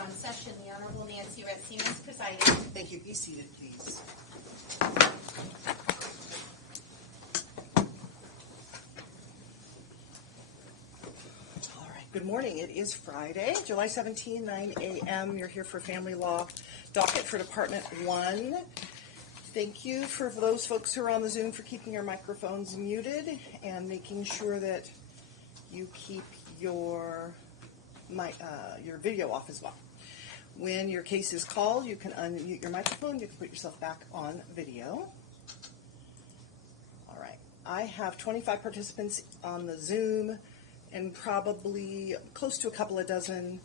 on session. The Honorable Nancy Siemens presiding. Thank you. Be seated, please. All right. Good morning. It is Friday, July 17, 9 a.m. You're here for Family Law Docket for Department 1. Thank you for those folks who are on the Zoom for keeping your microphones muted and making sure that you keep your video off as well. When your case is called, you can unmute your microphone. You can put yourself back on video. All right. I have 25 participants on the Zoom and probably close to a couple of dozen-ish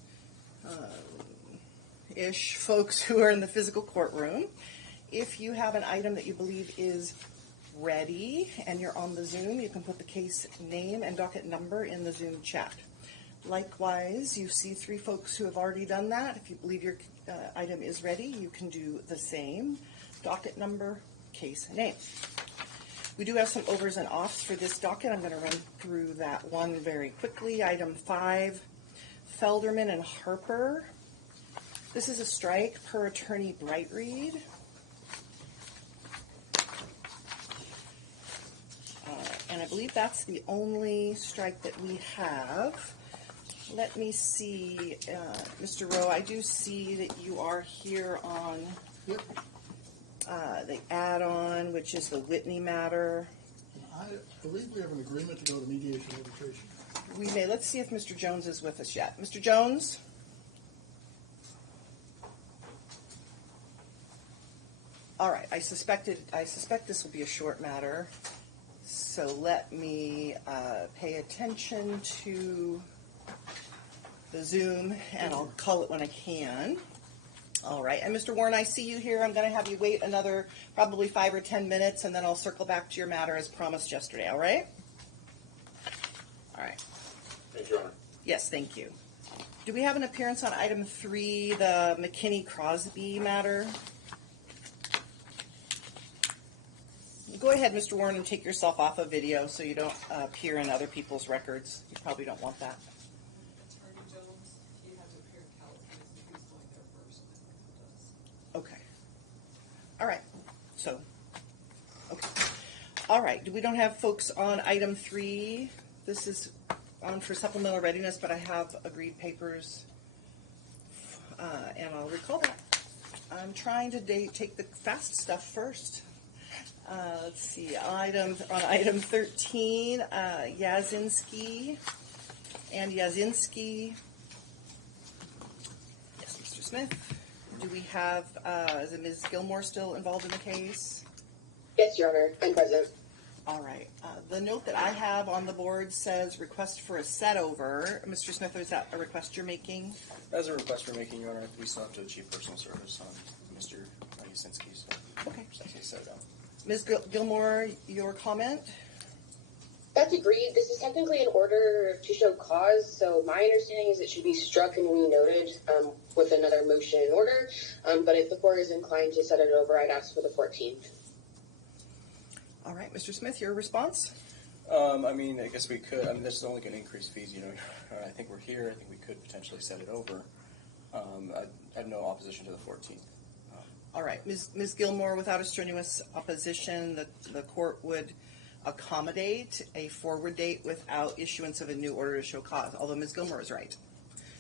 folks who are in the physical courtroom. If you have an item that you believe is ready and you're on the Zoom, you can put the case name and docket number in the Zoom chat. Likewise, you see 3 folks who have already done that. If you believe your item is ready, you can do the same. Docket number, case name. We do have some overs and offs for this docket. I'm going to run through that one very quickly. Item 5, Felderman and Harper. This is a strike per attorney Brightread. And I believe that's the only strike that we have. Let me see, Mr. Rowe, I do see that you are here on the add-on, which is the Whitney matter. I believe we have an agreement to go to mediation arbitration. We may. Let's see if Mr. Jones is with us yet. Mr. Jones? All right, I suspect this will be a short matter. So let me pay attention to the Zoom, and I'll call it when I can. All right, and Mr. Warren, I see you here. I'm going to have you wait another probably 5 or 10 minutes, and then I'll circle back to your matter as promised yesterday, all right? All right. Thank you, Your Honor. Yes, thank you. Do we have an appearance on item 3, the McKinney-Crosby matter? Go ahead, Mr. Warren, and take yourself off of video so you don't appear in other people's records. You probably don't want that. Attorney Jones, he has to appear in California, so he's going there first, and then he does. Okay. All right. So, okay. All right. We don't have folks on item 3. This is on for supplemental readiness, but I have agreed papers, and I'll recall that. I'm trying to take the fast stuff first. Let's see, on item 13, Yazinski and Yazinski. Yes, Mr. Smith. Do we have, is it Ms. Gilmore still involved in the case? Yes, Your Honor, I'm present. All right. The note that I have on the board says request for a set-over. Mr. Smith, is that a request you're making? That's a request we're making, Your Honor. We still have to achieve personal service on Mr. Yasinski, so Okay. that's what he said. Ms. Gilmore, your comment? That's agreed. This is technically an order to show cause, so my understanding is it should be struck and re-noted with another motion in order. But if the court is inclined to set it over, I'd ask for the 14th. All right, Mr. Smith, your response? I mean, I guess we could. I mean, this is only going to increase fees. You know, I think we're here. I think we could potentially set it over. I have no opposition to the 14th. All right, Ms. Gilmore, without a strenuous opposition, the court would accommodate a forward date without issuance of a new order to show cause, although Ms. Gilmore is right.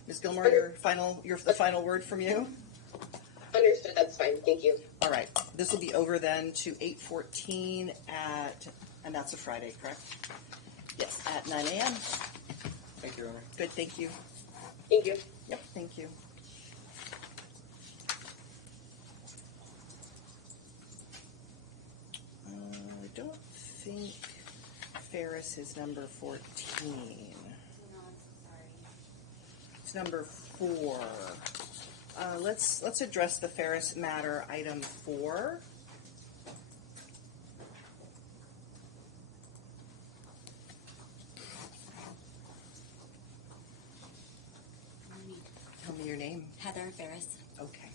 Ms. Gilmore, the final word from you? Understood, that's fine, thank you. All right, this will be over then to 8:14 and that's a Friday, correct? Yes, at 9 a.m. Thank you, Your Honor. Good, thank you. Thank you. Yep, thank you. I don't think Ferris is number 14. It's number 4. Let's address the Ferris matter, item 4. Tell me your name. Heather Ferris. Okay.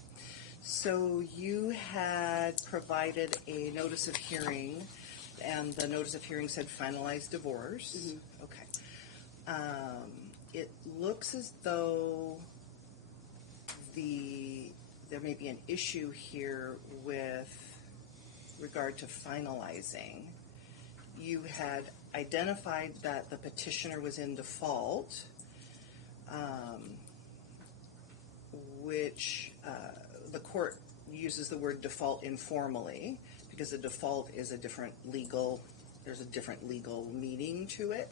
So you had provided a notice of hearing, and the notice of hearing said finalized divorce. Mm-hmm. Okay. It looks as though there may be an issue here with regard to finalizing. You had identified that the petitioner was in default, which the court uses the word default informally because a default is there's a different legal meaning to it.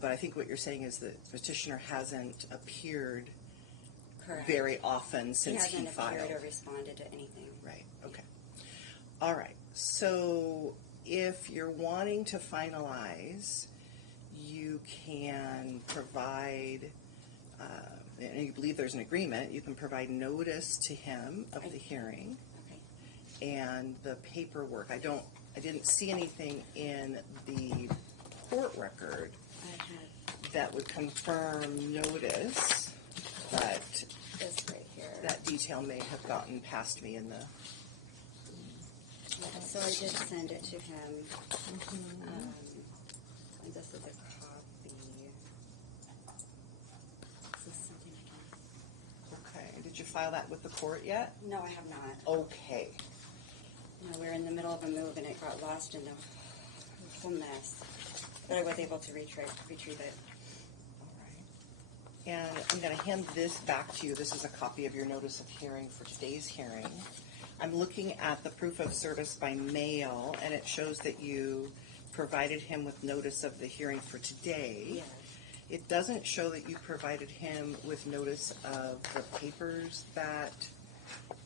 But I think what you're saying is that the petitioner hasn't appeared Correct. very often since he hasn't filed. appeared or responded to anything. Right, okay. All right, so if you're wanting to finalize, you can provide, and you believe there's an agreement, you can provide notice to him of the hearing Okay. and the paperwork. I didn't see anything in the court record I had that would confirm notice, but this right here. that detail may have gotten past me in the. So I did send it to him. And this is a copy. Is this something I Okay, did you file that with the court yet? can? No, I have not. Okay. No, we're in the middle of a move and it got lost in the whole mess. But I was able to retrieve it. All right. And I'm going to hand this back to you. This is a copy of your notice of hearing for today's hearing. I'm looking at the proof of service by mail, and it shows that you provided him with notice of the hearing for today. Yes. It doesn't show that you provided him with notice of the papers that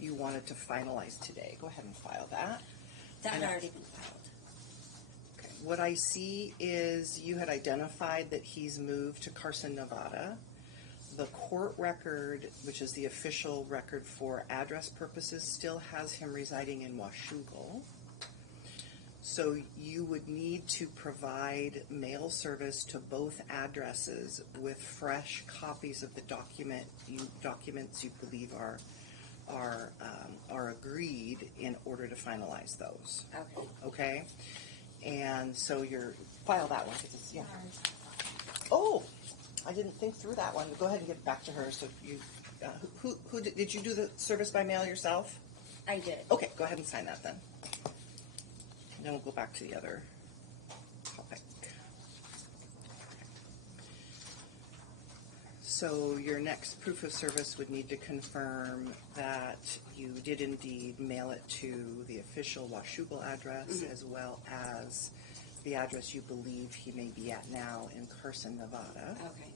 you wanted to finalize today. Go ahead and file that. That had And- already been filed. Okay. What I see is you had identified that he's moved to Carson, Nevada. The court record, which is the official record for address purposes, still has him residing in Washougal. So you would need to provide mail service to both addresses with fresh copies of the documents you believe are agreed in order to finalize those. Okay. Okay? And so file that one, 'cause it's, yeah. Oh, I didn't think through that one. Go ahead and give it back to her. So you, who did you do the service by mail yourself? I did. Okay, go ahead and sign that then. And then we'll go back to the other topic. So your next proof of service would need to confirm that you did indeed mail it to the official Washougal address as well as the address you believe he may be at now in Carson, Nevada. Okay.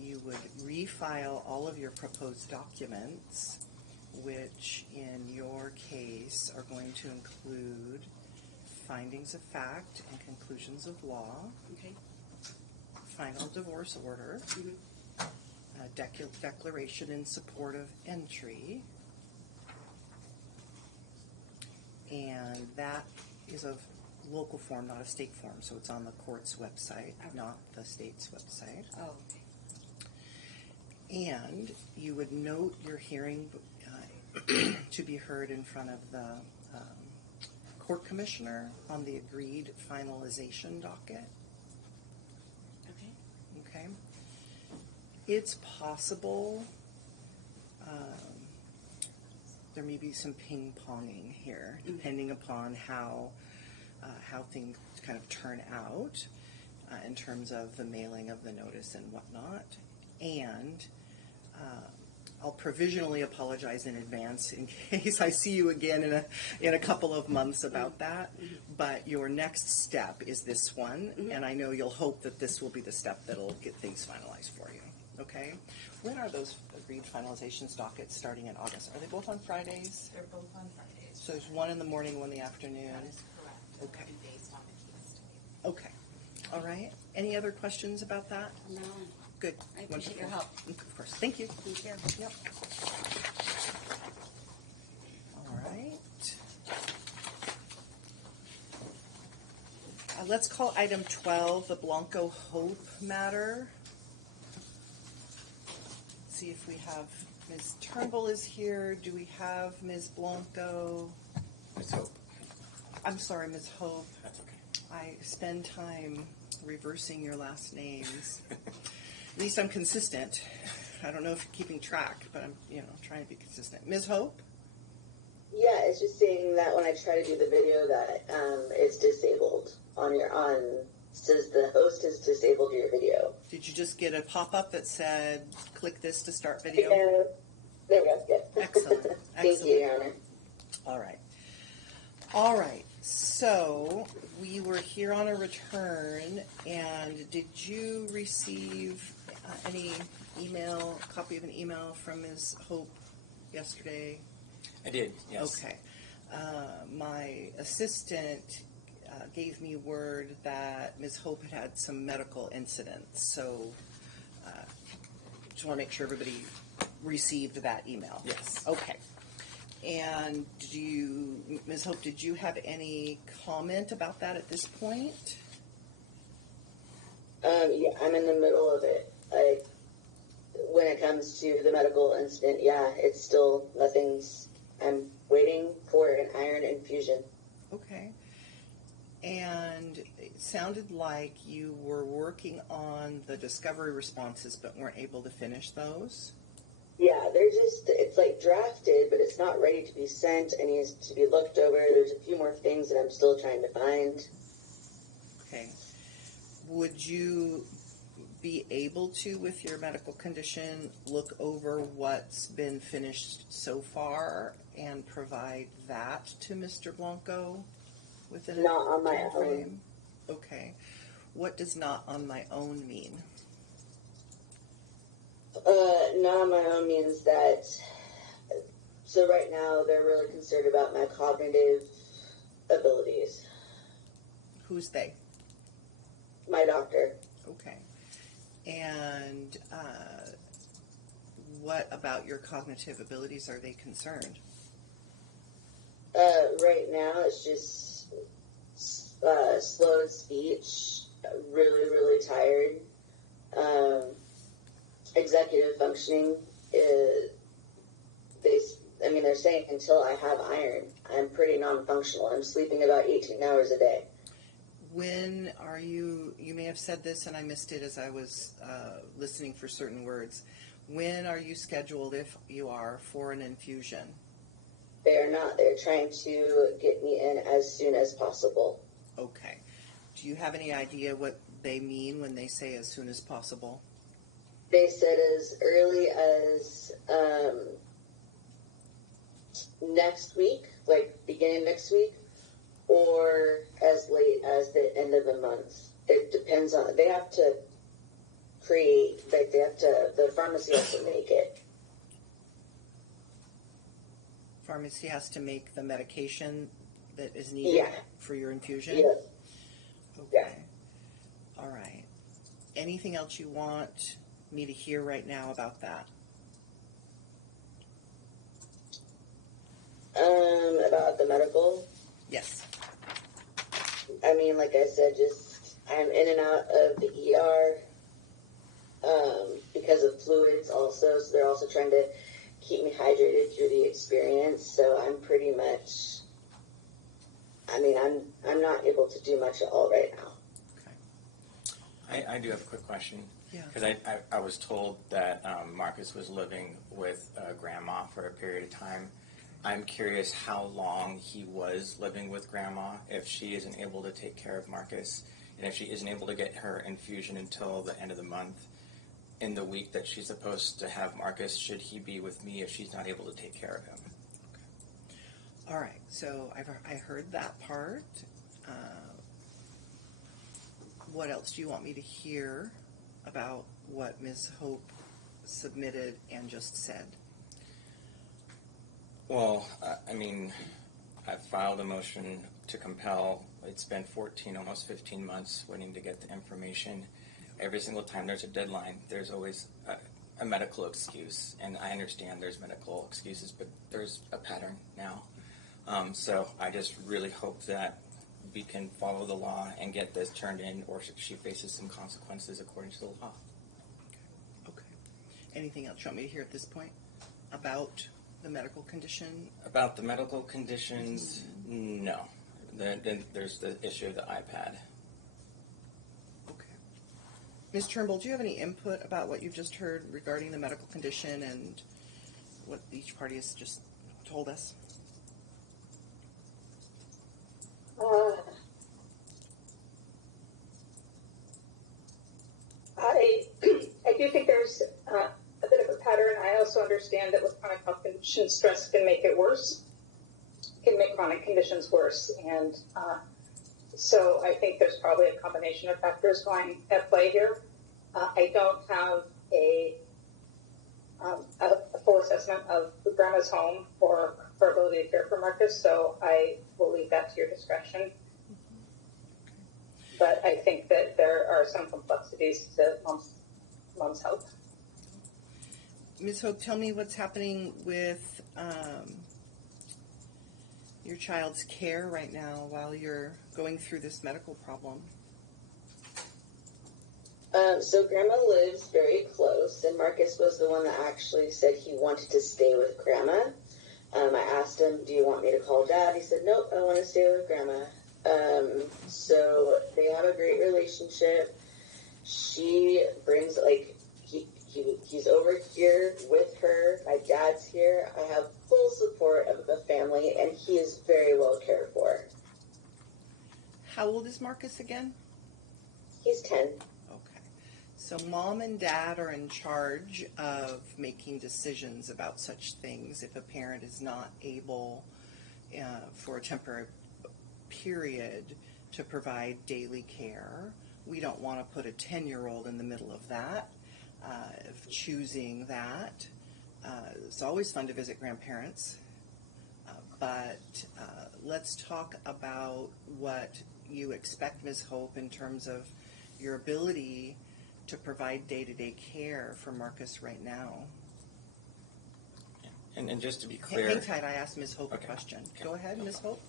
You would refile all of your proposed documents, which in your case are going to include findings of fact and conclusions of law, Okay. final divorce order, a declaration in support of entry, and that is a local form, not a state form, so it's on the court's website, not the state's website. Oh, okay. And you would note your hearing to be heard in front of the court commissioner on the agreed finalization docket. Okay. Okay. It's possible there may be some ping-ponging here, depending upon how things kind of turn out in terms of the mailing of the notice and whatnot. And I'll provisionally apologize in advance in case I see you again in a couple of months about that. But your next step is this one, and I know you'll hope that this will be the step that'll get things finalized for you. Okay? When are those agreed finalizations dockets starting in August? Are they both on Fridays? They're both on Fridays. So there's one in the morning, one in the afternoon. That is correct. Okay. They'll be based on the case to me. Okay. All right. Any other questions about that? No. Good. I appreciate your Wonderful. help. Of course. Thank you. Thank you. Yep. All right. Let's call item 12 the Blanco Hope matter. See if we have Ms. Turnbull is here. Do we have Ms. Blanco? Ms. Hope. I'm sorry, Ms. Hope. That's okay. I spend time reversing your last names. At least I'm consistent. I don't know if you're keeping track, but I'm, trying to be consistent. Ms. Hope? Yeah, it's just saying that when I try to do the video that it's disabled says the host has disabled your video. Did you just get a pop-up that said, click this to start video? Yeah, there we go. Yeah. Excellent. Thank you, Your Honor. All right. So we were here on a return, and did you receive any copy of an email from Ms. Hope yesterday? I did, yes. Okay. My assistant gave me word that Ms. Hope had some medical incidents, so just want to make sure everybody received that email. Yes. Okay. And Ms. Hope, did you have any comment about that at this point? Yeah, I'm in the middle of it. When it comes to the medical incident, yeah, it's still I'm waiting for an iron infusion. Okay. And it sounded like you were working on the discovery responses but weren't able to finish those. Yeah, it's like drafted, but it's not ready to be sent. It needs to be looked over. There's a few more things that I'm still trying to find. Okay. Would you be able to, with your medical condition, look over what's been finished so far and provide that to Mr. Blanco within a Not on my time own. frame? Okay. What does not on my own mean? Not on my own means that, so right now they're really concerned about my cognitive abilities. Who's they? My doctor. Okay. And what about your cognitive abilities are they concerned? Right now it's just slowed speech, really, really tired. Executive functioning they're saying until I have iron, I'm pretty non-functional. I'm sleeping about 18 hours a day. When are you may have said this and I missed it as I was listening for certain words. When are you scheduled, if you are, for an infusion? They're not. They're trying to get me in as soon as possible. Okay. Do you have any idea what they mean when they say as soon as possible? They said as early as next week, like beginning next week, or as late as the end of the month. It depends on, they have to the pharmacy has to make it. Pharmacy has to make the medication that is needed for your infusion? Yeah. Okay. Yeah. All right. Anything else you want me to hear right now about that? About the medical? Yes. I mean, like I said, just I'm in and out of the ER because of fluids also, so they're also trying to keep me hydrated through the experience, so I'm pretty much, I'm not able to do much at all right now. Okay. I do have a quick question. Yeah. Because I was told that Marcus was living with Grandma for a period of time. I'm curious how long he was living with Grandma, if she isn't able to take care of Marcus, and if she isn't able to get her infusion until the end of the month. In the week that she's supposed to have Marcus, should he be with me if she's not able to take care of him? Okay. All right. So I heard that part. What else do you want me to hear about what Ms. Hope submitted and just said? Well, I've filed a motion to compel. It's been 14, almost 15 months waiting to get the information. Every single time there's a deadline, there's always a medical excuse. And I understand there's medical excuses, but there's a pattern now. So I just really hope that we can follow the law and get this turned in, or she faces some consequences according to the law. Okay. Anything else you want me to hear at this point about the medical condition? About the medical conditions, no. Then there's the issue of the iPad. Okay. Ms. Turnbull, do you have any input about what you've just heard regarding the medical condition and what each party has just told us? I do think there's a bit of a pattern. I also understand that with chronic health conditions, stress can make it worse, can make chronic conditions worse. And so I think there's probably a combination of factors going at play here. I don't have a full assessment of Grandma's home or her ability to care for Marcus, so I will leave that to your discretion. But I think that there are some complexities to mom's health. Ms. Hope, tell me what's happening with your child's care right now while you're going through this medical problem. So Grandma lives very close, and Marcus was the one that actually said he wanted to stay with Grandma. I asked him, do you want me to call Dad? He said, nope, I want to stay with Grandma. So they have a great relationship. She brings, he's over here with her. My dad's here. I have full support of the family, and he is very well cared for. How old is Marcus again? He's 10. Okay. So mom and dad are in charge of making decisions about such things if a parent is not able for a temporary period to provide daily care. We don't want to put a 10-year-old in the middle of that, of choosing that. It's always fun to visit grandparents, but let's talk about what you expect, Ms. Hope, in terms of your ability to provide day-to-day care for Marcus right now. And just to be clear... Hang tight, I asked Ms. Hope Okay. a question. Okay. Go ahead, Ms. Hope.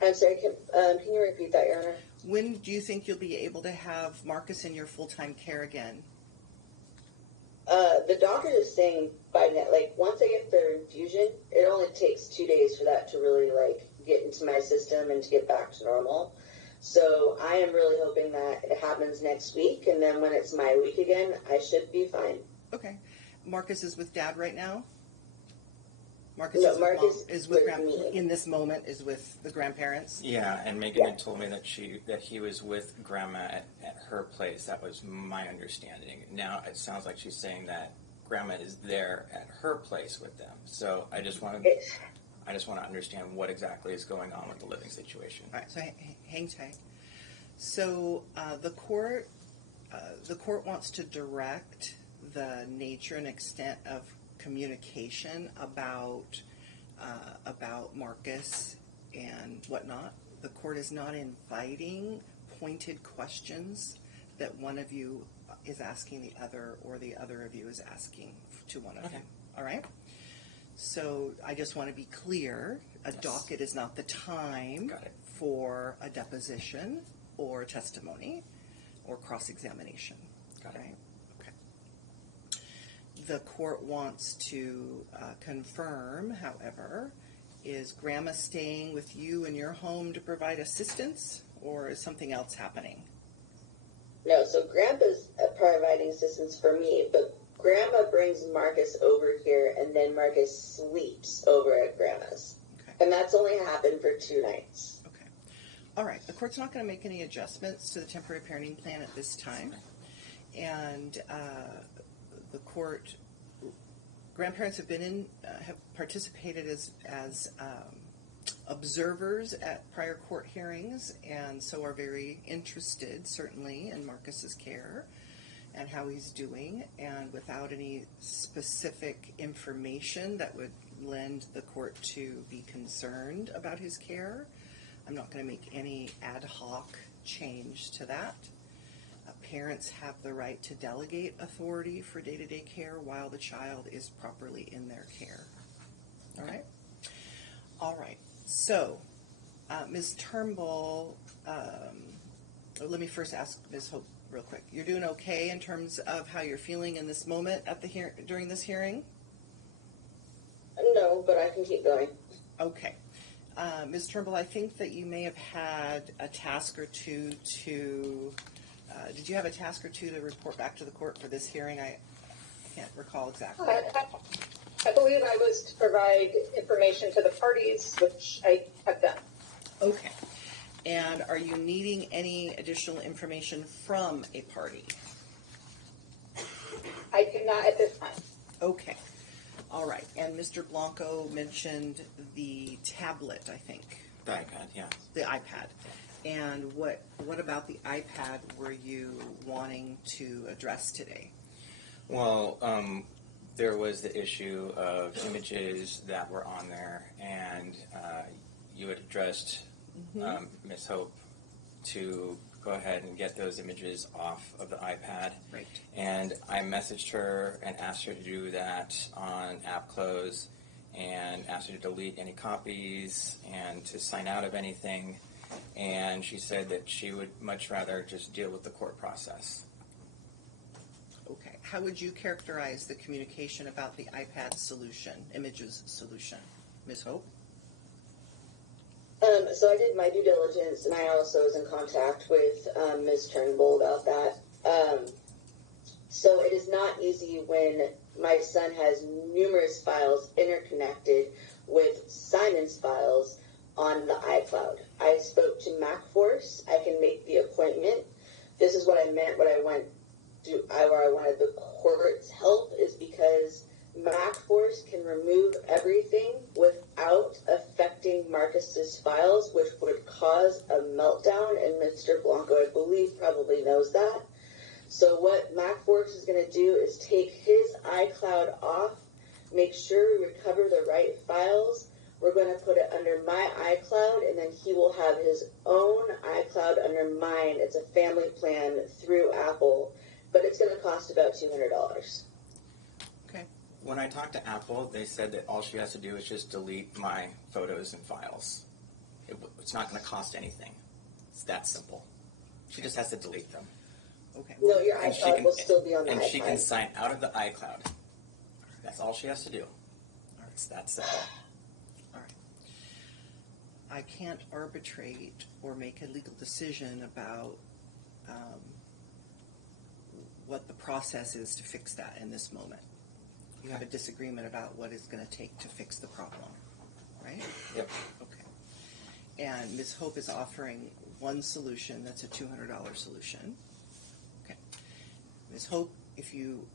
I'm sorry, can you repeat that, Your Honor? When do you think you'll be able to have Marcus in your full-time care again? The doctor is saying once I get the infusion, it only takes 2 days for that to really get into my system and to get back to normal. So I am really hoping that it happens next week, and then when it's my week again, I should be fine. Okay. Marcus is with Dad right now? Marcus is with me. in this moment is with the grandparents? Yeah, and Megan had told me that he was with Grandma at her place. That was my understanding. Now it sounds like she's saying that Grandma is there at her place with them. So I just want to understand what exactly is going on with the living situation. All right, so hang tight. So the court wants to direct the nature and extent of communication about Marcus and whatnot. The court is not inviting pointed questions that one of you is asking the other or the other of you is asking to one of you. All right? So I just want to be clear, a docket is not the time for a deposition or testimony or cross-examination. Got it. Okay? The court wants to confirm, however, is Grandma staying with you in your home to provide assistance, or is something else happening? No, so Grandpa's providing assistance for me, but Grandma brings Marcus over here, and then Marcus sleeps over at Grandma's. Okay. And that's only happened for 2 nights. Okay. All right. The court's not going to make any adjustments to the temporary parenting plan at this time. And the court, grandparents have participated as observers at prior court hearings, and so are very interested, certainly, in Marcus's care and how he's doing, and without any specific information that would lend the court to be concerned about his care, I'm not going to make any ad hoc change to that. Parents have the right to delegate authority for day-to-day care while the child is properly in their care. All right? All right. So, Ms. Turnbull, let me first ask Ms. Hope real quick. You're doing okay in terms of how you're feeling in this moment at during this hearing? No, but I can keep going. Okay. Ms. Turnbull, I think that you may have had a task or two to did you have a task or two to report back to the court for this hearing? I can't recall exactly. I believe I was to provide information to the parties, which I have done. Okay. And are you needing any additional information from a party? I do not at this time. Okay. All right. And Mr. Blanco mentioned the tablet, I think. The iPad, yeah. The iPad. And what about the iPad were you wanting to address today? Well, there was the issue of images that were on there, and you had addressed Ms. Hope to go ahead and get those images off of the iPad. Right. And I messaged her and asked her to do that on app close, and asked her to delete any copies and to sign out of anything. And she said that she would much rather just deal with the court process. Okay. How would you characterize the communication about the iPad solution, images solution? Ms. Hope? So I did my due diligence, and I also was in contact with Ms. Turnbull about that. So it is not easy when my son has numerous files interconnected with Simon's files on the iCloud. I spoke to MacForce. I can make the appointment. This is what I meant when I went to where I wanted the court's help, is because MacForce can remove everything without affecting Marcus's files, which would cause a meltdown, and Mr. Blanco, I believe, probably knows that. So what MacForce is going to do is take his iCloud off, make sure we recover the right files. We're going to put it under my iCloud, and then he will have his own iCloud under mine. It's a family plan through Apple, but it's going to cost about $200. Okay. When I talked to Apple, they said that all she has to do is just delete my photos and files. It's not going to cost anything. It's that simple. She just has to delete them. Okay. No, your And she iCloud can- will still be on the And iPad. she can sign out of the iCloud. That's all she has to do. It's that simple. All right. I can't arbitrate or make a legal decision about what the process is to fix that in this moment. You have a disagreement about what it's going to take to fix the problem, right? Yep. Okay. And Ms. Hope is offering one solution that's a $200 solution. Okay. Ms. Hope, if you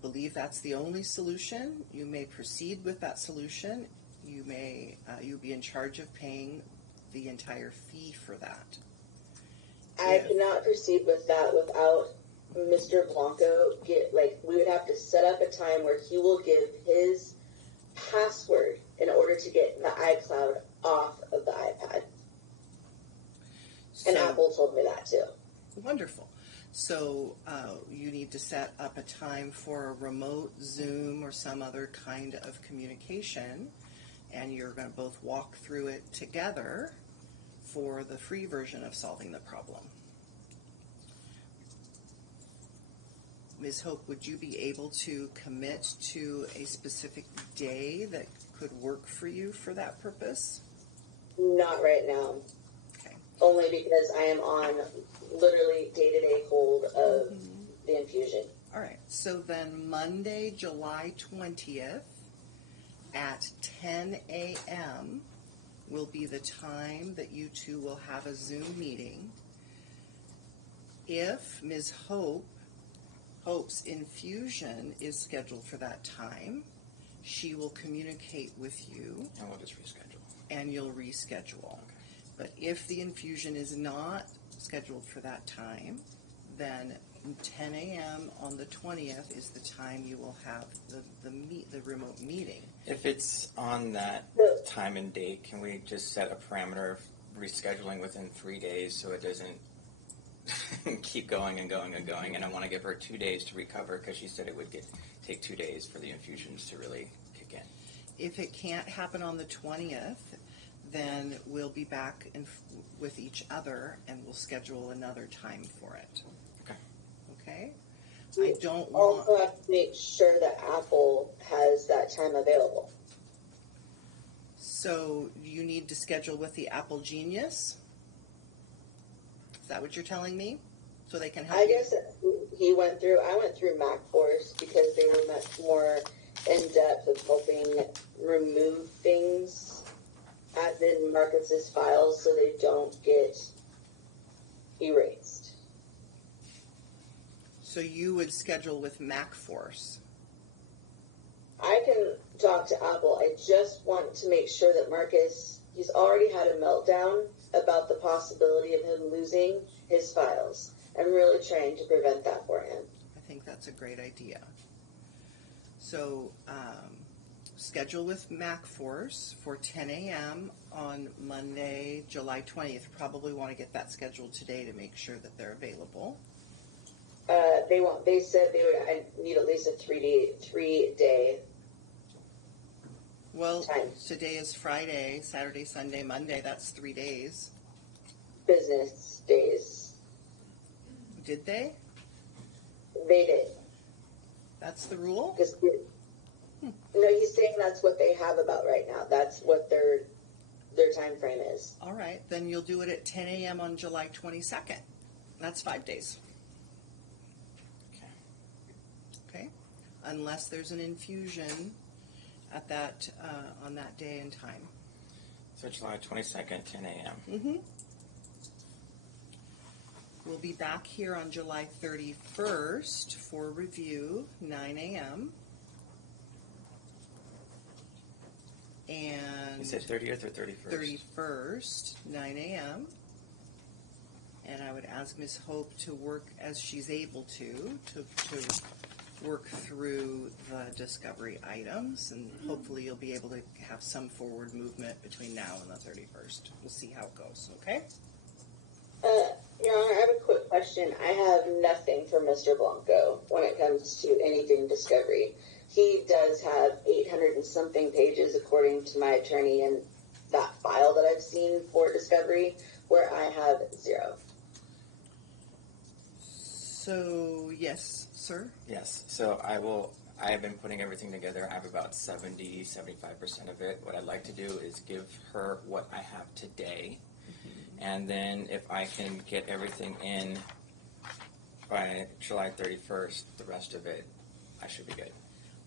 believe that's the only solution, you may proceed with that solution. You'll be in charge of paying the entire fee for that. I cannot proceed with that without Mr. Blanco we would have to set up a time where he will give his password in order to get the iCloud off of the iPad. And So- Apple told me that too. Wonderful. So you need to set up a time for a remote Zoom or some other kind of communication, and you're going to both walk through it together for the free version of solving the problem. Ms. Hope, would you be able to commit to a specific day that could work for you for that purpose? Not right now. Okay. Only because I am on literally day-to-day hold of the infusion. All right. So then Monday, July 20th at 10 a.m. will be the time that you two will have a Zoom meeting. If Ms. Hope's infusion is scheduled for that time, she will communicate with you And we'll just reschedule. and you'll reschedule. But if the infusion is not scheduled for that time, then 10 a.m. on the 20th is the time you will have the remote meeting. If it's on that time and date, can we just set a parameter of rescheduling within 3 days so it doesn't keep going and going and going? And I want to give her 2 days to recover because she said it would take 2 days for the infusions to really kick in. If it can't happen on the 20th, then we'll be back with each other and we'll schedule another time for it. Okay. Okay? I don't Also want... have to make sure that Apple has that time available. So you need to schedule with the Apple Genius? Is that what you're telling me? so they can help I you? guess I went through MacForce because they were much more in depth of helping remove things as in Marcus's files so they don't get erased. So you would schedule with MacForce. I can talk to Apple. I just want to make sure that Marcus, he's already had a meltdown about the possibility of him losing his files. I'm really trying to prevent that for him. I think that's a great idea. So schedule with MacForce for 10 a.m. on Monday, July 20th. Probably want to get that scheduled today to make sure that they're available. They said I need at least a 3-day. Well, Time. today is Friday, Saturday, Sunday, Monday. That's 3 days. Business days. Did they? They did. That's the rule? No, he's saying that's what they have about right now. That's what their time frame is. All right, then you'll do it at 10 a.m. on July 22nd. That's 5 days. Okay? Unless there's an infusion at that on that day and time. So July 22nd, 10 a.m. Mm-hmm. We'll be back here on July 31st for review, 9 a.m. And You said 30th or 31st? 31st, 9 a.m. And I would ask Ms. Hope to work as she's able to work through the discovery items, and hopefully you'll be able to have some forward movement between now and the 31st. We'll see how it goes, okay? Your Honor, I have a quick question. I have nothing for Mr. Blanco when it comes to anything discovery. He does have 800 and something pages, according to my attorney, in that file that I've seen for discovery, where I have 0. So, yes, sir? Yes. So I have been putting everything together. I have about 75% of it. What I'd like to do is give her what I have today. And then if I can get everything in by July 31st, the rest of it, I should be good.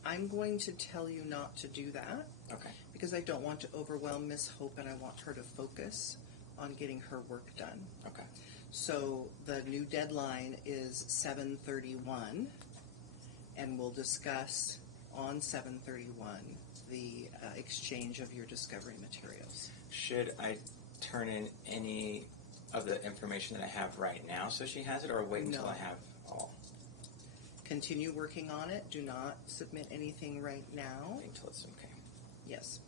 I'm going to tell you not to do that. Okay. Because I don't want to overwhelm Ms. Hope, and I want her to focus on getting her work done. Okay. So the new deadline is 7/31, and we'll discuss on 7/31 the exchange of your discovery materials. Should I turn in any of the information that I have right now so she has it, or wait until No. I have all? Continue working on it. Do not submit anything right now. Wait until it's okay. Yes.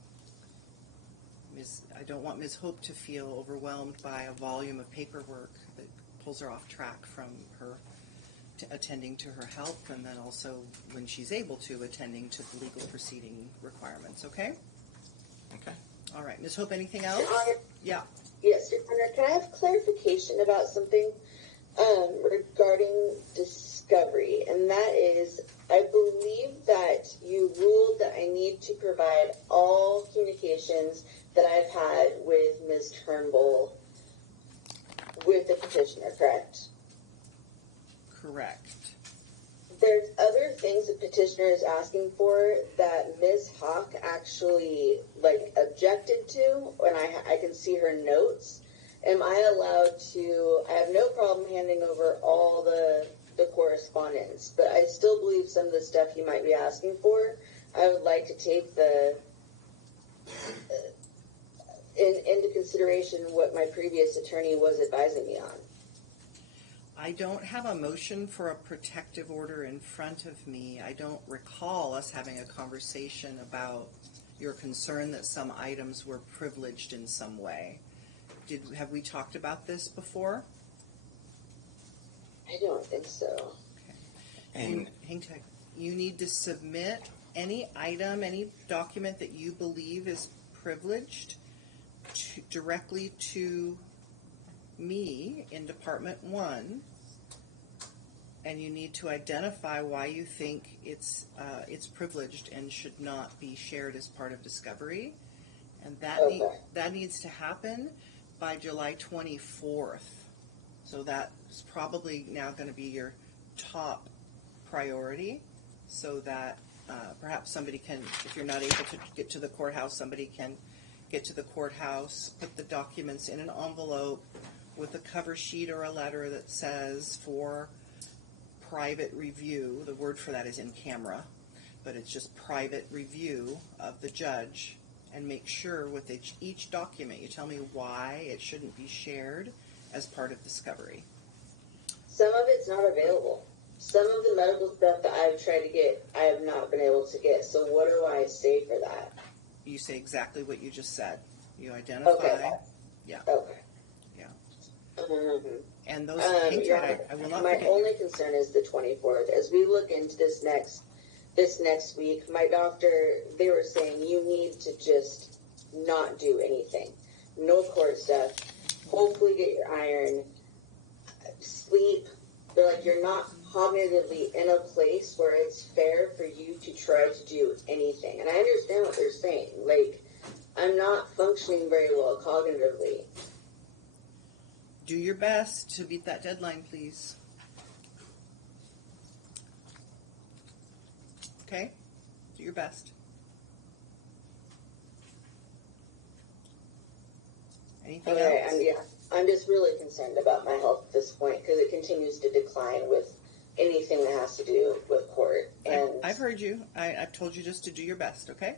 I don't want Ms. Hope to feel overwhelmed by a volume of paperwork that pulls her off track from her attending to her health, and then also, when she's able to, attending to the legal proceeding requirements, okay? Okay. All right. Ms. Hope, anything else? Your Honor, Yeah. yes, Your Honor, can I have clarification about something regarding discovery? And that is, I believe that you ruled that I need to provide all communications that I've had with Ms. Turnbull with the petitioner, correct? Correct. There's other things the petitioner is asking for that Ms. Hawk actually objected to, and I can see her notes. Am I allowed to? I have no problem handing over all the correspondence, but I still believe some of the stuff he might be asking for, I would like to take into consideration what my previous attorney was advising me on. I don't have a motion for a protective order in front of me. I don't recall us having a conversation about your concern that some items were privileged in some way. Have we talked about this before? I don't think so. And Hang tight. You need to submit any item, any document that you believe is privileged directly to me in Department 1, and you need to identify why you think it's privileged and should not be shared as part of discovery, and that Okay. that needs to happen by July 24th. So that's probably now going to be your top priority, so that perhaps somebody can, if you're not able to get to the courthouse, somebody can get to the courthouse, put the documents in an envelope with a cover sheet or a letter that says for private review. The word for that is in camera, but it's just private review of the judge, and make sure with each document you tell me why it shouldn't be shared as part of discovery. Some of it's not available. Some of the medical stuff that I've tried to get, I have not been able to get. So what do I say for that? You say exactly what you just said. You identify. Okay. Yeah. Okay. Yeah. Mm-hmm. And those, hang tight, I will not my forget only you. concern is the 24th. As we look into this next week, my doctor, they were saying you need to just not do anything. No court stuff. Hopefully get your iron. Sleep. They're like, you're not cognitively in a place where it's fair for you to try to do anything. And I understand what they're saying. Like, I'm not functioning very well cognitively. Do your best to beat that deadline, please. Okay? Do your best. Anything Okay, else? I'm just really concerned about my health at this point because it continues to decline with anything that has to do with court. And I've heard you. I've told you just to do your best, okay?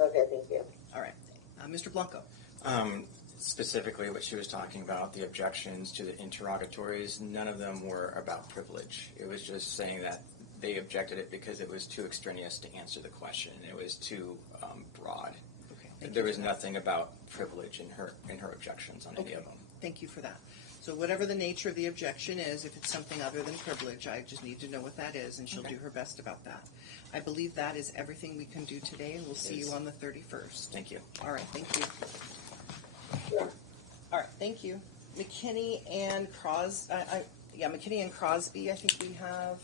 okay, thank you. All right. Mr. Blanco. Specifically what she was talking about, the objections to the interrogatories, none of them were about privilege. It was just saying that they objected it because it was too extraneous to answer the question. It was too broad. Okay, There was nothing about privilege in her objections on any of them. Thank you for that. So whatever the nature of the objection is, if it's something other than privilege, I just need to know what that is, and she'll do her best about that. I believe that is everything we can do today, and we'll see you on the 31st. Thank you. All right, thank you. Yeah. All right, thank you. McKinney and McKinney and Crosby, I think we have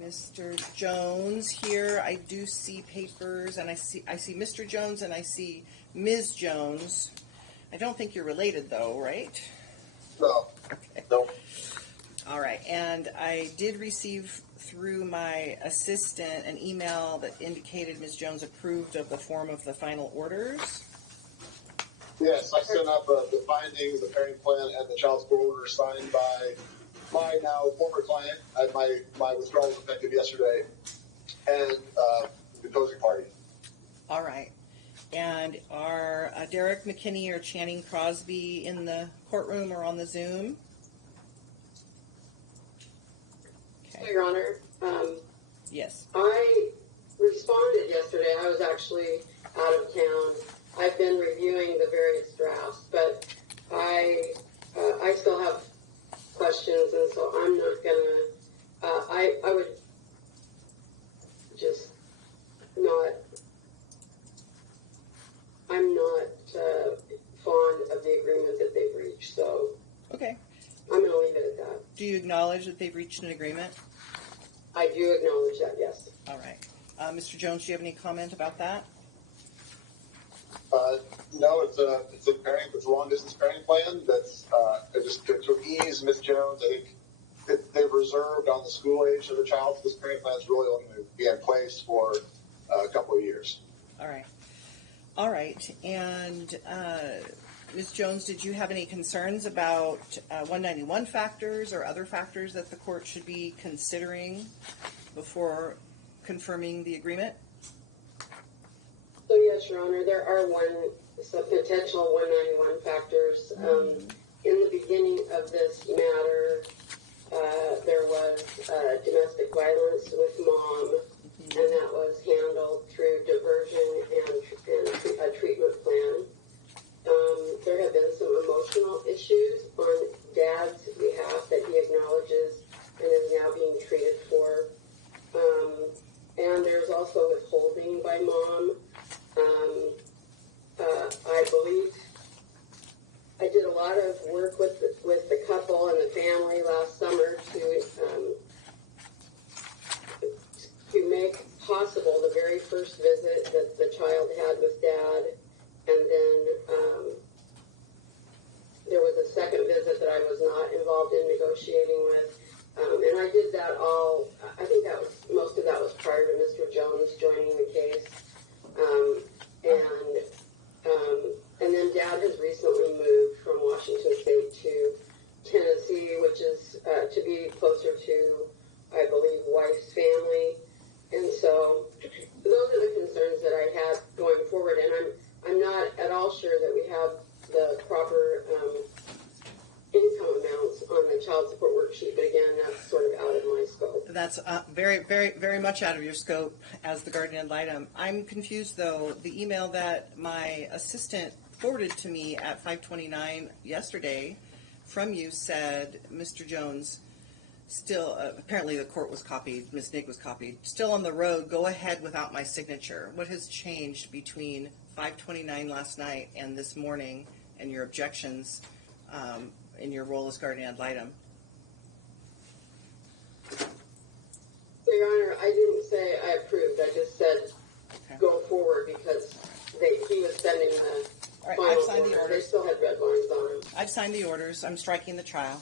Mr. Jones here. I do see papers, and I see Mr. Jones, and I see Ms. Jones. I don't think you're related, though, right? No. Okay. No. All right, and I did receive through my assistant an email that indicated Ms. Jones approved of the form of the final orders. Yes, I sent up the findings, the parenting plan, and the child support order signed by my now former client. My withdrawal was effective yesterday, and the opposing party. All right. And are Derek McKinney or Channing Crosby in the courtroom or on the Zoom? Okay. Your Honor, Yes. I responded yesterday. I was actually out of town. I've been reviewing the various drafts, but I still have questions, and so I'm not gonna. I would just not. I'm not fond of the agreement that they've reached, so Okay. I'm going to leave it at that. Do you acknowledge that they've reached an agreement? I do acknowledge that, yes. All right. Mr. Jones, do you have any comment about that? No, it's a long distance parenting plan. That's just to ease Miss Jones. I think they've reserved on the school age of the child. So this parenting plan is really only going to be in place for a couple of years. All right. All right. And Ms. Jones, did you have any concerns about 191 factors or other factors that the court should be considering before confirming the agreement? So yes, Your Honor, there are some potential 191 factors. In the beginning of this matter, there was domestic violence with mom, and that was handled through diversion and a treatment plan. There have been some emotional issues on Dad's behalf that he acknowledges and is now being treated for. And there's also withholding by mom. I believe I did a lot of work with the couple and the family last summer to make possible the very first visit that the child had with Dad, and then there was a second visit that I was not involved in negotiating with. And I did that all, I think that was, most of that was prior to Mr. Jones joining the case. And then Dad has recently moved from Washington State to Tennessee, which is to be closer to, I believe, wife's family. And so those are the concerns that I had going forward. And I'm not at all sure that we have the proper income amounts on the child support worksheet. But again, that's sort of out of my scope. That's very, very, very much out of your scope as the guardian ad litem. I'm confused, though. The email that my assistant forwarded to me at 5:29 yesterday from you said, Mr. Jones, still, apparently the court was copied, Ms. Nig was copied, still on the road, go ahead without my signature. What has changed between 5:29 last night and this morning and your objections in your role as guardian ad litem? So, Your Honor, I didn't say I approved. I just said go forward because he was sending the All right, final I've signed order. the orders. They still had red lines on them. I've signed the orders. I'm striking the trial.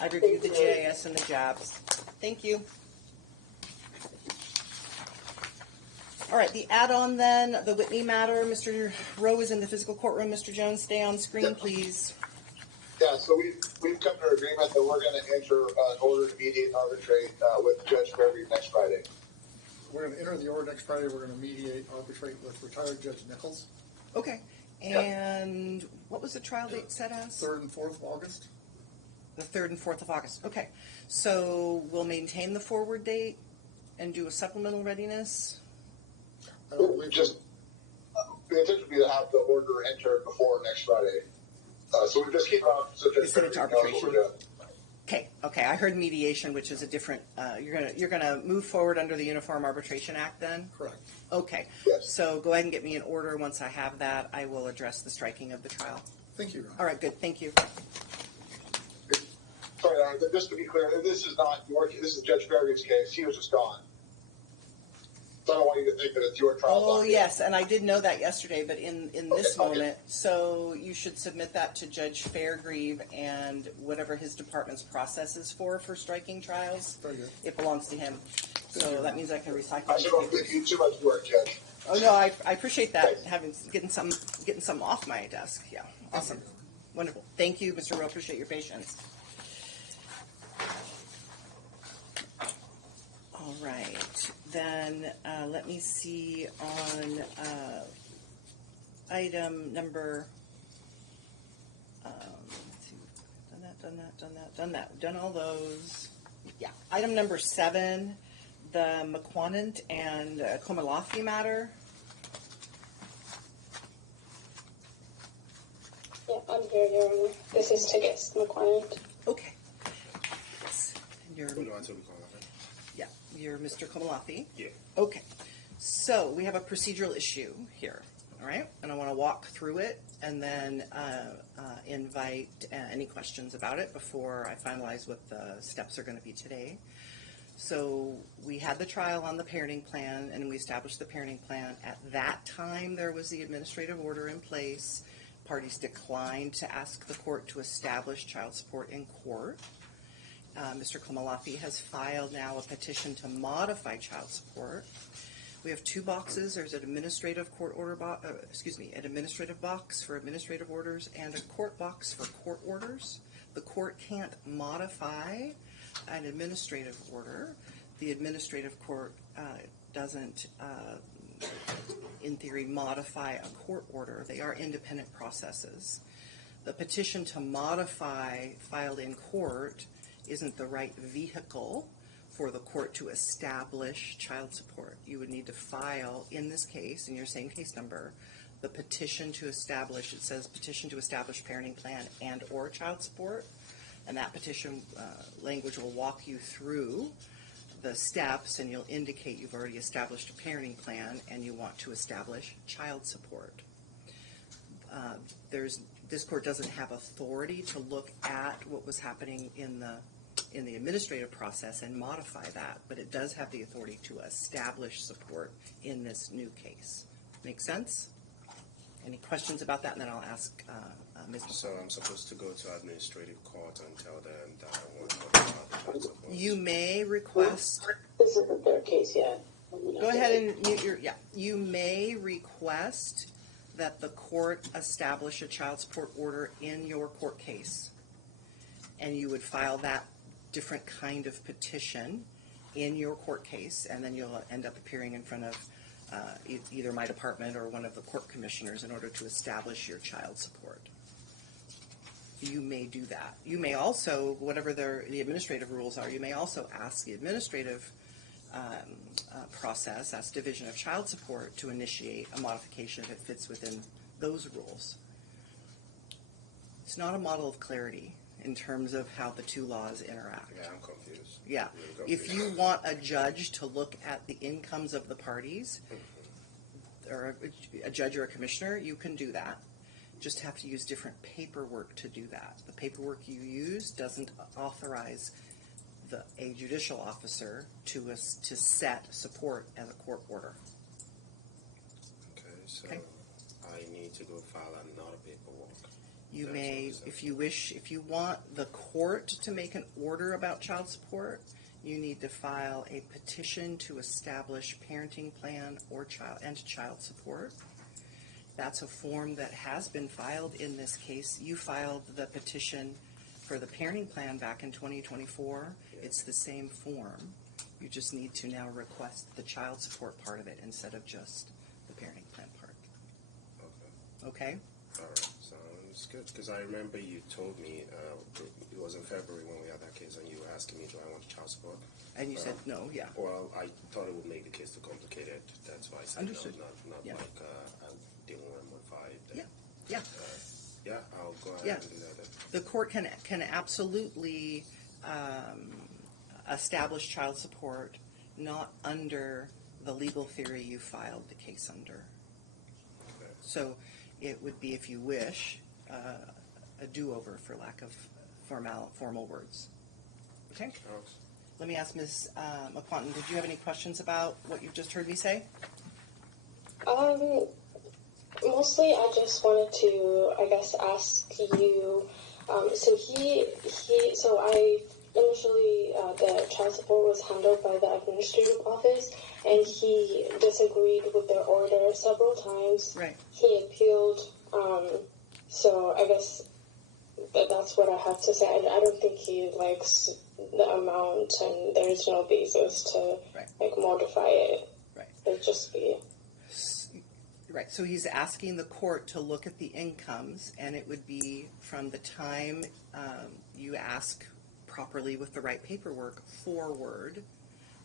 I've reviewed the GIS and the jabs. Thank you. All right, the add-on then, the Whitney matter. Mr. Rowe is in the physical courtroom. Mr. Jones, stay on screen, please. Yeah, so we've come to an agreement that we're going to enter an order to mediate and arbitrate with Judge Gregory next Friday. We're going to enter the order next Friday. We're going to mediate, arbitrate with retired Judge Nichols. Okay. And what was the trial date set as? 3rd and 4th of August. The 3rd and 4th of August. Okay. So we'll maintain the forward date and do a supplemental readiness? The intention would be to have the order entered before next Friday. So we just keep on. So You send it to arbitration? Okay. I heard mediation, which is a different. You're gonna move forward under the Uniform Arbitration Act, then. Correct. Okay. Yes. So go ahead and get me an order. Once I have that, I will address the striking of the trial. Thank you, Your Honor. All right. Good. Thank you. Sorry, just to be clear, this is not your case. This is Judge Gregory's case. He was just gone. So I don't want you to think that it's your trial. Oh, yes, and I did know that yesterday, but in this moment, so you should submit that to Judge Fairgrieve and whatever his department's process is for striking trials. Very good. It belongs to him. So that means I can recycle. I should not give you too much work, Judge. Oh no, I appreciate that, getting some off my desk. Yeah, awesome, wonderful. Thank you, Mr. Rowe. Appreciate your patience. All right, then let me see on item number. Let's see, done all those. Yeah, item number 7, the McQuanant and Komalafi matter. Yeah, I'm here, Your Honor. This is Tickets McQuarrie. Okay. Yes. You're Mr. Komalafi? Yeah. Okay. So we have a procedural issue here, all right? And I want to walk through it and then invite any questions about it before I finalize what the steps are going to be today. So we had the trial on the parenting plan, and we established the parenting plan. At that time, there was the administrative order in place. Parties declined to ask the court to establish child support in court. Mr. Komalafi has filed now a petition to modify child support. We have 2 boxes. There's an administrative court order an administrative box for administrative orders and a court box for court orders. The court can't modify an administrative order. The administrative court doesn't, in theory, modify a court order. They are independent processes. The petition to modify filed in court isn't the right vehicle for the court to establish child support. You would need to file, in this case, in your same case number, the petition to establish, it says petition to establish parenting plan and or child support, and that petition language will walk you through the steps, and you'll indicate you've already established a parenting plan and you want to establish child support. This court doesn't have authority to look at what was happening in the administrative process and modify that, but it does have the authority to establish support in this new case. Make sense? Any questions about that? And then I'll ask Ms. So I'm supposed to go to administrative court and tell them that I want more child support? You may request. This isn't their case yet. Go ahead and mute your. Yeah, you may request that the court establish a child support order in your court case, and you would file that different kind of petition in your court case, and then you'll end up appearing in front of either my department or one of the court commissioners in order to establish your child support. You may do that. You may also, whatever the administrative rules are, you may also ask the administrative process, ask Division of Child Support to initiate a modification if it fits within those rules. It's not a model of clarity in terms of how the two laws interact. Yeah, I'm confused. Yeah. Really If you want a judge to look at the incomes of the parties, or a judge or a commissioner, you can do that. Just have to use different paperwork to do that. The paperwork you use doesn't authorize a judicial officer to set support as a court order. Okay, so I need to go file another paperwork. You may, if you wish, if you want the court to make an order about child support, you need to file a petition to establish parenting plan or child support. That's a form that has been filed in this case. You filed the petition for the parenting plan back in 2024. It's the same form. You just need to now request the child support part of it instead of just the parenting plan part. Okay? All right, sounds good. Because I remember you told me, it was in February when we had that case, and you were asking me, do I want child support? And you said no, yeah. Well, I thought it would make the case too complicated. That's why I said Understood. no, not Yeah. like I didn't want to modify it. Yeah, yeah. Yeah, I'll go ahead Yeah. and do that then. The court can absolutely establish child support, not under the legal theory you filed the case under. Okay. So it would be, if you wish, a do-over, for lack of formal words. Okay? Alex? Let me ask Ms. McQuanton, did you have any questions about what you've just heard me say? Mostly I just wanted to, I guess, ask you, so I initially, the child support was handled by the administrative office, and he disagreed with their order several times. Right. He appealed, so I guess that's what I have to say. I don't think he likes the amount, and there's no basis to, modify it. Right. It'd just be... Right, so he's asking the court to look at the incomes, and it would be from the time you ask properly with the right paperwork forward.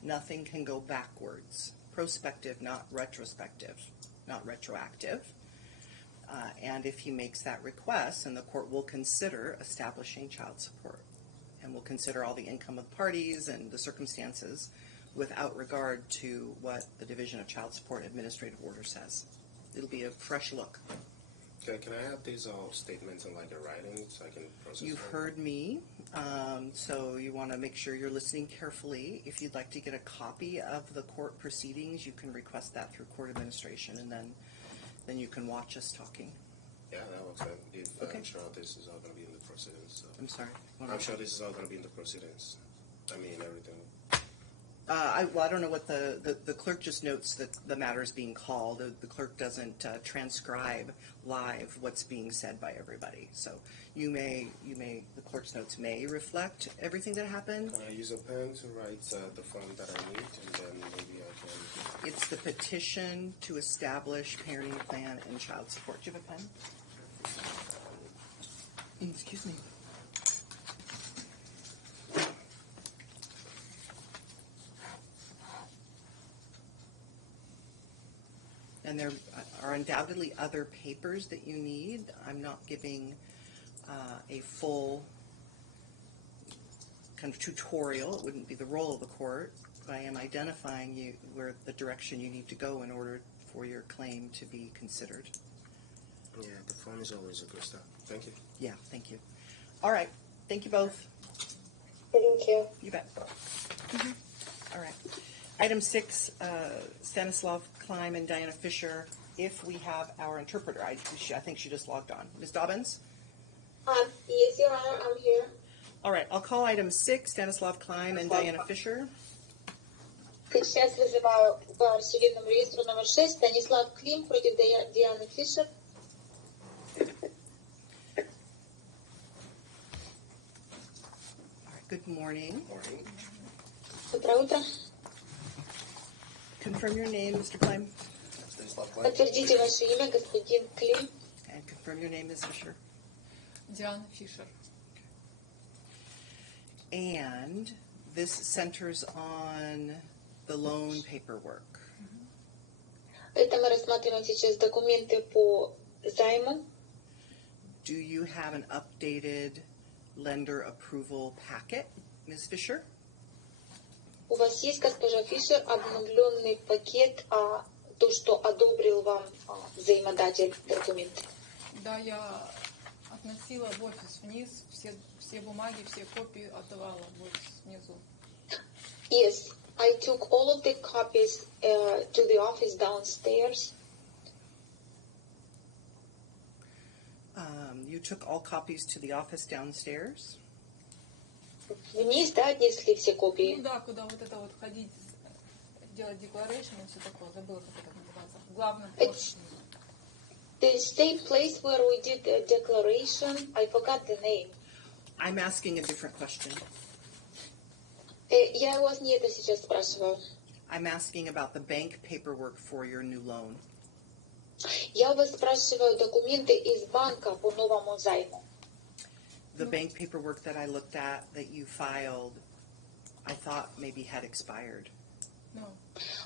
Nothing can go backwards. Prospective, not retrospective, not retroactive. And if he makes that request, and the court will consider establishing child support, and will consider all the income of the parties and the circumstances without regard to what the Division of Child Support Administrative Order says. It'll be a fresh look. Okay, can I have these statements in like a writing so I can process You've them? heard me, so you want to make sure you're listening carefully. If you'd like to get a copy of the court proceedings, you can request that through court administration, and then you can watch us talking. Yeah, that works then. Okay. I'm sure this is all going to be in the proceedings. So. I'm sorry. I'm sure this is all going to be in the proceedings. I mean, everything. I don't know what the clerk just notes that the matter is being called. The clerk doesn't transcribe live what's being said by everybody. So the clerk's notes may reflect everything that happened. Can I use a pen to write the form that I need, and then maybe I can... It's the petition to establish parenting plan and child support. Do you have a pen? Excuse me. And there are undoubtedly other papers that you need. I'm not giving a full kind of tutorial. It wouldn't be the role of the court, but I am identifying you where the direction you need to go in order for your claim to be considered. Yeah, the form is always a good start. Thank you. Yeah, thank you. All right. Thank you both. Thank you. You bet. All right. Item 6, Stanislav Klein and Diana Fisher if we have our interpreter. I think she just logged on. Ms. Dobbins? Yes, Your Honor, I'm here. All right, I'll call item 6, Stanislav Klein and Diana Fisher. Сейчас вызываю по судебному реестру номер 6 Станислав Клим против Дианы Фишер. All right, good morning. Morning. Доброе утро. Confirm your name, Mr. Klein. Станислав Клайн. Подтвердите ваше имя, господин Клим. And confirm your name, Ms. Fisher. Диана Фишер. And this centers on the loan paperwork. Это мы рассматриваем сейчас документы по займу. Do you have an updated lender approval packet, Ms. Fisher? У вас есть, госпожа Фишер, обновленный пакет, то, что одобрил вам взаимодатель документа? Да, я относила в офис вниз, все бумаги, все копии отдавала в офис внизу. Yes, I took all of the copies to the office downstairs. You took all copies to the office downstairs? Вниз, да, отнесли все копии? Ну да, куда вот это вот ходить, делать declaration и все такое, забыла, как это называется. Главное, The same place where we did the declaration, I forgot the name. I'm asking a different question. Я вас не это сейчас спрашиваю. I'm asking about the bank paperwork for your new loan. Я вас спрашиваю документы из банка по новому займу. The bank paperwork that I looked at that you filed, I thought maybe had expired. No.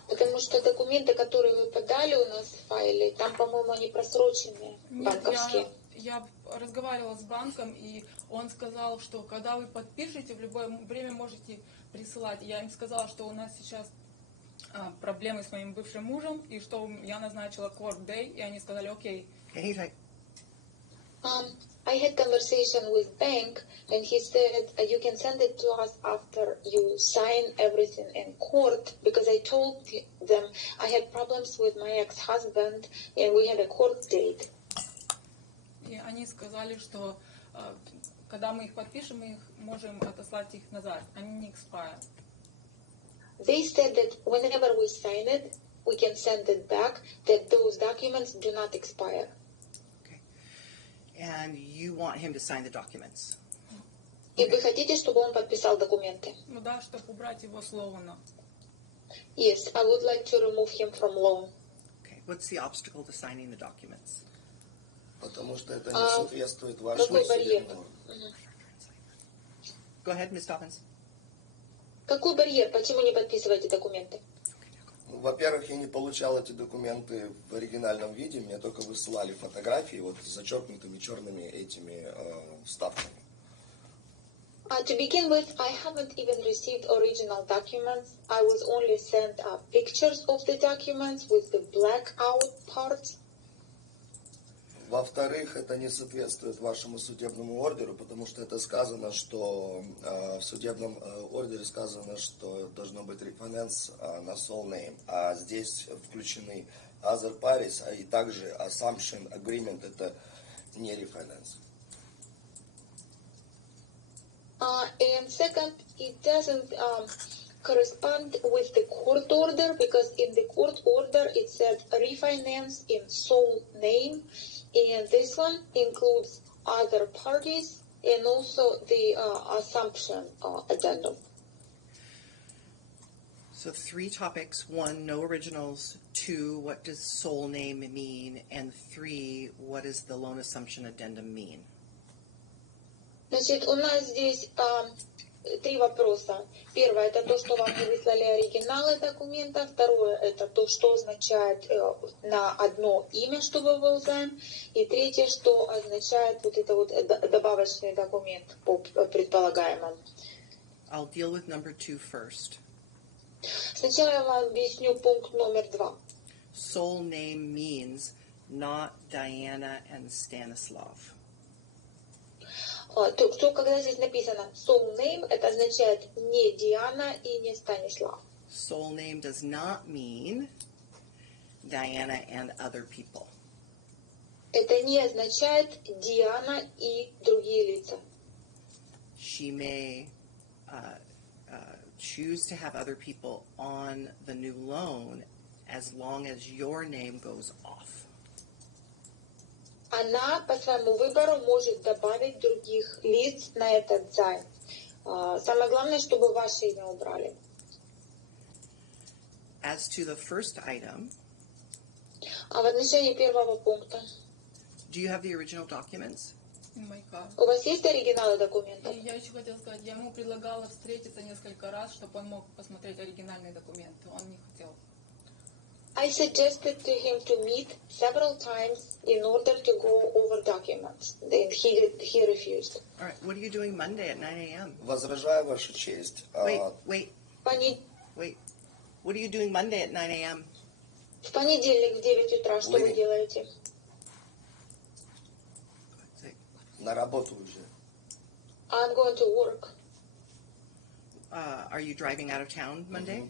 Потому что документы, которые вы подали у нас в файле, там, по-моему, они просроченные, банковские. Я разговаривала с банком, и он сказал, что когда вы подпишете, в любое время можете присылать. Я им сказала, что у нас сейчас проблемы с моим бывшим мужем, и что я назначила court day, и они сказали, окей. I had conversation with bank, and he said you can send it to us after you sign everything in court, because I told them I had problems with my ex-husband, and we had a court date. И они сказали, что когда мы их подпишем, мы их можем отослать их назад. Они не expire. They said that whenever we sign it, we can send it back, that those documents do not expire. And you want him to sign the documents? И вы хотите, чтобы он подписал документы? Ну да, чтобы убрать его с лоуна. Yes, I would like to remove him from loan. Okay. What's the obstacle to signing the documents? Потому что это не соответствует вашему Какой барьер? Go ahead, Ms. Dobbins. Какой барьер? Почему не подписываете документы? Во-первых, я не получал эти документы в оригинальном виде, мне только высылали фотографии вот с зачеркнутыми черными этими вставками. To begin with, I haven't even received original documents. I was only sent pictures of the documents with the black out parts. Во-вторых, это не соответствует вашему судебному ордеру, потому что это сказано, что в судебном ордере сказано, что должно быть refinance на sole name, а здесь включены other parties, и также assumption agreement это не refinance. And second, it doesn't correspond with the court order, because in the court order it said refinance in sole name. And this one includes other parties and also the assumption addendum. So 3 topics. 1, no originals. 2, what does sole name mean? And 3, what does the loan assumption addendum mean? Значит, у нас здесь 3 вопроса. Первое, это то, что вам не выслали оригиналы документа. Второе, это то, что означает на одно имя, чтобы был займ. И третье, что означает вот это вот добавочный документ по предполагаемому. I'll deal with number 2 first. Сначала я вам объясню пункт номер 2. Sole name means not Diana and Stanislav. То, когда здесь написано sole name, это означает не Диана и не Станислав. Sole name does not mean Diana and other people. Это не означает Диана и другие лица. She may choose to have other people on the new loan as long as your name goes off. Она по своему выбору может добавить других лиц на этот займ. Самое главное, чтобы ваше имя убрали. As to the first item, А в отношении первого пункта, do you have the original documents? In my car. у вас есть оригиналы документов? И я еще хотела сказать, я ему предлагала встретиться несколько раз, чтобы он мог посмотреть оригинальные документы. Он не хотел. I suggested to him to meet several times in order to go over documents. Then he refused. All right, what are you doing Monday at 9 a.m.? Возражаю, Ваша честь. Wait. What are you doing Monday at 9 a.m.? В понедельник в 9 утра что вы делаете? На работу уже. I'm going to work. Are you driving out of town Monday?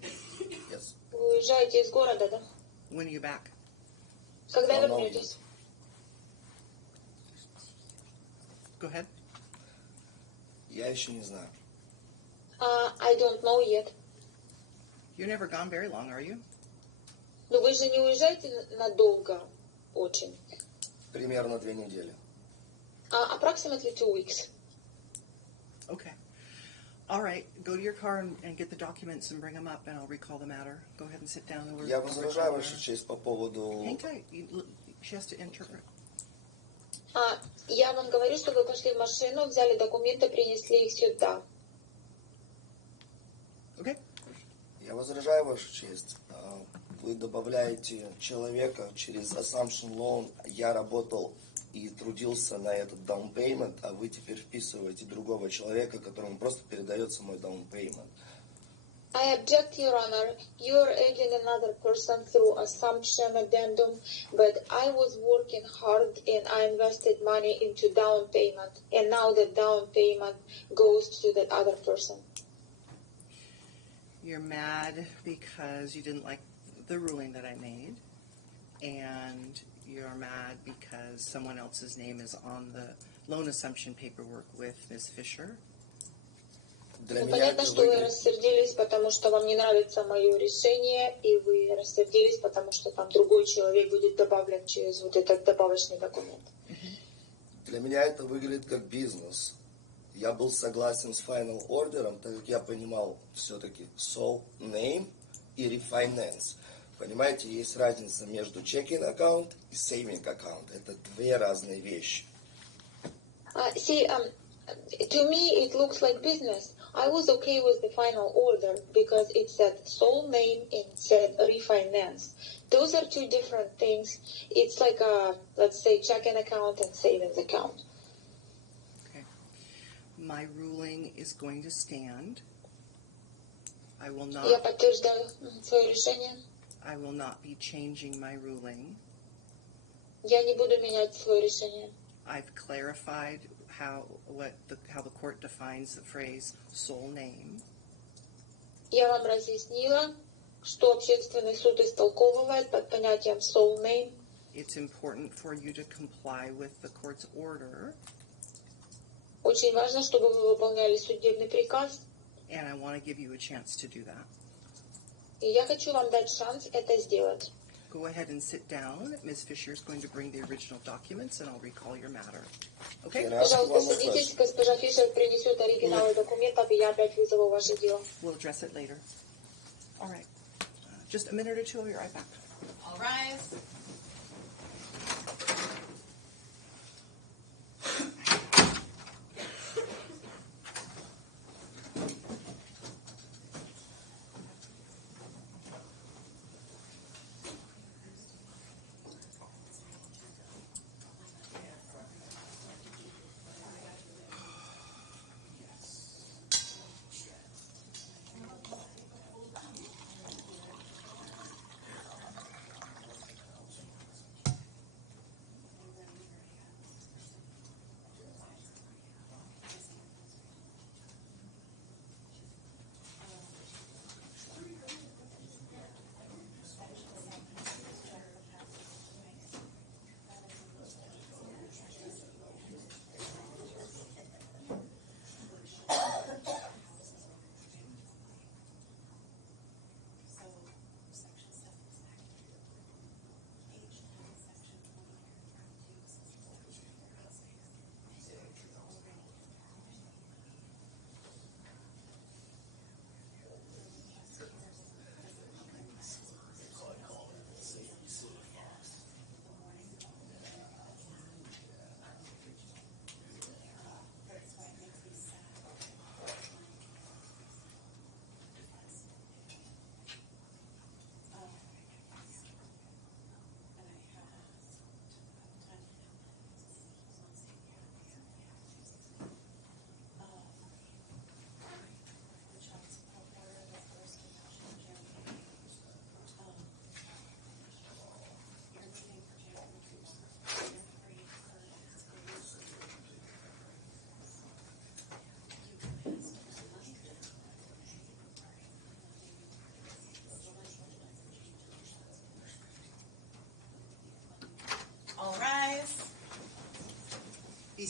Yes. Вы уезжаете из города, да? When are you back? Когда вернетесь? Go ahead. Я еще не знаю. I don't know yet. You're never gone very long, are you? Но вы же не уезжаете надолго очень. Примерно 2 недели. Approximately 2 weeks. Okay. All right, go to your car and get the documents and bring them up, and I'll recall the matter. Go ahead and sit down. And Я возражаю, Ваша честь, по поводу... Hang tight. She has to interpret. Я вам говорю, что вы пошли в машину, взяли документы, принесли их сюда. Okay. Я возражаю, Ваша честь. Вы добавляете человека через assumption loan. Я работал и трудился на этот down payment, а вы теперь вписываете другого человека, которому просто передается мой down payment. I object, Your Honor. You are adding another person through assumption addendum, but I was working hard and I invested money into down payment, and now the down payment goes to the other person. You're mad because you didn't like the ruling that I made, and you're mad because someone else's name is on the loan assumption paperwork with Ms. Fisher. Понятно, что вы рассердились, потому что вам не нравится мое решение, и вы рассердились, потому что там другой человек будет добавлен через вот этот добавочный документ. Для меня это выглядит как бизнес. Я был согласен с final order'ом, так как я понимал все-таки sole name и refinance. Понимаете, есть разница между checking account и saving account. Это 2 разные вещи. To me, it looks like business. I was okay with the final order because it said sole name and said refinance. Those are 2 different things. It's like a, let's say, checking account and savings account. Okay. My ruling is going to stand. I will not. Я подтверждаю свое решение. I will not be changing my ruling. Я не буду менять свое решение. I've clarified how the court defines the phrase sole name. Я вам разъяснила, что общественный суд истолковывает под понятием sole name. It's important for you to comply with the court's order. Очень важно, чтобы вы выполняли судебный приказ. And I want to give you a chance to do that. И я хочу вам дать шанс это сделать. Go ahead and sit down. Ms. Fisher is going to bring the original documents, and I'll recall your matter. Okay? Пожалуйста, садитесь, госпожа Фишер принесет оригиналы документов, и я опять вызову ваше дело. We'll address it later. All right. Just a minute or two, I'll be right back. All rise.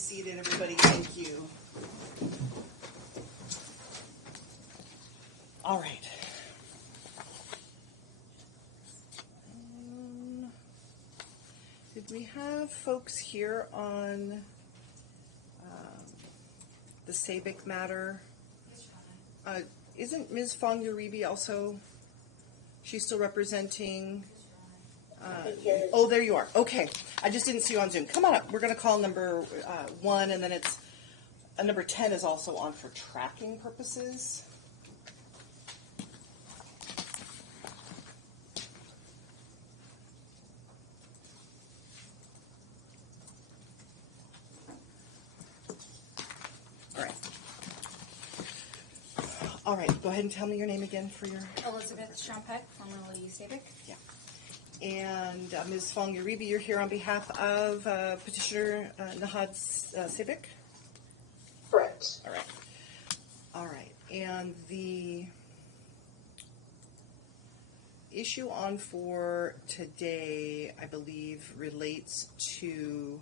seated, everybody. Thank you. All right. Did we have folks here on the SABIC matter? Isn't Ms. Fong Uribe also, she's still representing? Oh, there you are. Okay. I just didn't see you on Zoom. Come on up. We're going to call number 1, and then it's number 10 is also on for tracking purposes. All right, go ahead and tell me your name again for your... Elizabeth Champek, formerly SABIC. Yeah. And Ms. Fong Uribe, you're here on behalf of Petitioner Nahad SABIC? Correct. All right. All right. And the issue on for today, I believe, relates to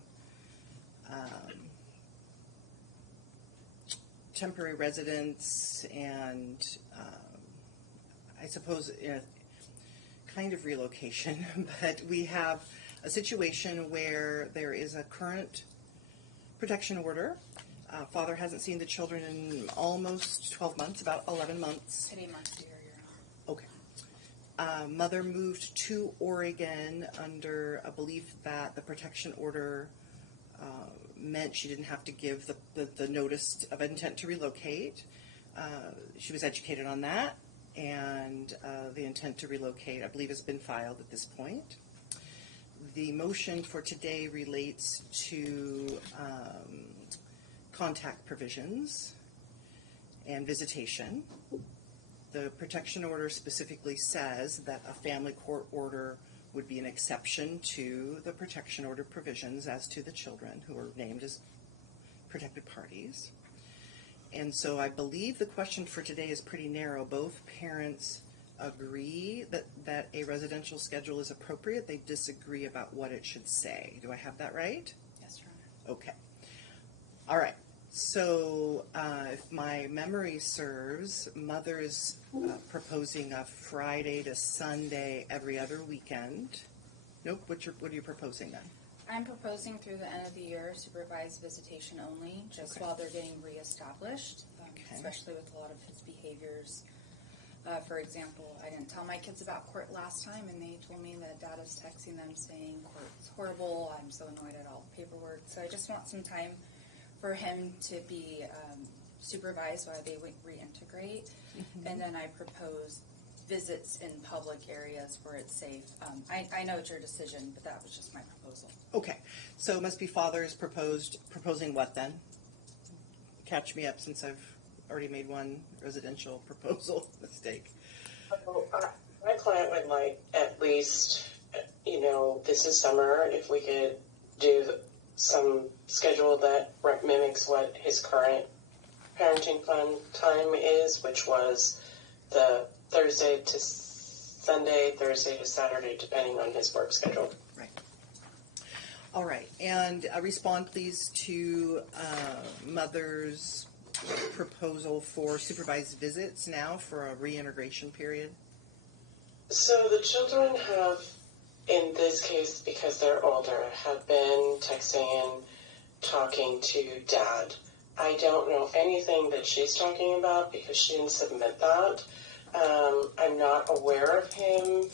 temporary residence and I suppose kind of relocation, but we have a situation where there is a current protection order. Father hasn't seen the children in almost 12 months, about 11 months. Today marks the year, Your Honor. Okay. Mother moved to Oregon under a belief that the protection order meant she didn't have to give the notice of intent to relocate. She was educated on that, and the intent to relocate, I believe, has been filed at this point. The motion for today relates to contact provisions and visitation. The protection order specifically says that a family court order would be an exception to the protection order provisions as to the children who are named as protected parties. And so I believe the question for today is pretty narrow. Both parents agree that a residential schedule is appropriate. They disagree about what it should say. Do I have that right? Yes, Your Honor. Okay. All right. So if my memory serves, Mother is proposing a Friday to Sunday every other weekend. Nope. What are you proposing then? I'm proposing through the end of the year supervised visitation only, just while they're getting reestablished, especially with a lot of his behaviors. For example, I didn't tell my kids about court last time, and they told me that Dad is texting them saying court's horrible. I'm so annoyed at all the paperwork. So I just want some time for him to be supervised while they reintegrate. Mm-hmm. And then I propose visits in public areas where it's safe. I know it's your decision, but that was just my proposal. Okay. So it must be Father's proposing what then? Catch me up, since I've already made one residential proposal mistake. My client would like at least, this is summer, if we could do some schedule that mimics what his current parenting plan time is, which was the Thursday to Sunday, Thursday to Saturday, depending on his work schedule. Right. All right. And respond, please, to Mother's proposal for supervised visits now for a reintegration period. So the children have, in this case, because they're older, have been texting and talking to Dad. I don't know anything that she's talking about because she didn't submit that. I'm not aware of him.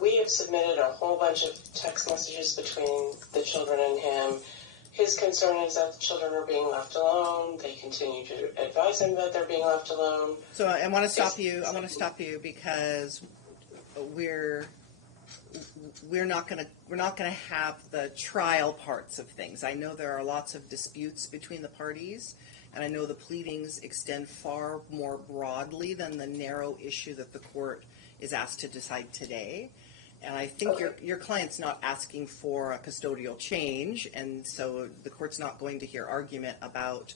We have submitted a whole bunch of text messages between the children and him. His concern is that the children are being left alone. They continue to advise him that they're being left alone. So I want to stop you. I want to stop you because we're not going to have the trial parts of things. I know there are lots of disputes between the parties, and I know the pleadings extend far more broadly than the narrow issue that the court is asked to decide today. And I think your client's not asking for a custodial change, and so the court's not going to hear argument about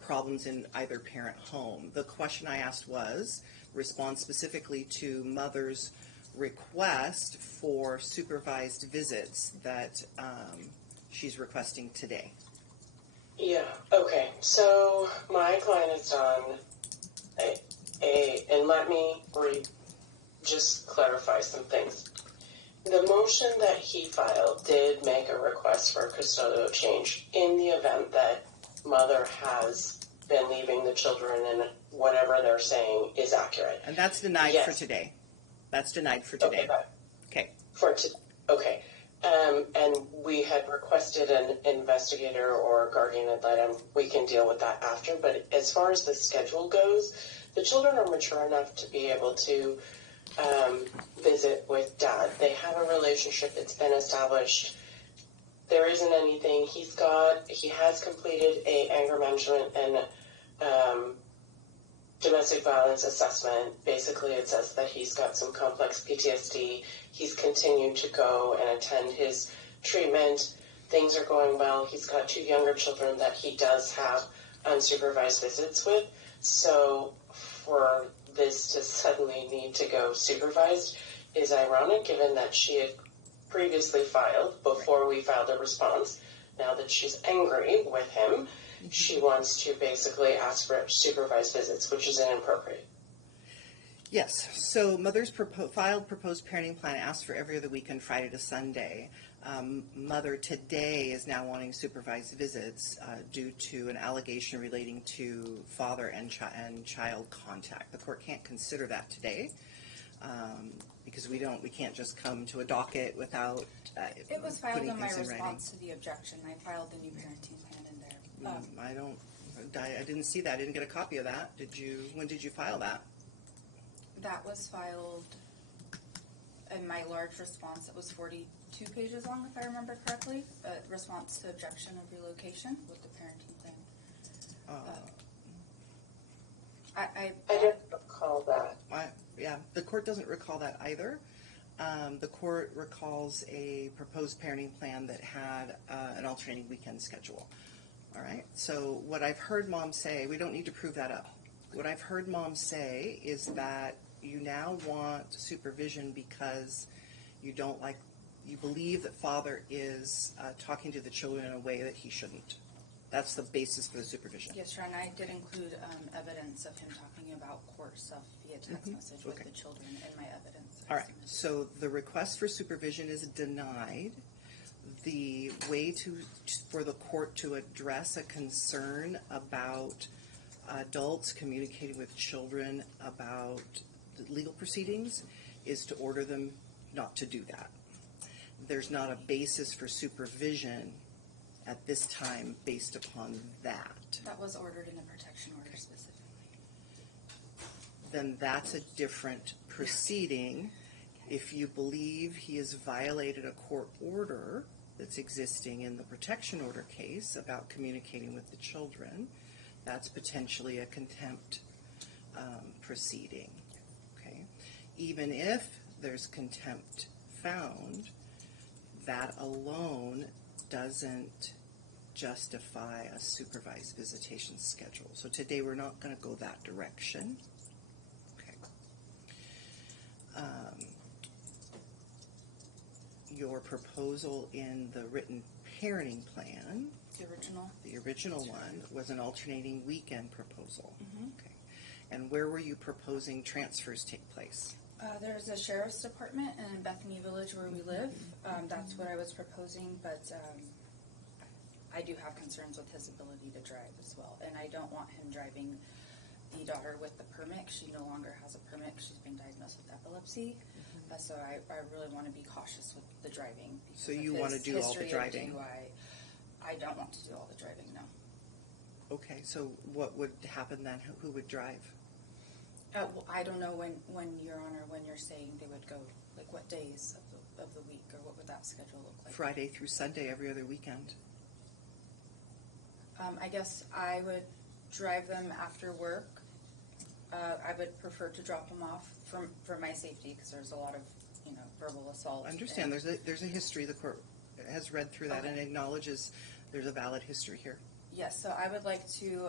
problems in either parent home. The question I asked was, respond specifically to Mother's request for supervised visits that she's requesting today. Yeah, okay. So my client has done and let me just clarify some things. The motion that he filed did make a request for custodial change in the event that mother has been leaving the children and whatever they're saying is accurate. And that's denied for today. That's denied for today. Okay. Okay. And we had requested an investigator or guardian ad litem. We can deal with that after. But as far as the schedule goes, the children are mature enough to be able to visit with dad. They have a relationship that's been established. There isn't anything. He has completed a anger management and domestic violence assessment. Basically, it says that he's got some complex PTSD. He's continued to go and attend his treatment. Things are going well. He's got 2 younger children that he does have unsupervised visits with. So for this to suddenly need to go supervised is ironic, given that she had previously filed before we filed a response. Now that she's angry with him, she wants to basically ask for supervised visits, which is inappropriate. Yes. So mother's filed proposed parenting plan asked for every other weekend, Friday to Sunday. Mother today is now wanting supervised visits due to an allegation relating to father and child contact. The court can't consider that today because we can't just come to a docket without it was filed putting in my things in writing. response to the objection. I filed the new parenting plan in there. I didn't see that. I didn't get a copy of that. When did you file that? That was filed in my large response. It was 42 pages long, if I remember correctly. A response to objection of relocation with the parenting plan. I didn't recall that. Yeah, the court doesn't recall that either. The court recalls a proposed parenting plan that had an alternating weekend schedule. All right, so what I've heard mom say, we don't need to prove that up. What I've heard mom say is that you now want supervision because you believe that father is talking to the children in a way that he shouldn't. That's the basis for the supervision. Yes, sir, and I did include evidence of him talking about court stuff via text message with the children in my evidence. All right, so the request for supervision is denied. The way for the court to address a concern about adults communicating with children about the legal proceedings is to order them not to do that. There's not a basis for supervision at this time based upon that. That was ordered in the protection order specifically. Then that's a different proceeding. If you believe he has violated a court order that's existing in the protection order case about communicating with the children, that's potentially a contempt proceeding. Okay, even if there's contempt found, that alone doesn't justify a supervised visitation schedule. So today we're not going to go that direction. Okay. Your proposal in the written parenting plan, the original one, was an alternating weekend proposal. Okay. And where were you proposing transfers take place? There's a sheriff's department in Bethany Village where we live. That's what I was proposing, but I do have concerns with his ability to drive as well. And I don't want him driving the daughter with the permit. She no longer has a permit. She's been diagnosed with epilepsy. So I really want to be cautious with the driving. So you want to do all the driving? I don't want to do all the driving, no. Okay, so what would happen then? Who would drive? Well, I don't know when, Your Honor, when you're saying they would go, like what days of the week, or what would that schedule look like? Friday through Sunday, every other weekend. I guess I would drive them after work. I would prefer to drop them off for my safety, because there's a lot of verbal assault. I understand. There's a history. The court has read through that and acknowledges there's a valid history here. Yes, so I would like to,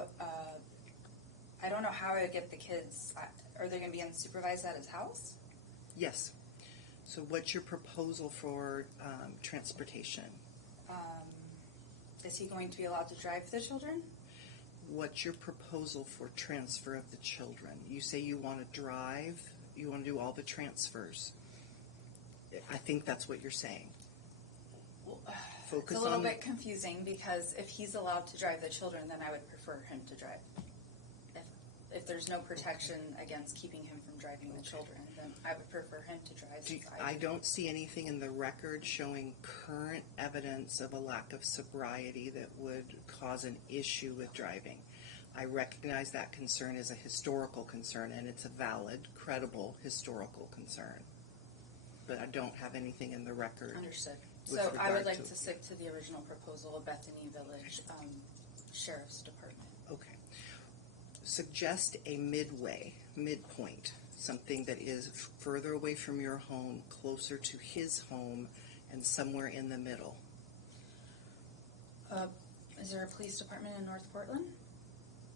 I don't know how I would get the kids. Are they going to be unsupervised at his house? Yes. So what's your proposal for transportation? Is he going to be allowed to drive the children? What's your proposal for transfer of the children? You say you want to drive, you want to do all the transfers. I think that's what you're saying. Focus It's a little on bit confusing because if he's allowed to drive the children, then I would prefer him to drive. If there's no protection against keeping him from driving the children, then I would prefer him to drive. I don't see anything in the record showing current evidence of a lack of sobriety that would cause an issue with driving. I recognize that concern is a historical concern, and it's a valid, credible historical concern. But I don't have anything in the record. Understood. with So I would regard like to stick to the original proposal of Bethany Village Sheriff's Department. Okay. Suggest a midpoint, something that is further away from your home, closer to his home, and somewhere in the middle. Is there a police department in North Portland?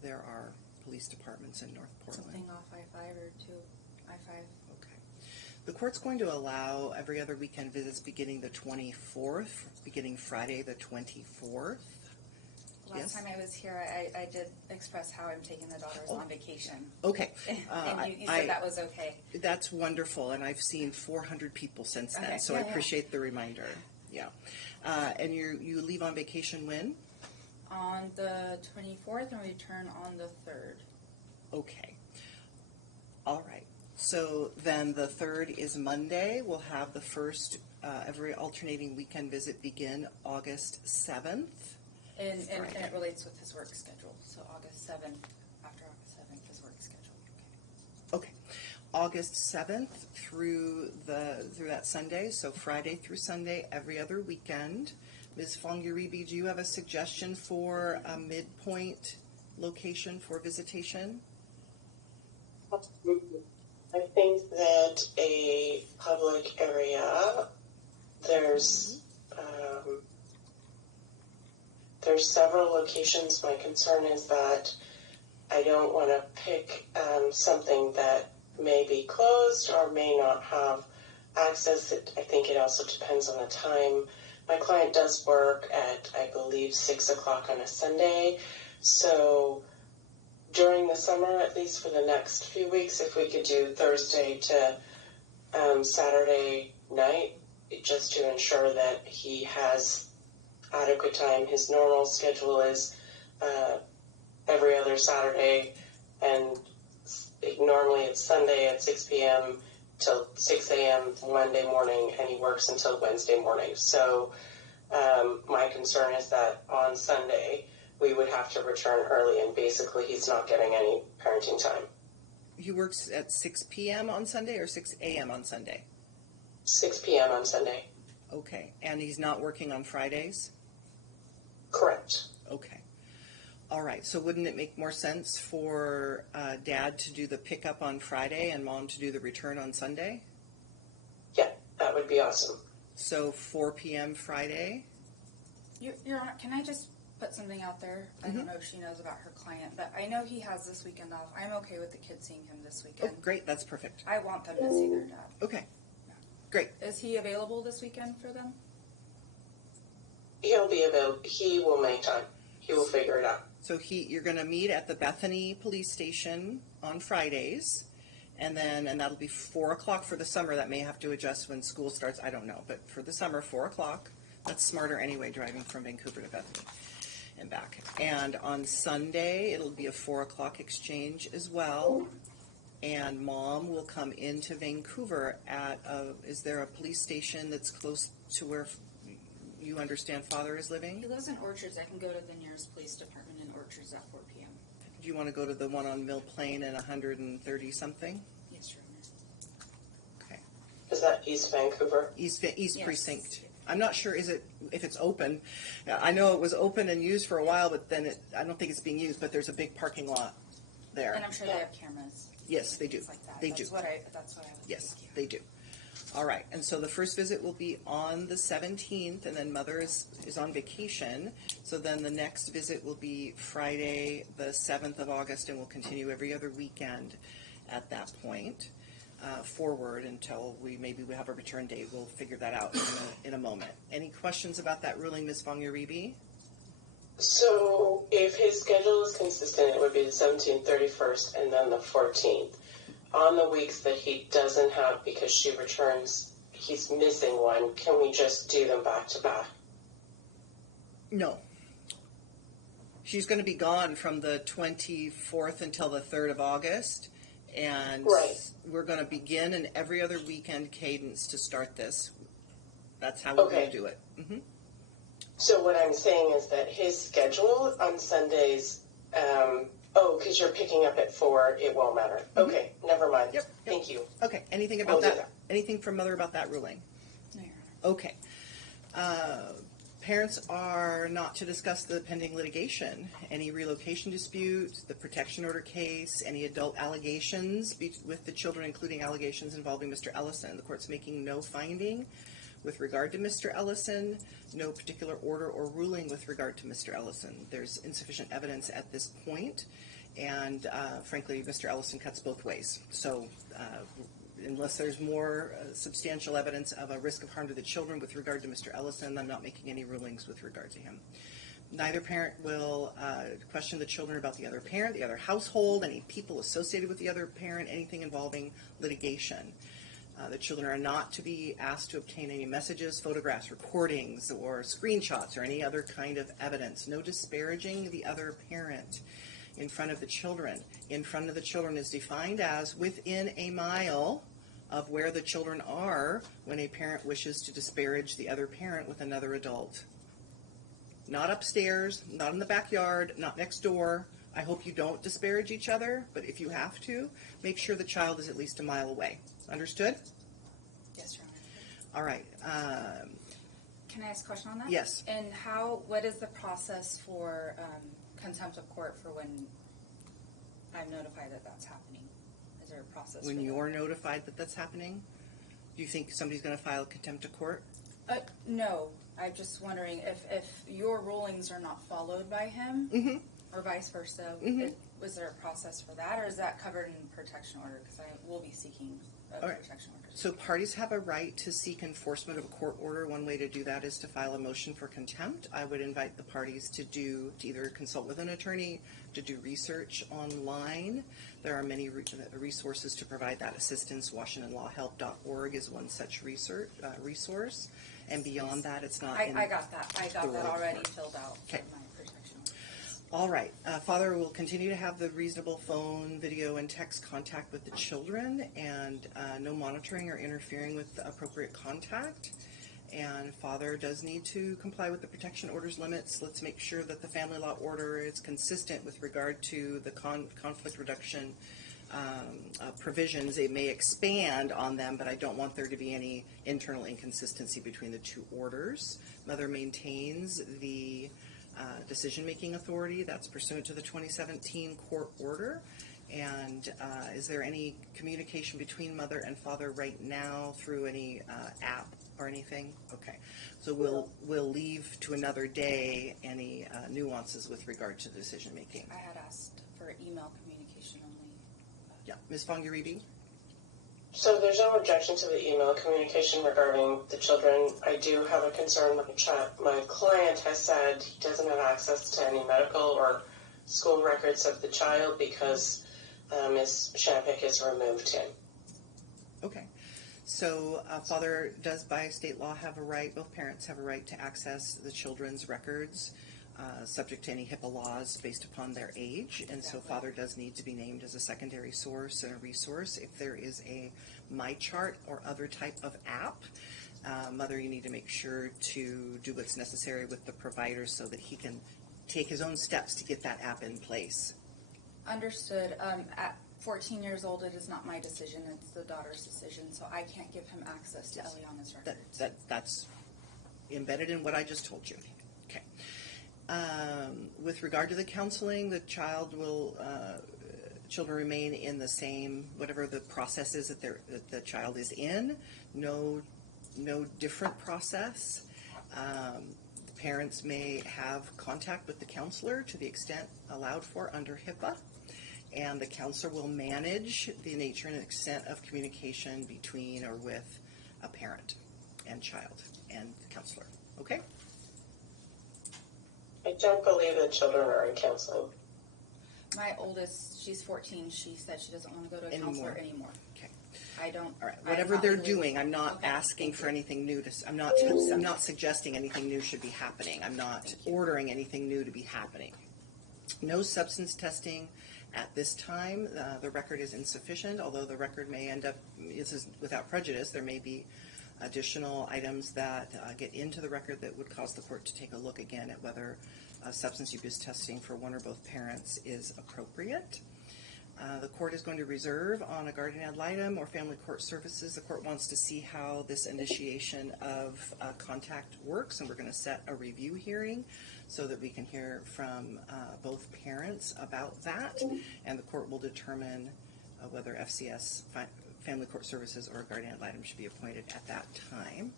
There are police departments in North Portland. Something off I-5 or 2 I-5? Okay. The court's going to allow every other weekend visits beginning the 24th, beginning Friday the 24th. Last time I was here, I did express how I'm taking the daughters on vacation. Okay. And you said that was okay. That's wonderful, and I've seen 400 people since then, Okay. so I appreciate the reminder. Yeah. And you leave on vacation when? On the 24th and return on the 3rd. Okay. All right. So then the 3rd is Monday. We'll have the first every alternating weekend visit begin August 7th. And it relates with his work schedule. So August 7th, after August 7th, his work schedule. Okay. August 7th through that Sunday, so Friday through Sunday, every other weekend. Ms. Fong-Uribe, do you have a suggestion for a midpoint location for visitation? I think that a public area, there's several locations. My concern is that I don't want to pick something that may be closed or may not have access. I think it also depends on the time. My client does work at, I believe, 6 o'clock on a Sunday. So during the summer, at least for the next few weeks, if we could do Thursday to Saturday night, just to ensure that he has adequate time. His normal schedule is every other Saturday, and normally it's Sunday at 6 p.m. till 6 a.m. Monday morning, and he works until Wednesday morning. So my concern is that on Sunday we would have to return early, and basically he's not getting any parenting time. He works at 6 p.m. on Sunday or 6 a.m. on Sunday? 6 p.m. on Sunday. Okay. And he's not working on Fridays? Correct. Okay. All right. So wouldn't it make more sense for Dad to do the pickup on Friday and Mom to do the return on Sunday? Yeah, that would be awesome. So 4 p.m. Friday? Your Honor, can I just put something out there? I don't know if she knows about her client, but I know he has this weekend off. I'm okay with the kids seeing him this weekend. Oh, great. That's perfect. I want them to see their dad. Okay. Great. Is he available this weekend for them? He'll be available. He will make time. He will figure it out. So you're going to meet at the Bethany Police Station on Fridays, and that'll be 4 o'clock for the summer. That may have to adjust when school starts. I don't know, but for the summer, 4 o'clock. That's smarter anyway, driving from Vancouver to Bethany and back. And on Sunday, it'll be a 4 o'clock exchange as well. And Mom will come into Vancouver is there a police station that's close to where you understand Father is living? He lives in Orchards. I can go to the nearest police department in Orchards at 4 p.m. Do you want to go to the one on Mill Plain and 130 something? Yes, Your Honor. Okay. Is that East Vancouver? East Yes. Precinct. I'm not sure if it's open. I know it was open and used for a while, but then I don't think it's being used, but there's a big parking lot there. And I'm sure they have cameras. Yes, they do. Like that. They That's do. What I would Yes, think, yeah. they do. All right, and so the first visit will be on the 17th, and then Mother is on vacation. So then the next visit will be Friday, the 7th of August, and we'll continue every other weekend at that point forward until we have a return date. We'll figure that out in a moment. Any questions about that ruling, Ms. Fong-Uribe? So if his schedule is consistent, it would be the 17th, 31st, and then the 14th. On the weeks that he doesn't have because she returns, he's missing one, can we just do them back to back? No. She's going to be gone from the 24th until the 3rd of August, and we're going to begin an every other weekend cadence to start this. That's how we're going to do it. Mm-hmm. So what I'm saying is that his schedule on Sundays, because you're picking up at 4, it won't matter. Mm-hmm. Okay, never mind. Yep. Thank you. Okay, anything about that? Anything from Mother about that ruling? No. Okay. Parents are not to discuss the pending litigation, any relocation dispute, the protection order case, any adult allegations with the children, including allegations involving Mr. Ellison. The court's making no finding with regard to Mr. Ellison, no particular order or ruling with regard to Mr. Ellison. There's insufficient evidence at this point, and frankly, Mr. Ellison cuts both ways. So unless there's more substantial evidence of a risk of harm to the children with regard to Mr. Ellison, I'm not making any rulings with regard to him. Neither parent will question the children about the other parent, the other household, any people associated with the other parent, anything involving litigation. The children are not to be asked to obtain any messages, photographs, recordings, or screenshots, or any other kind of evidence. No disparaging the other parent in front of the children. In front of the children is defined as within a mile of where the children are when a parent wishes to disparage the other parent with another adult. Not upstairs, not in the backyard, not next door. I hope you don't disparage each other, but if you have to, make sure the child is at least a mile away. Understood? Yes, Your Honor. All right. Can I ask a question on that? Yes. And what is the process for contempt of court for when I'm notified that that's happening? Is there a process When for you're notified that that's happening, do you think somebody's going to file contempt of court? No. I'm just wondering if your rulings are not followed by him, Mm-hmm. or vice versa. Mm-hmm. Was there a process for that, or is that covered in protection order? Because I will be seeking a protection order. So parties have a right to seek enforcement of a court order. One way to do that is to file a motion for contempt. I would invite the parties to either consult with an attorney, to do research online. There are many resources to provide that assistance. WashingtonLawHelp.org is one such resource. And beyond that, it's not. I got that. I got that already filled out. Okay. For my protection order. All right. Father will continue to have the reasonable phone, video, and text contact with the children, and no monitoring or interfering with the appropriate contact. And Father does need to comply with the protection order's limits. Let's make sure that the family law order is consistent with regard to the conflict reduction provisions. It may expand on them, but I don't want there to be any internal inconsistency between the two orders. Mother maintains the decision-making authority that's pursuant to the 2017 court order. And is there any communication between Mother and Father right now through any app or anything? Okay, so we'll leave to another day any nuances with regard to decision-making. I had asked for email communication only. Yeah, Ms. Fonguribi? So there's no objection to the email communication regarding the children. I do have a concern. My client has said he doesn't have access to any medical or school records of the child because Ms. Shapick has removed him. Okay. So Father does by state law have a right, both parents have a right to access the children's records subject to any HIPAA laws based upon their age. And so Father does need to be named as a secondary source and a resource. If there is a MyChart or other type of app, Mother, you need to make sure to do what's necessary with the provider so that he can take his own steps to get that app in place. Understood. At 14 years old, it is not my decision. It's the daughter's decision, so I can't give him access to Eliana's records. That's embedded in what I just told you. Okay. With regard to the counseling, the children remain in the same, whatever the process is that the child is in. No different process. Parents may have contact with the counselor to the extent allowed for under HIPAA, and the counselor will manage the nature and extent of communication between or with a parent and child and the counselor. Okay? I don't believe the children are in counseling. My oldest, she's 14. She said she doesn't want to go to a counselor anymore. Okay. I don't. All right. Whatever they're doing, I'm not asking for anything new. I'm not suggesting anything new should be happening. I'm not ordering anything new to be happening. No substance testing at this time. The record is insufficient, although the record may end up, this is without prejudice, there may be additional items that get into the record that would cause the court to take a look again at whether substance abuse testing for one or both parents is appropriate. The court is going to reserve on a guardian ad litem or family court services. The court wants to see how this initiation of contact works, and we're going to set a review hearing so that we can hear from both parents about that, and the court will determine whether FCS, family court services, or a guardian ad litem should be appointed at that time.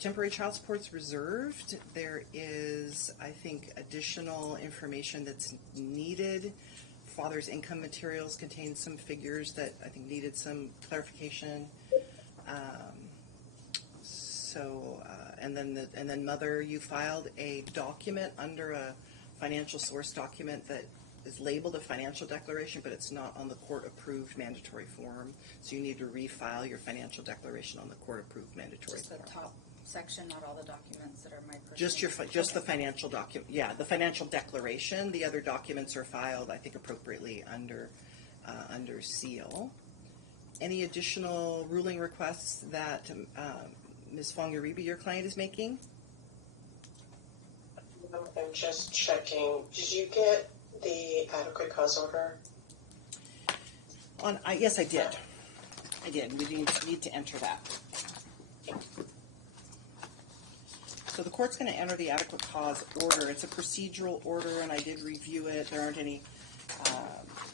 Temporary child support's reserved. There is, I think, additional information that's needed. Father's income materials contain some figures that I think needed some clarification. And then mother, you filed a document under a financial source document that is labeled a financial declaration, but it's not on the court-approved mandatory form. So you need to refile your financial declaration on the court-approved mandatory form. Just the top section, not all the documents that are my personal. Just the financial document. Yeah, the financial declaration. The other documents are filed, I think, appropriately under seal. Any additional ruling requests that Ms. Fong-Uribe, your client, is making? I'm just checking. Did you get the adequate cause order? Yes, I did. I did. We need to enter that. So the court's going to enter the adequate cause order. It's a procedural order, and I did review it. There aren't any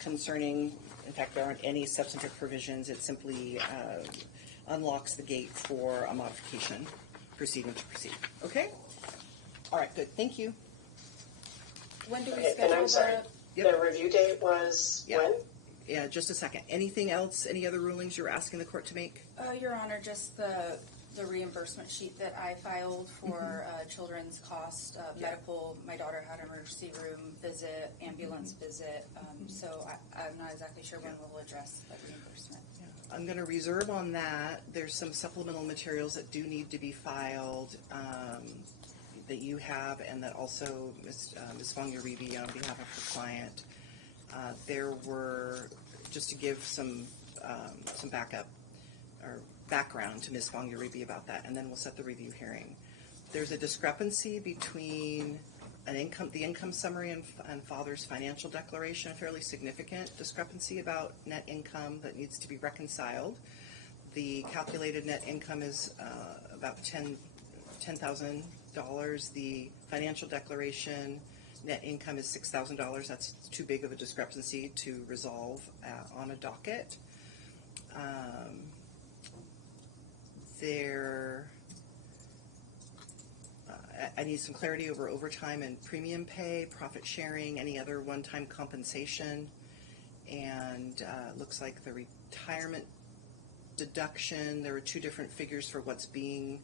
in fact, there aren't any substantive provisions. It simply unlocks the gate for a modification proceeding to proceed. Okay? All right, good. Thank you. When do we Okay, schedule and I'm sorry, the review date was when? Yeah, just a second. Anything else, any other rulings you're asking the court to make? Your Honor, just the reimbursement sheet that I filed for children's cost, medical. My daughter had an emergency room visit, ambulance visit, so I'm not exactly sure when we'll address the reimbursement. Yeah. I'm going to reserve on that. There's some supplemental materials that do need to be filed that you have, and that also Ms. Fong-Uribe on behalf of her client. There were, just to give some backup or background to Ms. Fong-Uribe about that, and then we'll set the review hearing. There's a discrepancy between the income summary and father's financial declaration, a fairly significant discrepancy about net income that needs to be reconciled. The calculated net income is about $10,000. The financial declaration net income is $6,000. That's too big of a discrepancy to resolve on a docket. I need some clarity over overtime and premium pay, profit sharing, any other one-time compensation, and looks like the retirement deduction. There are two different figures for what's being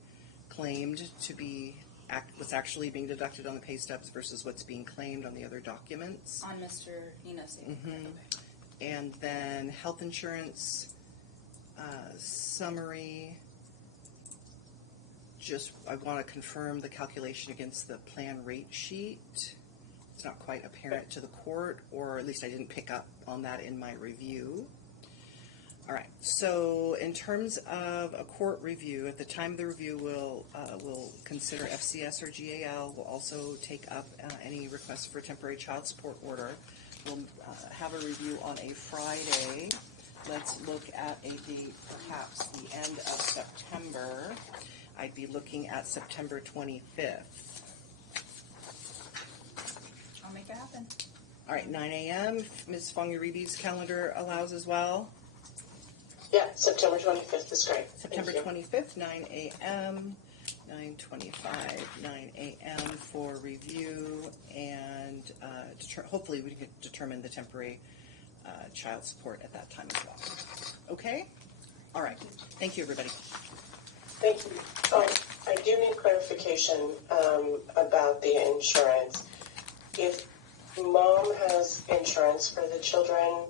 claimed to be what's actually being deducted on the pay stubs versus what's being claimed on the other documents. On Mr. Nina's. Okay. And then health insurance summary. I want to confirm the calculation against the plan rate sheet. It's not quite apparent to the court, or at least I didn't pick up on that in my review. All right, so in terms of a court review, at the time of the review, we'll consider FCS or GAL. We'll also take up any requests for temporary child support order. We'll have a review on a Friday. Let's look at a date, perhaps the end of September. I'd be looking at September 25th. I'll make it happen. All right, 9 a.m. Ms. Fong-Uribe's calendar allows as well. Yeah, September 25th is great. September 25th, 9 a.m., 9:25, 9 a.m. for review, and hopefully we can determine the temporary child support at that time as well. Okay? All right. Thank you, everybody. Thank you. I do need clarification about the insurance. If mom has insurance for the children,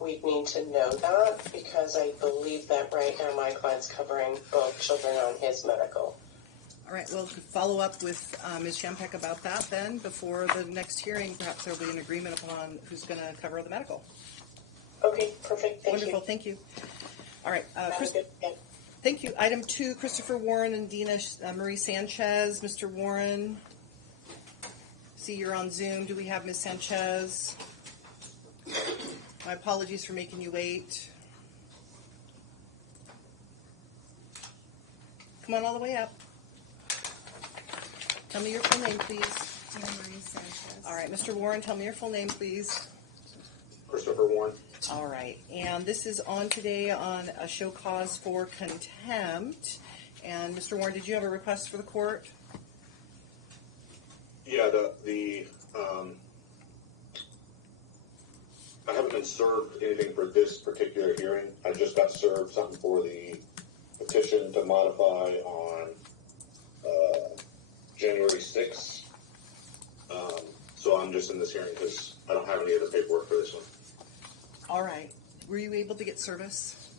we'd need to know that because I believe that right now my client's covering both children on his medical. All right, well, follow up with Ms. Shampek about that then before the next hearing. Perhaps there'll be an agreement upon who's going to cover the medical. Okay, perfect. Thank Wonderful, you. thank you. All right, Have a good day. thank you. Item 2, Christopher Warren and Dina Marie Sanchez. Mr. Warren, see you're on Zoom. Do we have Ms. Sanchez? My apologies for making you wait. Come on all the way up. Tell me your full name, please. Dina Marie Sanchez. All right, Mr. Warren, tell me your full name, please. Christopher Warren. All right, and this is on today on a show cause for contempt. And Mr. Warren, did you have a request for the court? Yeah, I haven't been served anything for this particular hearing. I just got served something for the petition to modify on January 6th. So I'm just in this hearing because I don't have any other paperwork for this one. All right. Were you able to get service?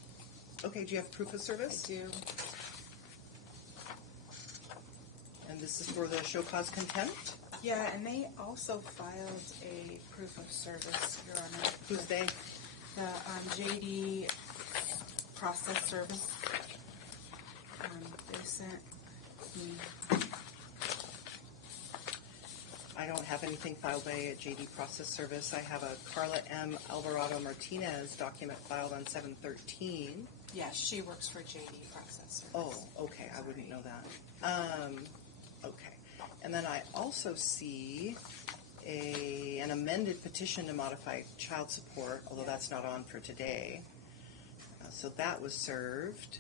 Okay, do you have proof of service? I do. And this is for the show cause contempt? Yeah, and they also filed a proof of service, Your Honor. Who's they? The JD process service. They sent me. I don't have anything filed by a JD process service. I have a Carla M. Alvarado Martinez document filed on 7/13. Yeah, she works for JD process service. Oh, okay. I wouldn't know that. Okay. And then I also see an amended petition to modify child support, although that's not on for today. So that was served.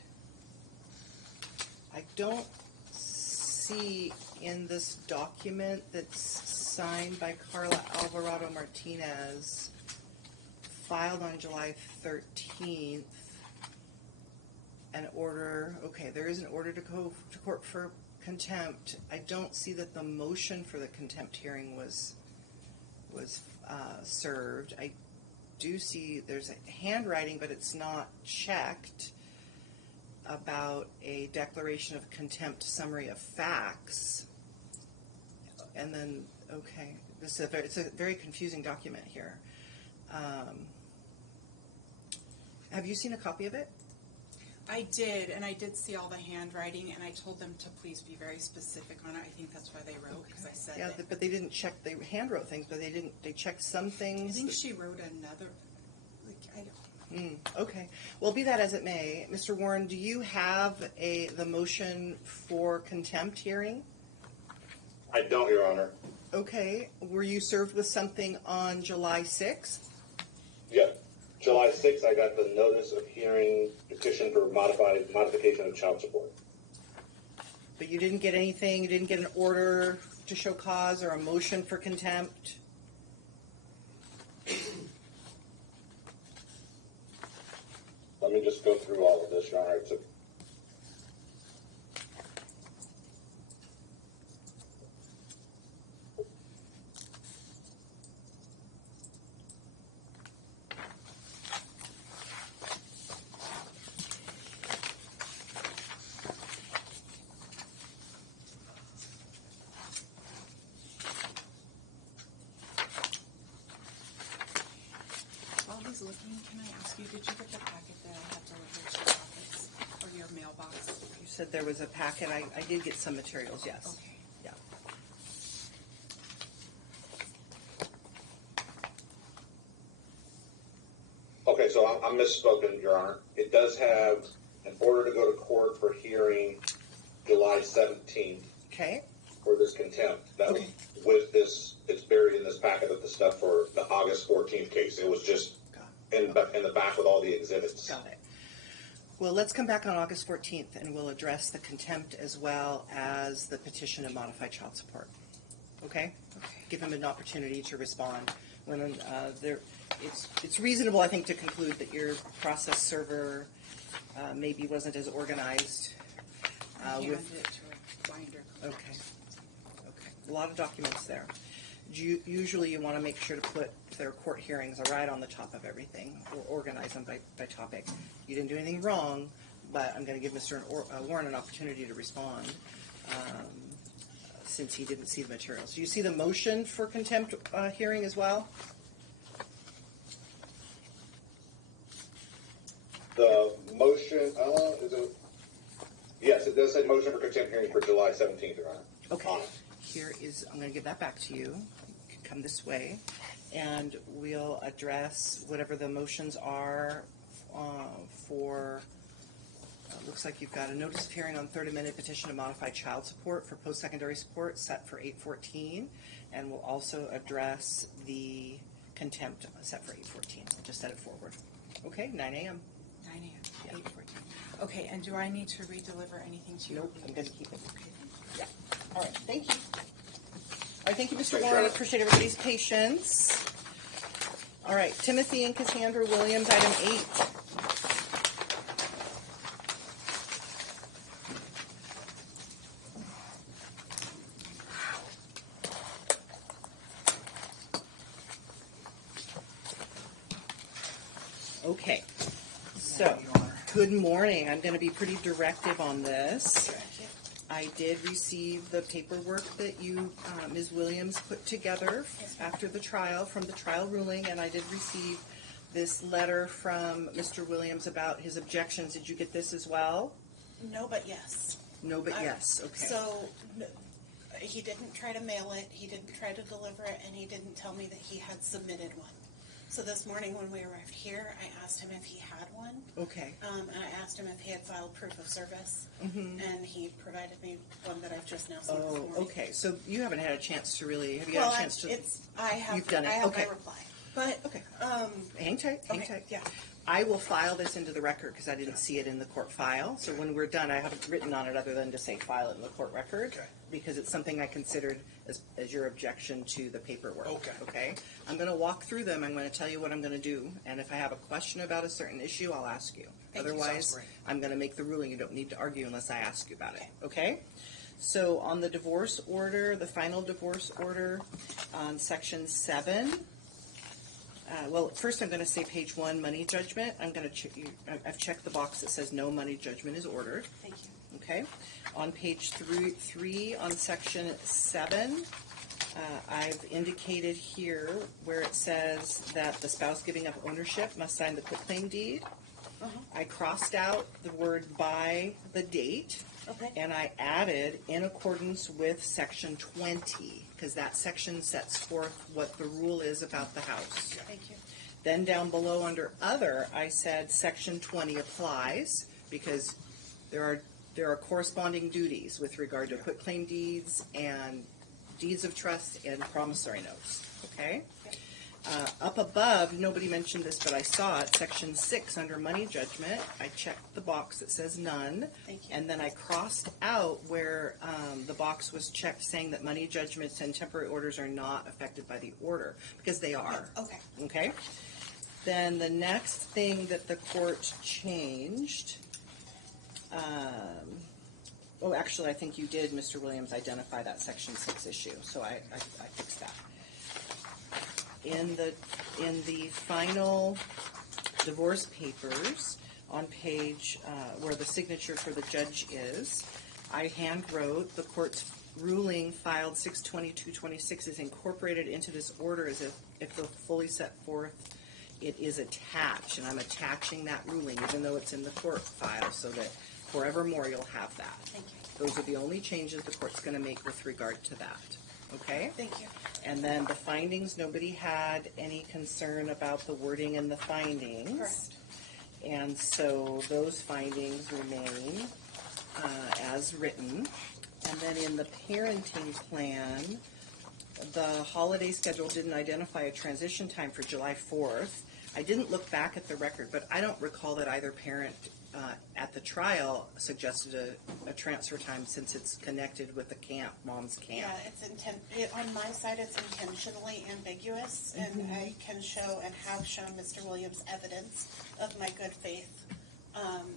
I don't see in this document that's signed by Carla Alvarado Martinez, filed on July 13th, an order. Okay, there is an order to go to court for contempt. I don't see that the motion for the contempt hearing was served. I do see there's a handwriting, but it's not checked, about a declaration of contempt summary of facts. And then, okay, it's a very confusing document here. Have you seen a copy of it? I did, and I did see all the handwriting, and I told them to please be very specific on it. I think that's why they wrote, because I said Yeah, but they didn't check, they handwrote things, but they checked some things. I think she wrote another, I don't. Okay. Well, be that as it may, Mr. Warren, do you have the motion for contempt hearing? I don't, Your Honor. Okay. Were you served with something on July 6th? Yeah. July 6th, I got the notice of hearing petition for modification of child support. But you didn't get anything, you didn't get an order to show cause or a motion for contempt? Let me just go through all of this, Your Honor. While he's looking, can I ask you, did you get the packet that I had delivered to your office or your mailbox? You said there was a packet. I did get some materials, yes. Okay. Yeah. Okay, so I'm misspoken, Your Honor. It does have an order to go to court for hearing July 17th. Okay. For this contempt. That was with this, it's buried in this packet of the stuff for the August 14th case. It was just in the back with all the exhibits. Got it. Well, let's come back on August 14th and we'll address the contempt as well as the petition to modify child support. Okay? Give them an opportunity to respond. When it's reasonable, I think, to conclude that your process server maybe wasn't as organized Hand it to a binder. Okay. A lot of documents there. Usually you want to make sure to put their court hearings right on the top of everything, or organize them by topic. You didn't do anything wrong, but I'm going to give Mr. Warren an opportunity to respond since he didn't see the materials. Do you see the motion for contempt hearing as well? The motion, yes, it does say motion for contempt hearing for July 17th, Your Honor. Okay. Here is, I'm going to give that back to you. You can come this way, and we'll address whatever the motions are for, looks like you've got a notice of hearing on third amendment petition to modify child support for post-secondary support set for 8/14, and we'll also address the contempt set for 8/14. Just set it forward. Okay, 9 a.m. 9 a.m. 8:14. Okay, and do I need to redeliver anything to you? Nope, I'm going to keep it. Yeah. All right, thank you. All right, thank you, Mr. Warren. I appreciate everybody's patience. All right, Timothy and Cassandra Williams, item 8. Okay, so good morning. I'm going to be pretty directive on this. I did receive the paperwork that you, Ms. Williams, put together after the trial, from the trial ruling, and I did receive this letter from Mr. Williams about his objections. Did you get this as well? No, but yes. No, but yes, okay. So he didn't try to mail it, he didn't try to deliver it, and he didn't tell me that he had submitted one. So this morning when we arrived here, I asked him if he had one. Okay. And I asked him if he had filed proof of service, Mhm. and he provided me one that I've just now seen this Oh, morning. okay. So you haven't had a chance to really, have you had a chance to? I have. You've done it. I have Okay. my reply. But okay. Hang tight. Yeah. I will file this into the record because I didn't see it in the court file. So when we're done, I haven't written on it other than to say file it in the court record, because it's something I considered as your objection to the paperwork. Okay. I'm going to walk through them. I'm going to tell you what I'm going to do, and if I have a question about a certain issue, I'll ask you. Otherwise, I'm going to make the ruling. You don't need to argue unless I ask you about it. Okay. So on the divorce order, the final divorce order, on section 7. Well, first I'm going to say page 1, money judgment. I'm going to I've checked the box that says no money judgment is ordered. Thank you. Okay. On page 3 on section 7, I've indicated here where it says that the spouse giving up ownership must sign the quitclaim deed. I crossed out the word by the date. Okay. And I added in accordance with section 20, because that section sets forth what the rule is about the house. Thank you. Then down below under other, I said section 20 applies because there are corresponding duties with regard to quitclaim deeds and deeds of trust and promissory notes. Okay? Up above, nobody mentioned this, but I saw it, section 6 under money judgment. I checked the box that says none. Thank you. And then I crossed out where the box was checked saying that money judgments and temporary orders are not affected by the order, because they are. Okay. Okay? Then the next thing that the court changed, actually I think you did, Mr. Williams, identify that section 6 issue, so I fixed that. In the final divorce papers on page where the signature for the judge is, I hand wrote the court's ruling filed 6/22/26 is incorporated into this order as if the fully set forth it is attached, and I'm attaching that ruling even though it's in the court file so that forevermore you'll have that. Thank you. Those are the only changes the court's going to make with regard to that. Okay? Thank you. And then the findings, nobody had any concern about the wording in the findings. Correct. And so those findings remain as written. And then in the parenting plan, the holiday schedule didn't identify a transition time for July 4th. I didn't look back at the record, but I don't recall that either parent at the trial suggested a transfer time since it's connected with the camp, mom's camp. Yeah, it's on my side it's intentionally ambiguous, and I can show and have shown Mr. Williams evidence of my good faith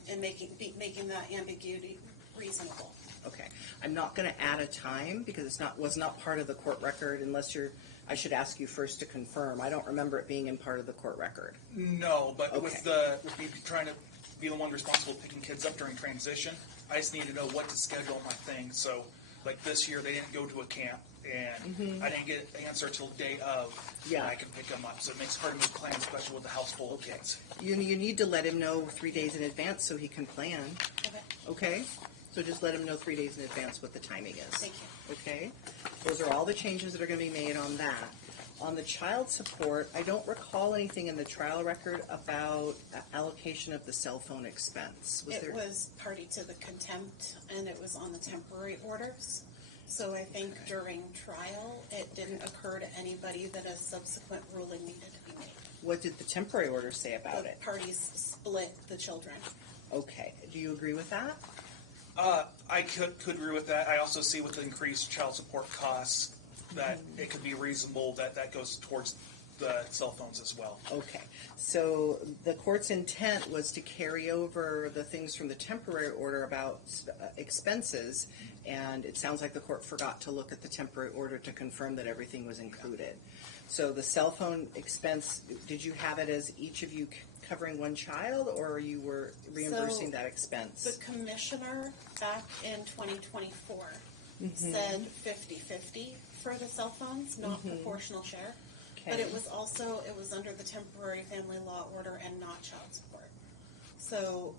in making that ambiguity reasonable. Okay. I'm not going to add a time because was not part of the court record unless I should ask you first to confirm. I don't remember it being in part of the court record. No, but Okay. with me trying to be the one responsible for picking kids up during transition, I just need to know what to schedule my thing. So, like this year, they didn't go to a camp, and I didn't get an answer till the day of. Yeah. And I can pick them up, so it makes it hard to make plans, especially with a house full of kids. You need to let him know 3 days in advance so he can plan. Okay? So just let him know 3 days in advance what the timing is. Thank you. Okay? Those are all the changes that are going to be made on that. On the child support, I don't recall anything in the trial record about allocation of the cell phone expense. It was party to the contempt, and it was on the temporary orders. So I think during trial, it didn't occur to anybody that a subsequent ruling needed to be made. What did the temporary order say about it? The parties split the children. Okay. Do you agree with that? I could agree with that. I also see with the increased child support costs that it could be reasonable that goes towards the cell phones as well. Okay. So the court's intent was to carry over the things from the temporary order about expenses, and it sounds like the court forgot to look at the temporary order to confirm that everything was included. So the cell phone expense, did you have it as each of you covering one child, or you were reimbursing that expense? The commissioner back in 2024 said 50-50 for the cell phones, not proportional share. Okay. But it was under the temporary family law order and not child support. So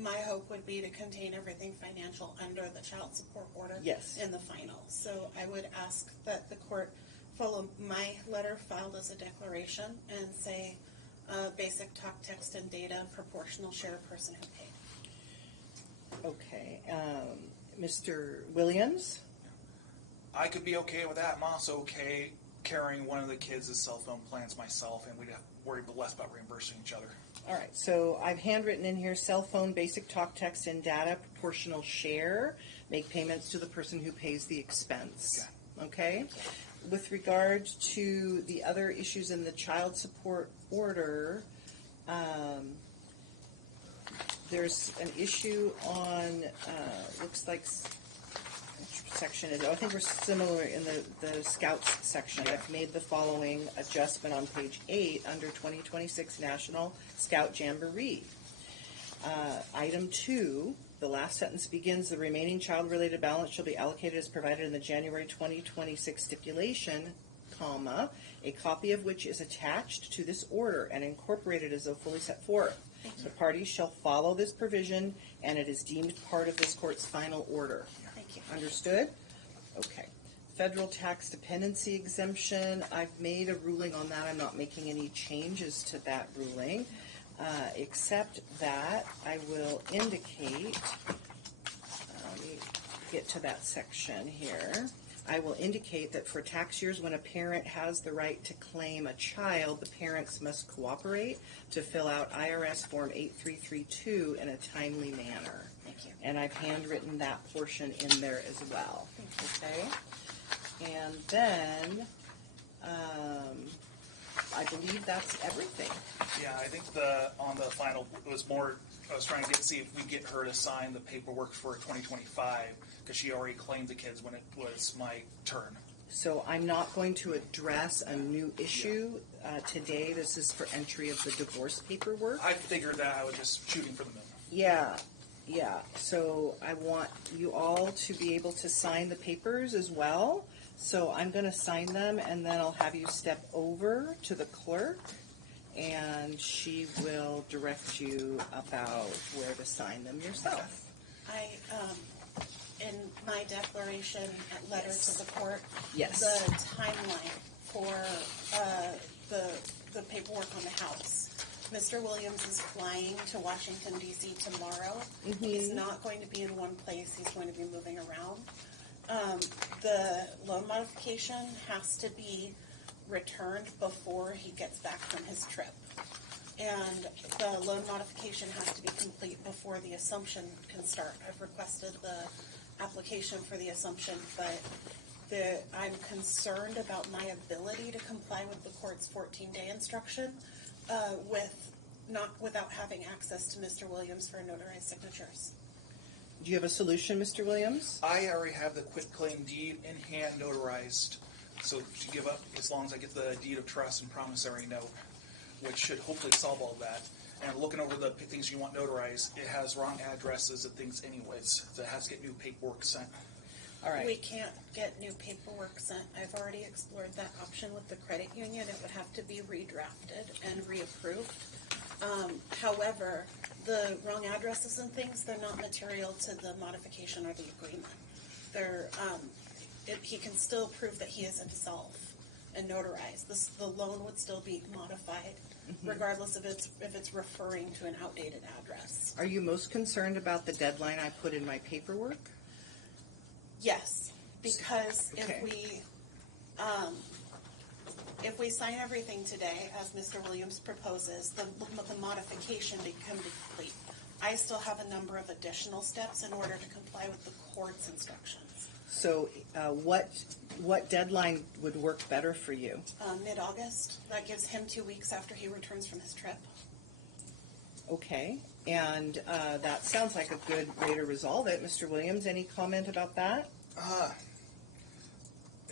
my hope would be to contain everything financial under the child support order in the final. So I would ask that the court follow my letter filed as a declaration and say basic talk, text, and data, proportional share person who paid. Okay. Mr. Williams? I could be okay with that. I'm also okay carrying one of the kids' cell phone plans myself, and we'd have to worry less about reimbursing each other. All right, so I've handwritten in here cell phone, basic talk, text, and data, proportional share, make payments to the person who pays the expense. Okay? With regard to the other issues in the child support order, there's an issue on, looks like, which section is it? I think we're similar in the Scouts section. I've made the following adjustment on page 8 under 2026 National Scout Jamboree. Item 2, the last sentence begins, the remaining child-related balance shall be allocated as provided in the January 2026 stipulation, comma, a copy of which is attached to this order and incorporated as though fully set forth. The parties shall follow this provision, and it is deemed part of this court's final order. Thank you. Understood? Okay. Federal tax dependency exemption, I've made a ruling on that. I'm not making any changes to that ruling, except that I will indicate, let me get to that section here. I will indicate that for tax years when a parent has the right to claim a child, the parents must cooperate to fill out IRS Form 8332 in a timely manner. Thank you. And I've handwritten that portion in there as well. Okay? And then, I believe that's everything. Yeah, I think on the final, it was more, I was trying to see if we get her to sign the paperwork for 2025, because she already claimed the kids when it was my turn. So I'm not going to address a new issue today. This is for entry of the divorce paperwork. I figured that I was just shooting for the moon. Yeah. So I want you all to be able to sign the papers as well. So I'm going to sign them, and then I'll have you step over to the clerk, and she will direct you about where to sign them yourself. In my declaration and letter to the court, the timeline for the paperwork on the house. Mr. Williams is flying to Washington, D.C. tomorrow. He's not going to be in one place. He's going to be moving around. The loan modification has to be returned before he gets back from his trip. And the loan modification has to be complete before the assumption can start. I've requested the application for the assumption, but I'm concerned about my ability to comply with the court's 14-day instruction without having access to Mr. Williams for notarized signatures. Do you have a solution, Mr. Williams? I already have the quitclaim deed in hand notarized, so to give up as long as I get the deed of trust and promissory note, which should hopefully solve all that. And looking over the things you want notarized, it has wrong addresses and things anyways, so it has to get new paperwork sent. All right. We can't get new paperwork sent. I've already explored that option with the credit union. It would have to be redrafted and reapproved. However, the wrong addresses and things, they're not material to the modification or the agreement. He can still prove that he is himself and notarize. The loan would still be modified, regardless of if it's referring to an outdated address. Are you most concerned about the deadline I put in my paperwork? Yes, because Okay. if we sign everything today, as Mr. Williams proposes, the modification becomes complete. I still have a number of additional steps in order to comply with the court's instructions. So what deadline would work better for you? Mid-August. That gives him 2 weeks after he returns from his trip. Okay, and that sounds like a good way to resolve it. Mr. Williams, any comment about that?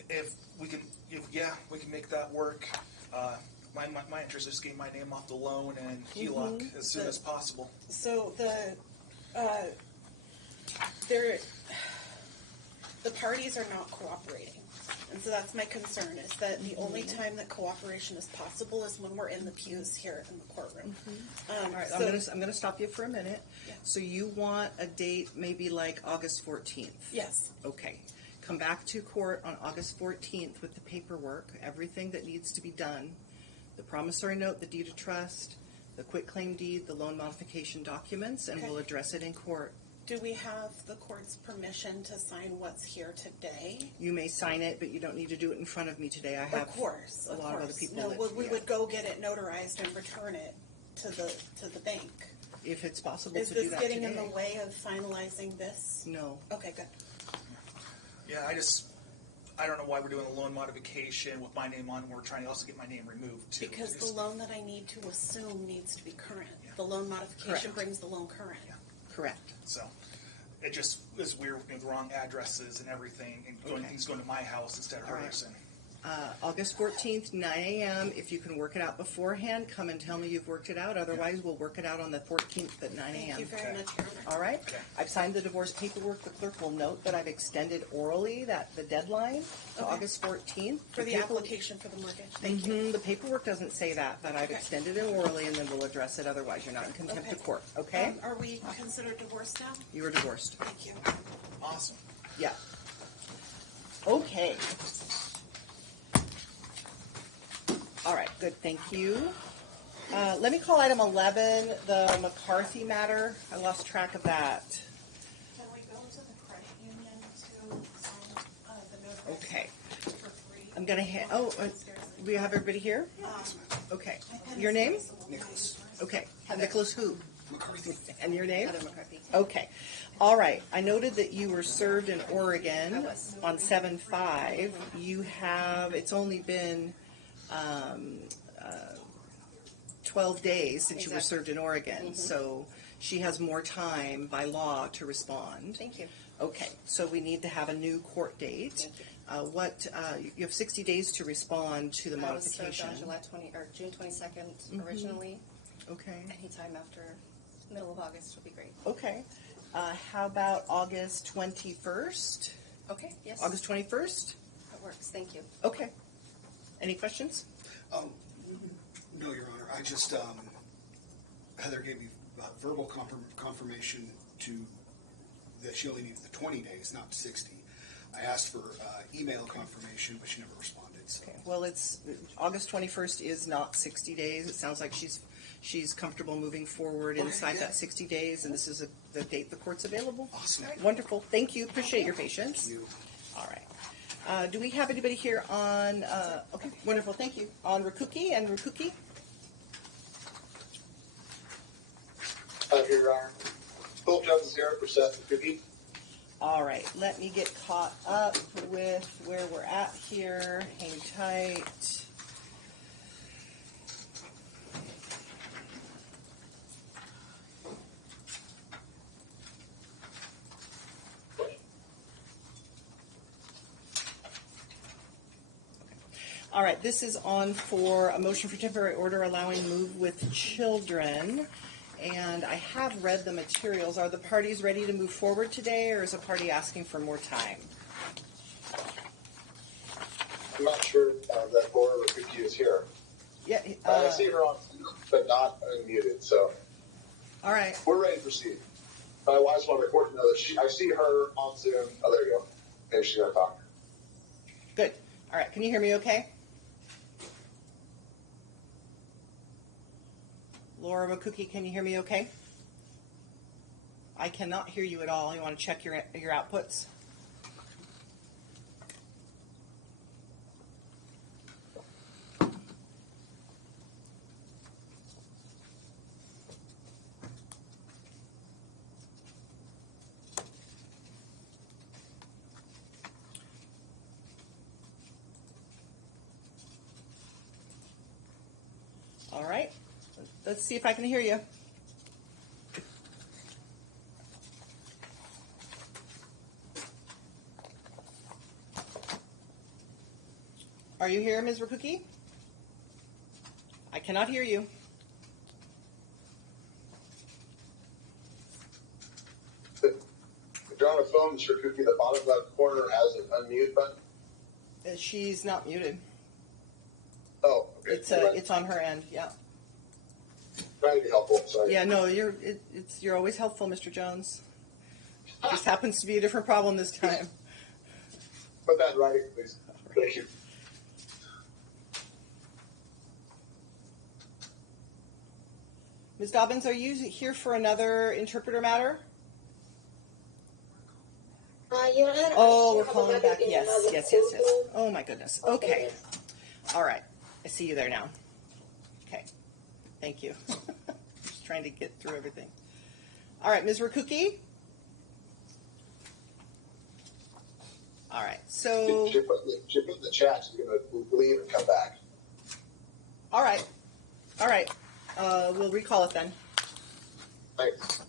If we can make that work. My interest is getting my name off the loan and HELOC as soon as possible. So the parties are not cooperating, and so that's my concern. Is that the only time that cooperation is possible is when we're in the pews here in the courtroom. All right, I'm going to stop you for a minute. Yeah. So you want a date maybe like August 14th? Yes. Okay. Come back to court on August 14th with the paperwork, everything that needs to be done, the promissory note, the deed of trust, the quitclaim deed, the loan modification documents, and Okay. we'll address it in court. Do we have the court's permission to sign what's here today? You may sign it, but you don't need to do it in front of me today. I have Of course, a lot of other people. No, that, we would go get it notarized and return it to the bank. if it's possible Is to do this that getting today. in the way of finalizing this? No. Okay, good. Yeah, I don't know why we're doing a loan modification with my name on, and we're trying to also get my name removed too. Because the loan that I need to assume needs to be current. The loan modification Correct. brings the loan current. Correct. So it just is weird with the wrong addresses and everything, and things going to my house instead of All right. hers. And August 14th, 9 a.m. If you can work it out beforehand, come and tell me you've worked it out. Otherwise, we'll work it out on the 14th at 9 a.m. Thank you very much, Your Honor. All right? I've signed the divorce paperwork. The clerk will note that I've extended orally the deadline to Okay. August 14th. For the application for the mortgage. Thank you. The paperwork doesn't say that, but I've Okay. extended it orally, and then we'll address it. Otherwise, you're not in contempt of court. Okay? Are we considered divorced now? You are divorced. Thank you. awesome. Yeah. Okay. All right, good, thank you. Let me call item 11, the McCarthy matter. I lost track of that. Can we go to the credit union to sign the notice Okay. for free? I'm going to we have everybody here? Okay. Your name? Nicholas. Okay. Nicholas who? McCarthy. And your name? Heather McCarthy. Okay. All right. I noted that you were served in Oregon on 7/5. It's only been 12 days since you were served in Oregon. So she has more time by law to respond. Thank you. Okay. So we need to have a new court date. You have 60 days to respond to the I was served modification. on June 22nd originally. Okay. Anytime after middle of August would be great. Okay. How about August 21st? Okay, yes. August 21st? That works, thank you. Okay. Any questions? No, Your Honor. I just, Heather gave me verbal confirmation that she only needed the 20 days, not 60. I asked for email confirmation, but she never responded. So. Okay. Well, it's August 21st is not 60 days. It sounds like she's comfortable moving forward inside that 60 days, and this is the date the court's available. Awesome. Wonderful. Thank you. Appreciate your patience. Thank you. All right. Do we have anybody here on, okay, wonderful, thank you. On Rakuki and Rakuki? Here, Your Honor. Philip Jones is here for Seth Cookie. All right, let me get caught up with where we're at here. Hang tight. All right, this is on for a motion for temporary order allowing move with children. And I have read the materials. Are the parties ready to move forward today, or is a party asking for more time? I'm not sure that Laura Rakuki is here. Yeah. I see her on, but not unmuted, so. All right. We're ready to proceed. I just want to report to know that I see her on Zoom. Oh, there you go. Maybe she's going to talk. Good. All right. Can you hear me okay? Laura Rakuki, can you hear me okay? I cannot hear you at all. You want to check your outputs? All right. Let's see if I can hear you. Are you here, Ms. Rakuki? I cannot hear you. If you're on a phone, Ms. Rakuki, the bottom left corner has an unmute button. She's not muted. Oh, okay. It's on her end. Yeah. Trying to be helpful. Sorry. Yeah. No, you're always helpful, Mr. Jones. Just happens to be a different problem this time. Put that in writing, please. Thank you. Ms. Dobbins, are you here for another interpreter matter? Your Honor, Oh, we're calling back. Yes. Oh, my goodness. Okay. All right. I see you there now. Okay. Thank you. Just trying to get through everything. All right, Ms. Rakuki? All right, so... She put in the chat she's going to leave and come back. All right. We'll recall it then. Thanks.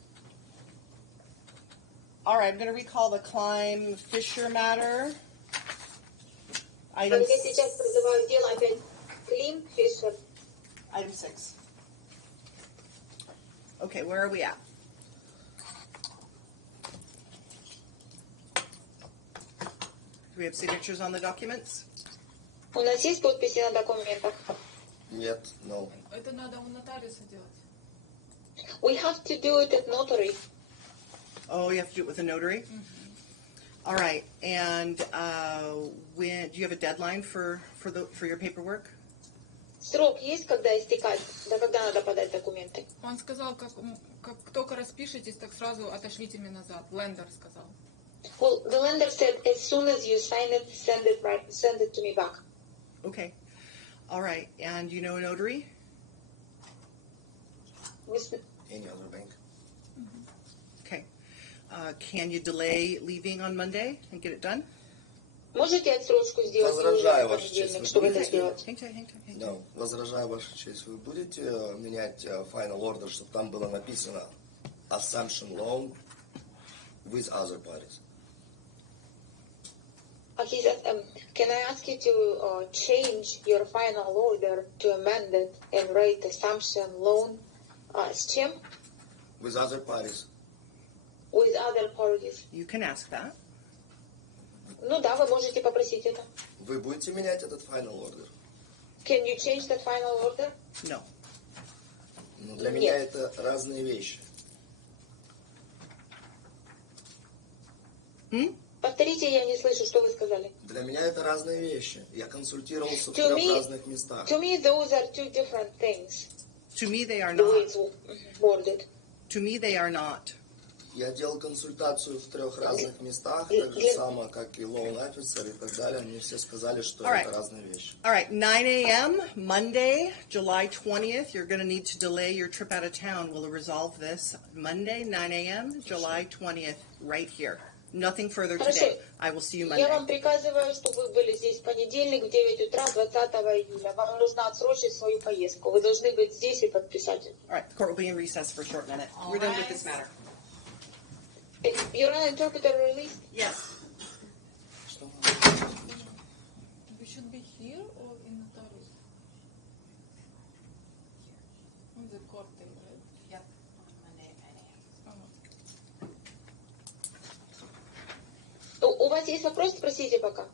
All right, I'm going to recall the Climb Fisher matter. Item 6. Okay, where are we at? Do we have signatures on the documents? У нас есть подписи на документах? Нет, no. Это надо у нотариуса делать. We have to do it at notary. Oh, you have to do it with a notary? Mm-hmm. All right, and when do you have a deadline for your paperwork? Срок есть, когда истекать? Да когда надо подать документы? Он сказал, как только распишетесь, так сразу отошлите мне назад. Лендер сказал. Well, the lender said as soon as you sign it, send it to me back. Okay. All right, and you know a notary? Any other bank. Okay. Can you delay leaving on Monday and get it done? Можете отсрочку сделать Возражаю, в Ваша честь. понедельник, чтобы это сделать? No. Возражаю, Ваша честь. Вы будете менять final order, чтобы там было написано assumption loan with other parties? He said, can I ask you to change your final order to amend it and write assumption loan с чем? With other parties. With other parties. You can ask that. Ну да, вы можете попросить это. Вы будете менять этот final order? Can you change that final order? No. Но для меня это разные вещи. Повторите, я не слышу, что вы сказали. Для меня это разные вещи. Я консультировался в трех разных местах. To me, those are two different things. To me, they are The not. way it's worded. To me, they are not. Я делал консультацию в трех разных местах, так же самое, как и loan officer и так далее. Мне все сказали, что это разные вещи. All right, 9 a.m. Monday, July 20th. You're going to need to delay your trip out of town. We'll resolve this Monday, 9 a.m., July 20th, right here. Nothing further today. I will see you Monday. Я вам приказываю, чтобы вы были здесь в понедельник в 9 утра 20 июля. Вам нужно отсрочить свою поездку. Вы должны быть здесь и подписать. All right, the court will be in recess for a short minute. We're done with this matter. You're an interpreter released? Yes. We should be here or in court date, right? Yep, on Monday at 9 a.m. У вас есть вопрос? Спросите пока.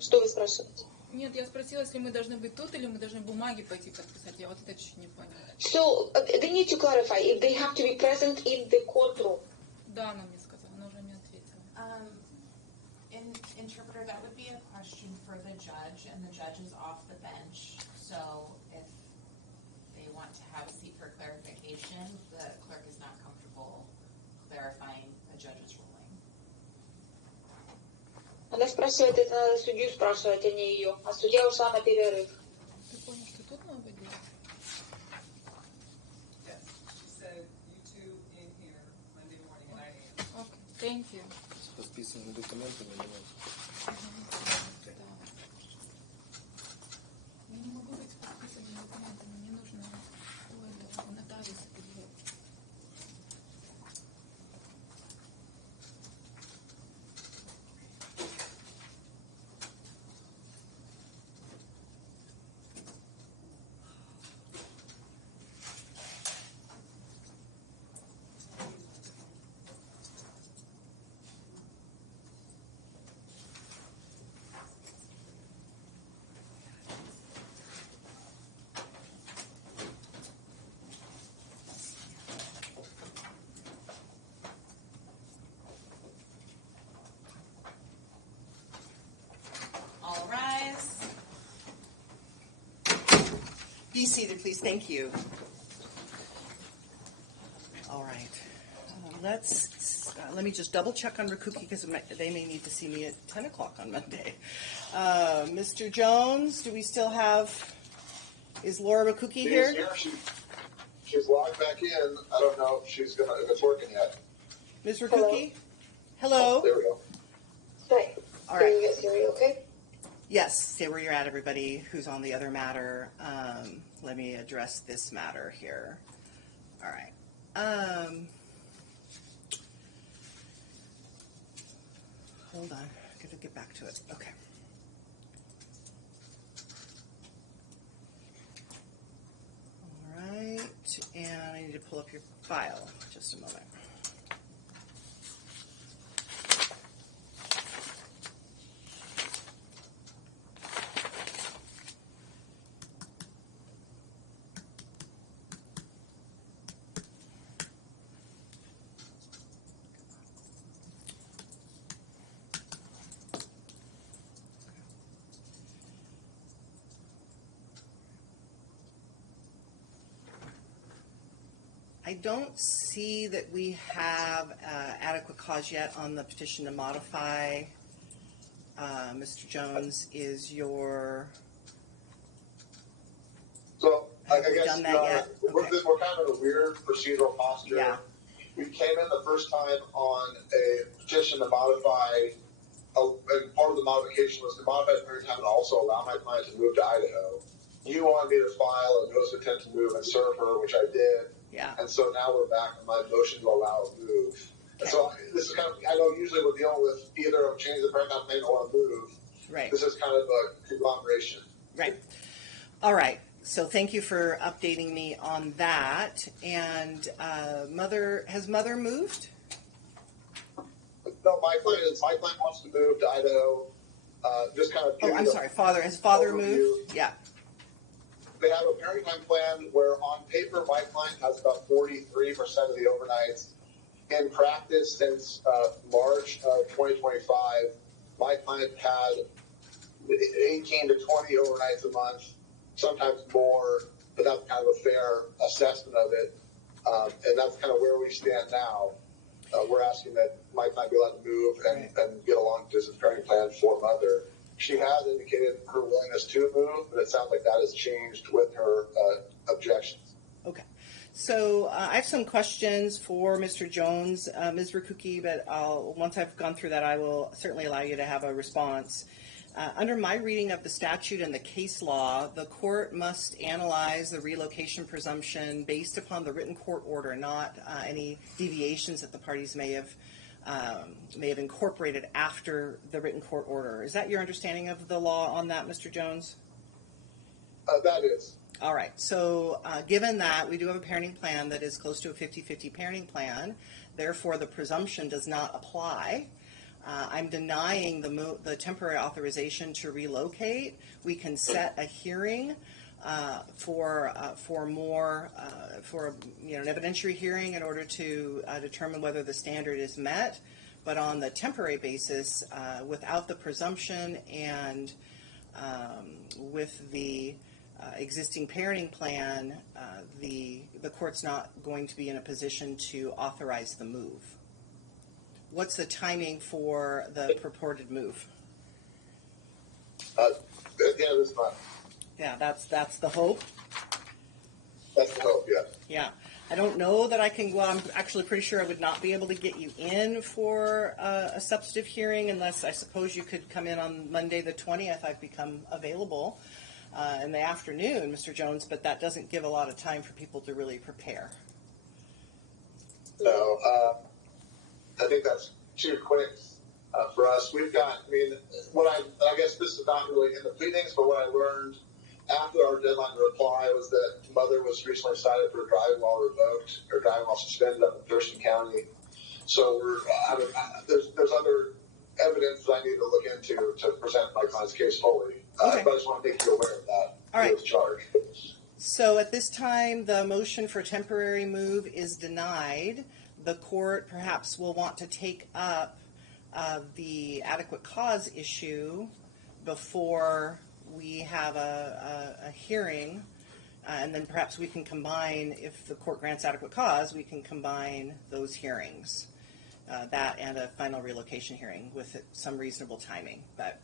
Что вы спрашиваете? Нет, я спросила, если мы должны быть тут или мы должны бумаги пойти подписать. Я вот это чуть не поняла. So they need to clarify if they have to be present in the courtroom. Да, она мне сказала, она уже мне ответила. Interpreter, that would be a question for the judge, and the judge is off the bench. So if they want to have a seat for clarification, the clerk is not comfortable clarifying the judge's ruling. Она спрашивает, это надо судью спрашивать, а не ее. А судья ушла на перерыв. Ты понял, что тут надо делать? Yes, she said you two in here Monday morning at 9 a.m. Okay, thank you. С подписанными документами или нет? Я не могу быть подписанными документами, мне нужно у нотариуса перевод. All rise. Be seated, please. Thank you. All right. Let me just double check on Rakuki because they may need to see me at 10 o'clock on Monday. Mr. Jones, do we still have? Is Laura Rakuki here? She's logged back in. I don't know if if it's working yet. Ms. Rakuki? Hello. Oh, there we go. Hi. All right. Can you guys hear me okay? Yes, stay where you're at, everybody who's on the other matter. Let me address this matter here. All right. Hold on. I gotta get back to it. Okay. All right. And I need to pull up your file. Just a moment. I don't see that we have adequate cause yet on the petition to modify. Mr. Jones, is your... So I guess done that yet? we're kind of in a weird procedural posture. Yeah. We came in the first time on a petition to modify, and part of the modification was to modify the period of time and also allow my client to move to Idaho. You wanted me to file a notice of intent to move and serve her, which I did. Yeah. And so now we're back on my motion to allow a move. Okay. And so this is kind of, I know usually we're dealing with either a change the parent plan or a move. Right. This is kind of a conglomeration. Right. All right. So thank you for updating me on that. And has Mother moved? No, my client wants to move to Idaho. Just kind of. Oh, I'm sorry. Has Father moved? Yeah. They have a parenting time plan where on paper my client has about 43% of the overnights. In practice, since March of 2025, my client had 18 to 20 overnights a month, sometimes more, but that's kind of a fair assessment of it. And that's kind of where we stand now. We're asking that my client be allowed to move and get a long-distance parenting plan for Mother. She has indicated her willingness to move, but it sounds like that has changed with her objections. Okay. So I have some questions for Mr. Jones, Ms. Rakuki, but once I've gone through that, I will certainly allow you to have a response. Under my reading of the statute and the case law, the court must analyze the relocation presumption based upon the written court order, not any deviations that the parties may have incorporated after the written court order. Is that your understanding of the law on that, Mr. Jones? That is. All right, so given that we do have a parenting plan that is close to a 50-50 parenting plan, therefore the presumption does not apply. I'm denying the temporary authorization to relocate. We can set a hearing for an evidentiary hearing in order to determine whether the standard is met. But on the temporary basis, without the presumption and with the existing parenting plan, the court's not going to be in a position to authorize the move. What's the timing for the purported move? At the end of this month. Yeah, that's the hope. That's the hope, yeah. Yeah. I don't know that I can, well, I'm actually pretty sure I would not be able to get you in for a substantive hearing unless I suppose you could come in on Monday the 20th. I've become available in the afternoon, Mr. Jones, but that doesn't give a lot of time for people to really prepare. So, I think that's too quick for us. We've got, I guess this is not really in the pleadings, but what I learned after our deadline to reply was that mother was recently cited for driving while revoked or driving while suspended up in Thurston County. So there's other evidence that I need to look into to present my client's case fully. Okay. But I just want to make you aware of that. All right. Charge. So at this time, the motion for temporary move is denied. The court perhaps will want to take up the adequate cause issue before we have a hearing, and then perhaps we can combine, if the court grants adequate cause, we can combine those hearings, that and a final relocation hearing with some reasonable timing. But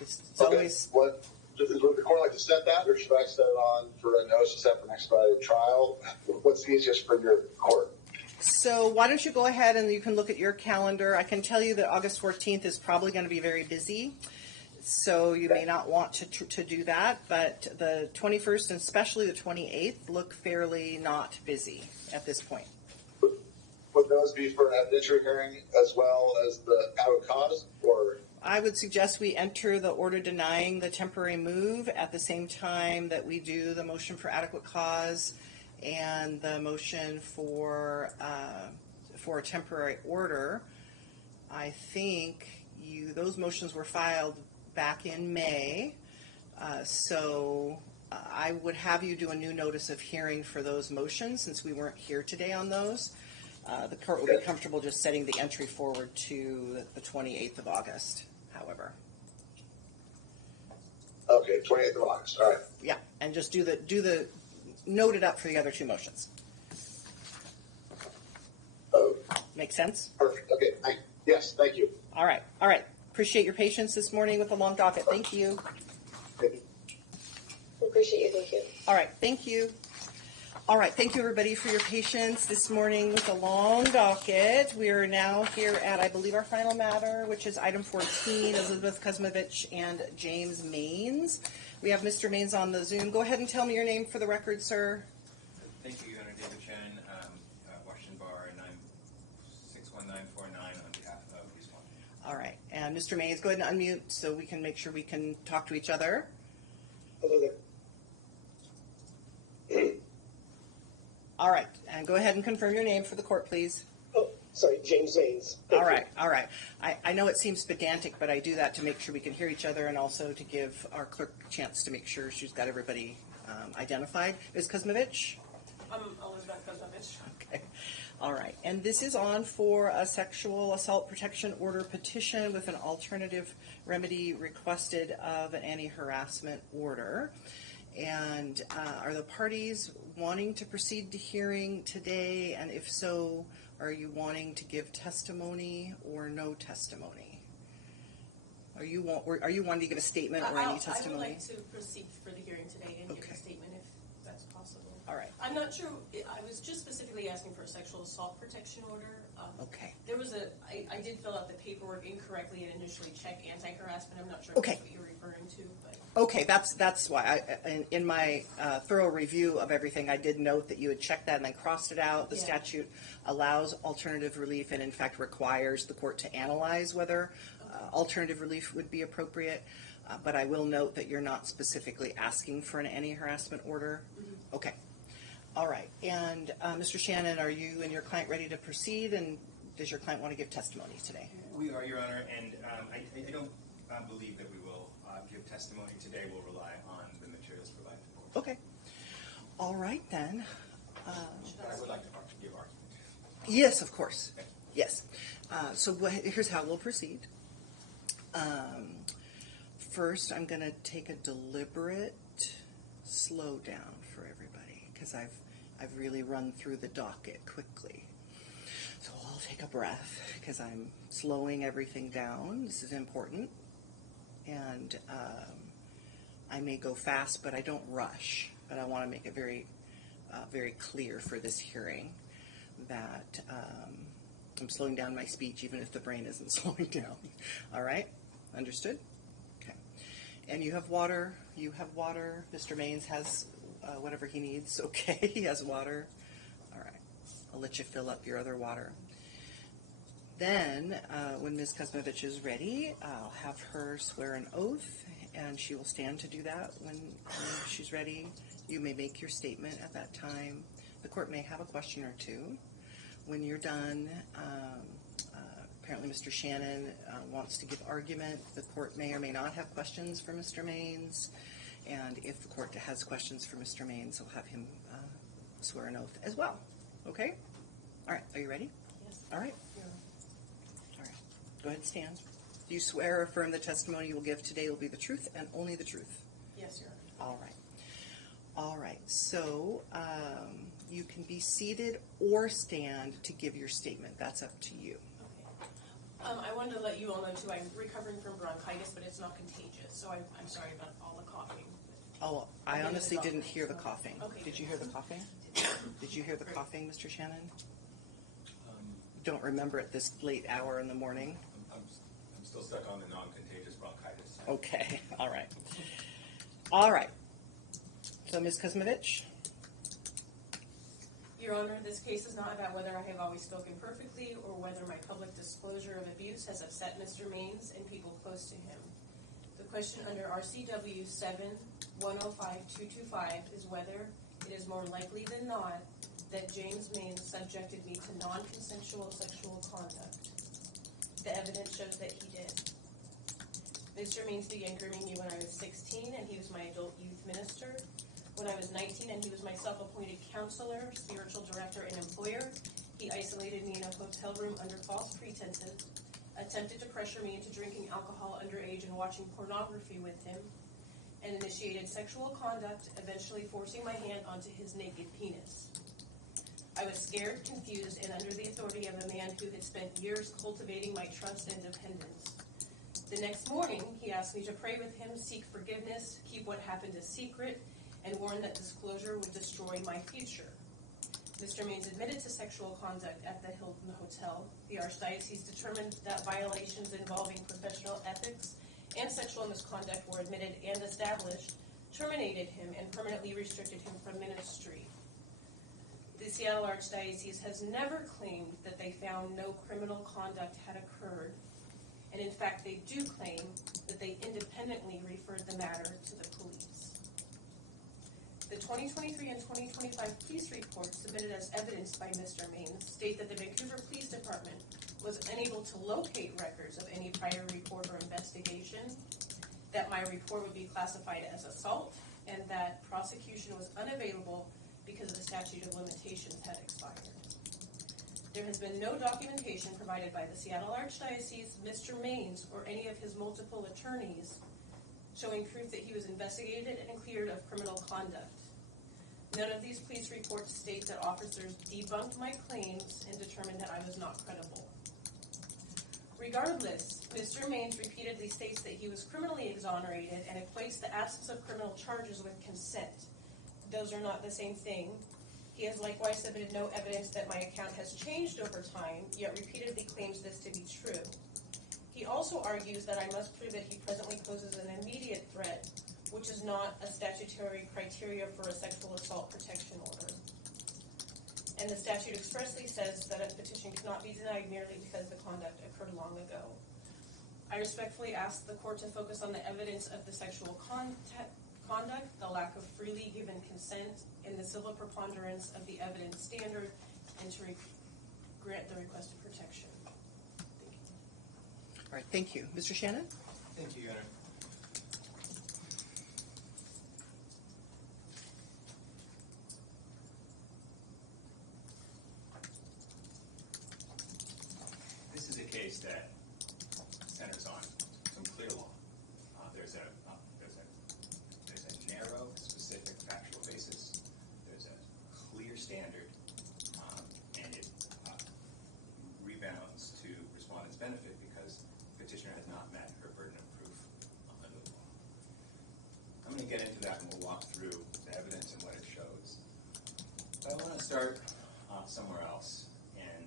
it's Okay. always... Would the court like to set that, or should I set it on for a notice to set for next Friday trial? What's easiest for your court? So why don't you go ahead and you can look at your calendar. I can tell you that August 14th is probably going to be very busy, so you may not want to do that, but the 21st and especially the 28th look fairly not busy at this point. Would those be for an evidentiary hearing as well as the adequate cause, or? I would suggest we enter the order denying the temporary move at the same time that we do the motion for adequate cause and the motion for a temporary order. I think those motions were filed back in May, so I would have you do a new notice of hearing for those motions since we weren't here today on those. The court would be comfortable just setting the entry forward to the 28th of August, however. Okay, 28th of August, all right. Yeah, and just do the note it up for the other two motions. Make sense? Perfect, okay, yes, thank you. All right. Appreciate your patience this morning with the long docket. Thank you. Appreciate you, thank you. All right, thank you. All right, thank you everybody for your patience this morning with the long docket. We are now here at, I believe, our final matter, which is item 14, Elizabeth Kuzmovich and James Maines. We have Mr. Maines on the Zoom. Go ahead and tell me your name for the record, sir. Thank you, Your Honor. David Chen, Washington Bar, and I'm 61949 on behalf of Police One. All right, and Mr. Maines, go ahead and unmute so we can make sure we can talk to each other. Hello there. All right, and go ahead and confirm your name for the court, please. Oh, sorry, James Maines. All right. I know it seems pedantic, but I do that to make sure we can hear each other and also to give our clerk a chance to make sure she's got everybody identified. Ms. Kuzmovich? I'm Elizabeth Kuzmovich. Okay. All right. And this is on for a sexual assault protection order petition with an alternative remedy requested of an anti-harassment order. And are the parties wanting to proceed to hearing today? And if so, are you wanting to give testimony or no testimony? Are you wanting to give a statement or any testimony? I would like to proceed for the hearing today and give a statement if that's possible. All right. I'm not sure. I was just specifically asking for a sexual assault protection order. Okay. There was I did fill out the paperwork incorrectly and initially checked anti-harassment. I'm not sure Okay. if that's what you're referring to. But. Okay, that's why in my thorough review of everything, I did note that you had checked that and then crossed it out. The statute allows alternative relief and in fact requires the court to analyze whether alternative relief would be appropriate. But I will note that you're not specifically asking for an anti-harassment order. Okay. All right. And Mr. Shannon, are you and your client ready to proceed? And does your client want to give testimony today? We are, Your Honor, and I don't believe that we will give testimony today. We'll rely on the materials provided to the board. Okay. All right, then. But I would like to give argument. Yes, of course. Yes. So here's how we'll proceed. First, I'm going to take a deliberate slow down for everybody because I've really run through the docket quickly. So I'll take a breath because I'm slowing everything down. This is important. And I may go fast, but I don't rush. But I want to make it very, very clear for this hearing that I'm slowing down my speech even if the brain isn't slowing down. All right? Understood? Okay. And you have water. You have water. Mr. Maines has whatever he needs. Okay, he has water. All right. I'll let you fill up your other water. Then, when Ms. Kuzmovich is ready, I'll have her swear an oath, and she will stand to do that when she's ready. You may make your statement at that time. The court may have a question or two. When you're done, apparently Mr. Shannon wants to give argument. The court may or may not have questions for Mr. Maines, and if the court has questions for Mr. Maines, I'll have him swear an oath as well. Okay? All right. Are you ready? Yes. All right. Go ahead and stand. Do you swear or affirm the testimony you will give today will be the truth and only the truth? Yes, Your Honor. All right. All right. So you can be seated or stand to give your statement. That's up to you. Okay. I wanted to let you all know, too, I'm recovering from bronchitis, but it's not contagious, so I'm sorry about all the coughing. Oh, I honestly didn't hear the coughing. Okay. Did you hear the coughing? Did you hear the coughing, Mr. Shannon? Don't remember at this late hour in the morning? I'm still stuck on the non-contagious bronchitis. Okay. All right. All right. So, Ms. Kuzmovich? Your Honor, this case is not about whether I have always spoken perfectly or whether my public disclosure of abuse has upset Mr. Maines and people close to him. The question under RCW 7-105-225 is whether it is more likely than not that James Maines subjected me to non-consensual sexual conduct. The evidence shows that he did. Mr. Maines began grooming me when I was 16, and he was my adult youth minister. When I was 19, and he was my self-appointed counselor, spiritual director, and employer, he isolated me in a hotel room under false pretenses, attempted to pressure me into drinking alcohol underage and watching pornography with him, and initiated sexual conduct, eventually forcing my hand onto his naked penis. I was scared, confused, and under the authority of a man who had spent years cultivating my trust and dependence. The next morning, he asked me to pray with him, seek forgiveness, keep what happened a secret, and warned that disclosure would destroy my future. Mr. Maines admitted to sexual conduct at the Hilton Hotel. The Archdiocese determined that violations involving professional ethics and sexual misconduct were admitted and established, terminated him, and permanently restricted him from ministry. The Seattle Archdiocese has never claimed that they found no criminal conduct had occurred, and in fact they do claim that they independently referred the matter to the police. The 2023 and 2025 police reports submitted as evidence by Mr. Maines state that the Vancouver Police Department was unable to locate records of any prior report or investigation, that my report would be classified as assault, and that prosecution was unavailable because the statute of limitations had expired. There has been no documentation provided by the Seattle Archdiocese, Mr. Maines, or any of his multiple attorneys showing proof that he was investigated and cleared of criminal conduct. None of these police reports state that officers debunked my claims and determined that I was not credible. Regardless, Mr. Maines repeatedly states that he was criminally exonerated and equates the absence of criminal charges with consent. Those are not the same thing. He has likewise submitted no evidence that my account has changed over time, yet repeatedly claims this to be true. He also argues that I must prove that he presently poses an immediate threat, which is not a statutory criteria for a sexual assault protection order. And the statute expressly says that a petition cannot be denied merely because the conduct occurred long ago. I respectfully ask the court to focus on the evidence of the sexual conduct, the lack of freely given consent, and the civil preponderance of the evidence standard, and to grant the requested protection. Thank you. All right, thank you. Mr. Shannon? Thank you, Your Honor. This is a case that centers on some clear law. There's a narrow, specific factual basis. There's a clear standard, and it rebounds to respondent's benefit because petitioner has not met her burden of proof under the law. I'm going to get into that and we'll walk through the evidence and what it shows. But I want to start somewhere else, and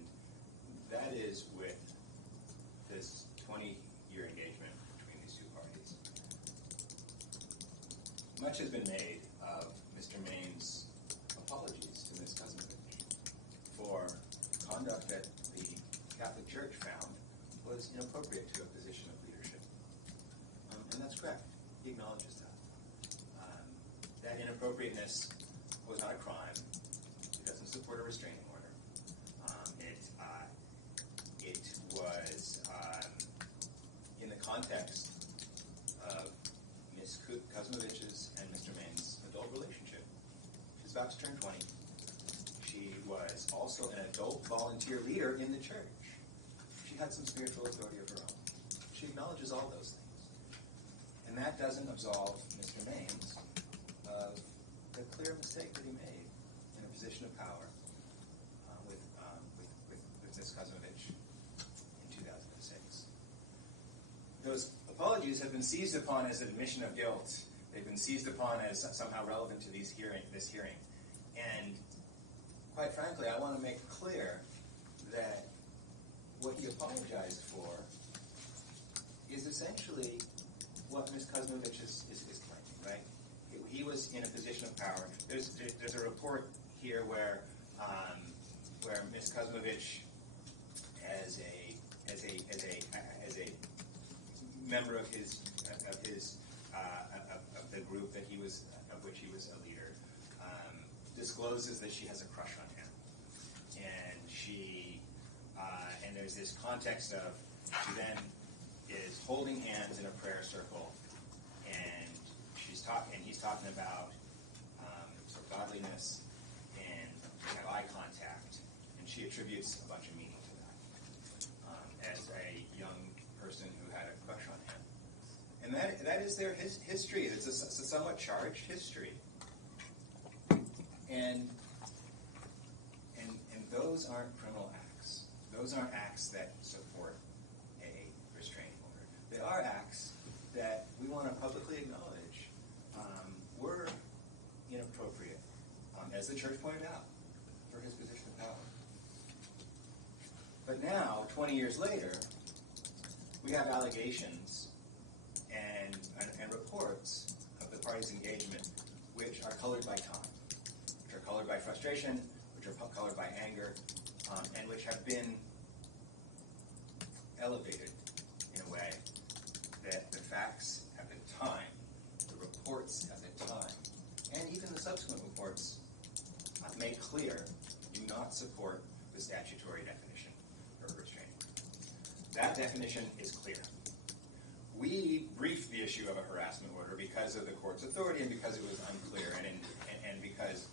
that is with this 20-year engagement between these two parties. Much has been made of Mr. Maine's apologies to Ms. Kuzmovich for conduct that the Catholic Church found was inappropriate to a position of leadership. And that's correct. He acknowledges that. That inappropriateness was not a crime. It doesn't support a restraining order. It was in the context of Ms. Kuzmovich's and Mr. Maine's adult relationship. She's about to turn 20. She was also an adult volunteer leader in the church. She had some spiritual authority of her own. She acknowledges all those things. And that doesn't absolve Mr. Maine's of the clear mistake that he made in a position of power with Ms. Kuzmovich in 2006. Those apologies have been seized upon as an admission of guilt. They've been seized upon as somehow relevant to this hearing. And quite frankly, I want to make clear that what he apologized for is essentially what Ms. Kuzmovich is claiming, right? He was in a position of power. There's a report here where Ms. Kuzmovich, as a member of the group of which he was a leader, discloses that she has a crush on him, and there's this context of she then is holding hands in a prayer circle, and he's talking about sort of godliness, and they have eye contact, and she attributes a bunch of meaning to that as a young person who had a crush on him. And that is their history. It's a somewhat charged history. And those aren't criminal acts. Those aren't acts that support a restraining order. They are acts that we want to publicly acknowledge were inappropriate, as the church pointed out, for his position of power. But now, 20 years later, we have allegations and reports of the parties' engagement which are colored by time, which are colored by frustration, which are colored by anger, and which have been elevated in a way that the facts at the time, the reports at the time, and even the subsequent reports made clear do not support the statutory definition for restraining. That definition is clear. We briefed the issue of a harassment order because of the court's authority and because it was unclear, and because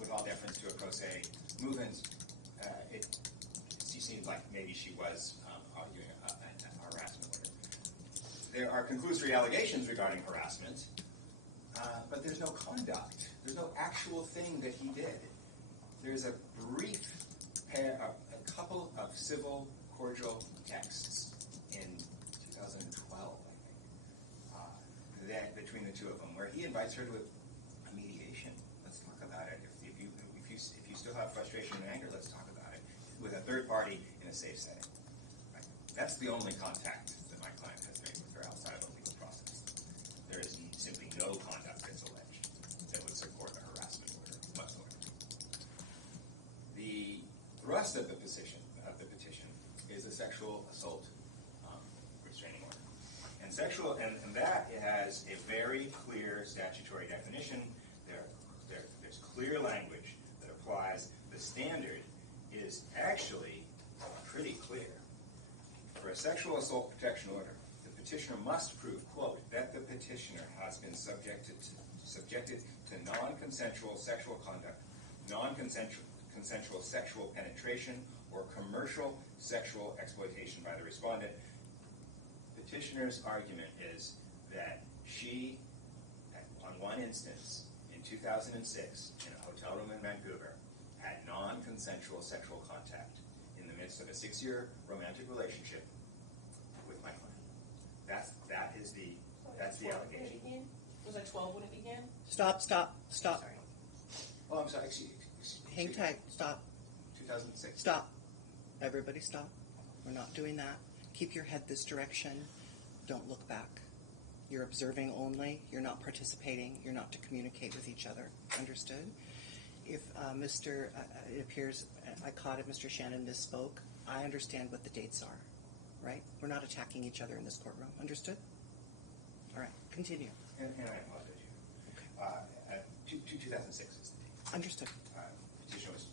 with all deference to a pro se movement, it seems like maybe she was arguing a harassment order. There are conclusory allegations regarding harassment, but there's no conduct. There's no actual thing that he did. There's a brief a couple of civil cordial texts in 2012, I think, that between the two of them, where he invites her to a mediation. Let's talk about it. If you still have frustration and anger, let's talk about it with a third party in a safe setting. Right? That's the only contact that my client has made with her outside of a legal process. There is simply no conduct that's alleged that would support a harassment order whatsoever. The thrust of the petition is sexual assault restraining order. And that has a very clear statutory definition. There's clear language that applies. The standard is actually pretty clear. For a sexual assault protection order, the petitioner must prove, quote, that the petitioner has been subjected to non-consensual sexual conduct, non-consensual sexual penetration, or commercial sexual exploitation by the respondent. Petitioner's argument is that she, on one instance, in 2006, in a hotel room in Vancouver, had non-consensual sexual contact in the midst of a 6-year romantic relationship with my client. That's the allegation. Was it 12 when it began? Stop. Sorry. Oh, I'm sorry. Excuse Hang tight. Stop. 2006. Stop. Everybody stop. We're not doing that. Keep your head this direction. Don't look back. You're observing only. You're not participating. You're not to communicate with each other. Understood? If it appears I caught it, Mr. Shannon misspoke. I understand what the dates are, right? We're not attacking each other in this courtroom. Understood? All right. Continue. And I apologize. Okay. 2006 is the date. Understood. Petitioner was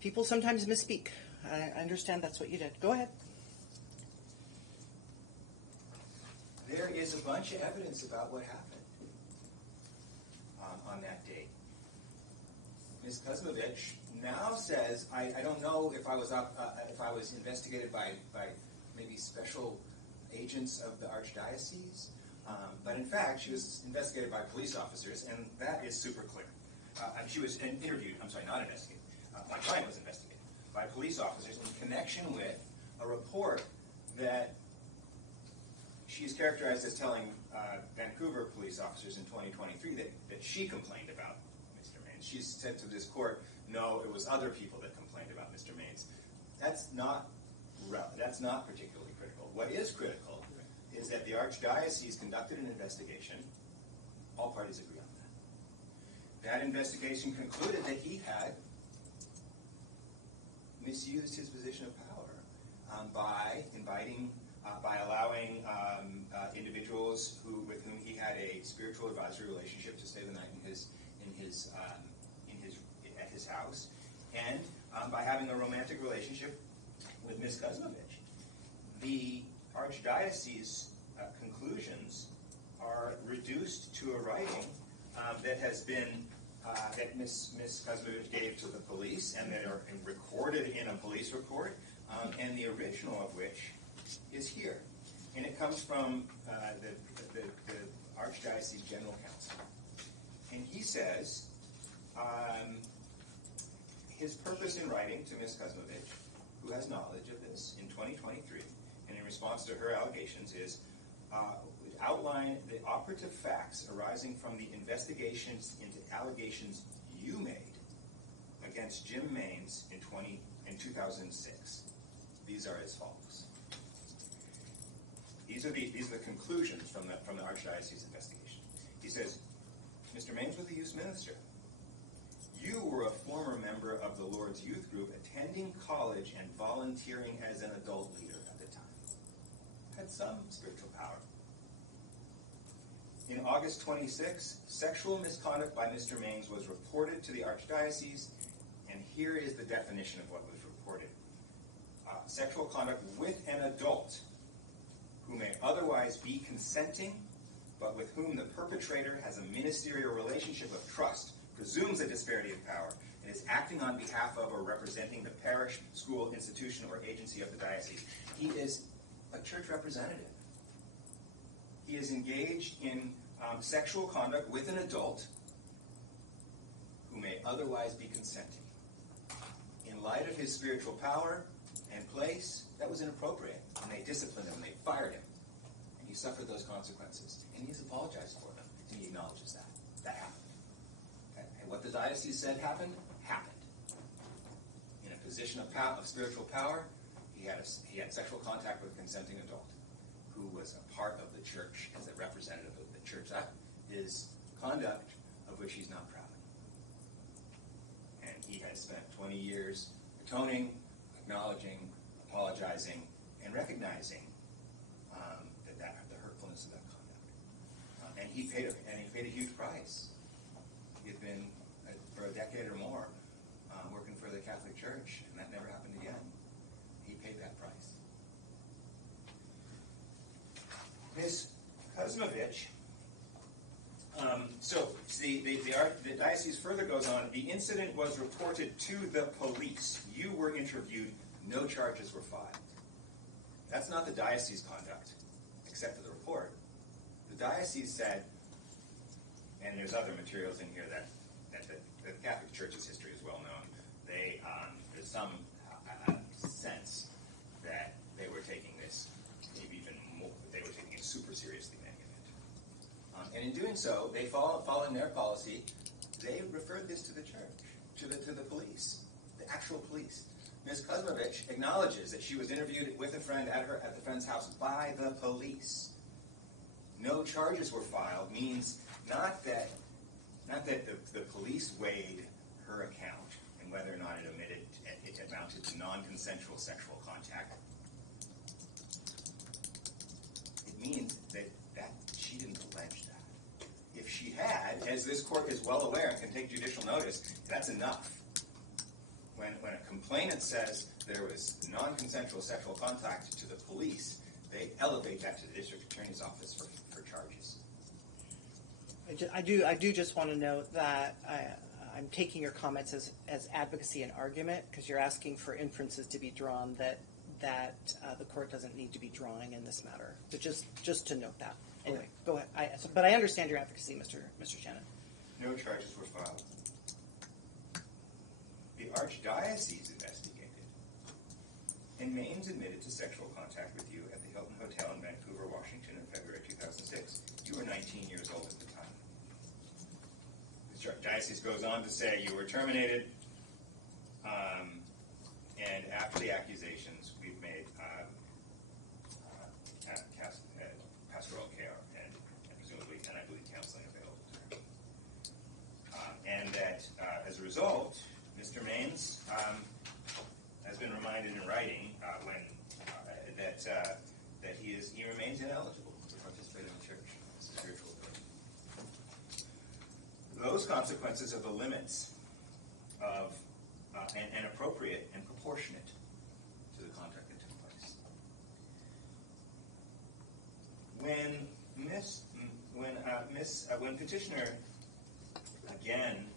people sometimes misspeak. I understand that's what you did. Go ahead. There is a bunch of evidence about what happened on that date. Ms. Kuzmovich now says, I don't know if I was investigated by maybe special agents of the Archdiocese, but in fact she was investigated by police officers, and that is super clear. She was interviewed, not investigated. My client was investigated by police officers in connection with a report that she is characterized as telling Vancouver police officers in 2023 that she complained about Mr. Maines. She said to this court, no, it was other people that complained about Mr. Maines. That's not particularly critical. What is critical is that the Archdiocese conducted an investigation. All parties agree on that. That investigation concluded that he had misused his position of power by allowing individuals with whom he had a spiritual advisory relationship to stay the night at his house, and by having a romantic relationship with Ms. Kuzmovich. The Archdiocese conclusions are reduced to a writing that has been that Ms. Kuzmovich gave to the police, and that are recorded in a police report, and the original of which is here. And it comes from the Archdiocese General Counsel. And he says his purpose in writing to Ms. Kuzmovich, who has knowledge of this, in 2023, and in response to her allegations, is outline the operative facts arising from the investigations into allegations you made against Jim Maines in 2006. These are as follows. These are the conclusions from the Archdiocese investigation. He says, Mr. Maines was a youth minister. You were a former member of the Lord's Youth Group, attending college and volunteering as an adult leader at the time. Had some spiritual power. In August 26, sexual misconduct by Mr. Maines was reported to the Archdiocese, and here is the definition of what was reported. Sexual conduct with an adult who may otherwise be consenting, but with whom the perpetrator has a ministerial relationship of trust, presumes a disparity of power, and is acting on behalf of or representing the parish, school, institution, or agency of the diocese. He is a church representative. He is engaged in sexual conduct with an adult who may otherwise be consenting. In light of his spiritual power and place, that was inappropriate, and they disciplined him, and they fired him, and he suffered those consequences, and he's apologized for them, and he acknowledges that. That happened. Okay? And what the diocese said happened. In a position of spiritual power, he had sexual contact with a consenting adult who was a part of the church as a representative of the church. That is conduct of which he's not proud. And he has spent 20 years atoning, acknowledging, apologizing, and recognizing the hurtfulness of that conduct. And he paid a huge price. He had been for a decade or more working for the Catholic Church, and that never happened again. He paid that price. Ms. Kuzmovich, the diocese further goes on, the incident was reported to the police. You were interviewed. No charges were filed. That's not the diocese conduct, except for the report. The diocese said, and there's other materials in here that the Catholic Church's history is well known. There's some sense that they were taking this maybe even more. They were taking it super seriously, many of it. And in doing so, they following their policy, they referred this to the church, to the police, the actual police. Ms. Kuzmovich acknowledges that she was interviewed with a friend at the friend's house by the police. No charges were filed means not that the police weighed her account and whether or not it amounted to non-consensual sexual contact. It means that she didn't allege that. If she had, as this court is well aware and can take judicial notice, that's enough. When a complainant says there was non-consensual sexual contact to the police, they elevate that to the district attorney's office for charges. I do just want to note that I'm taking your comments as advocacy and argument because you're asking for inferences to be drawn that the court doesn't need to be drawing in this matter. But just to note that. Anyway, go ahead. But I understand your advocacy, Mr. Shannon. No charges were filed. The Archdiocese investigated, and Maines admitted to sexual contact with you at the Hilton Hotel in Vancouver, Washington in February 2006. You were 19 years old at the time. The Archdiocese goes on to say you were terminated, and after the accusations, we've made pastoral care and presumably, and I believe, counseling available to her. And that as a result, Mr. Maines has been reminded in writing that he remains ineligible to participate in the church as a spiritual authority. Those consequences are the limits of and appropriate and proportionate to the contact that took place. When petitioner again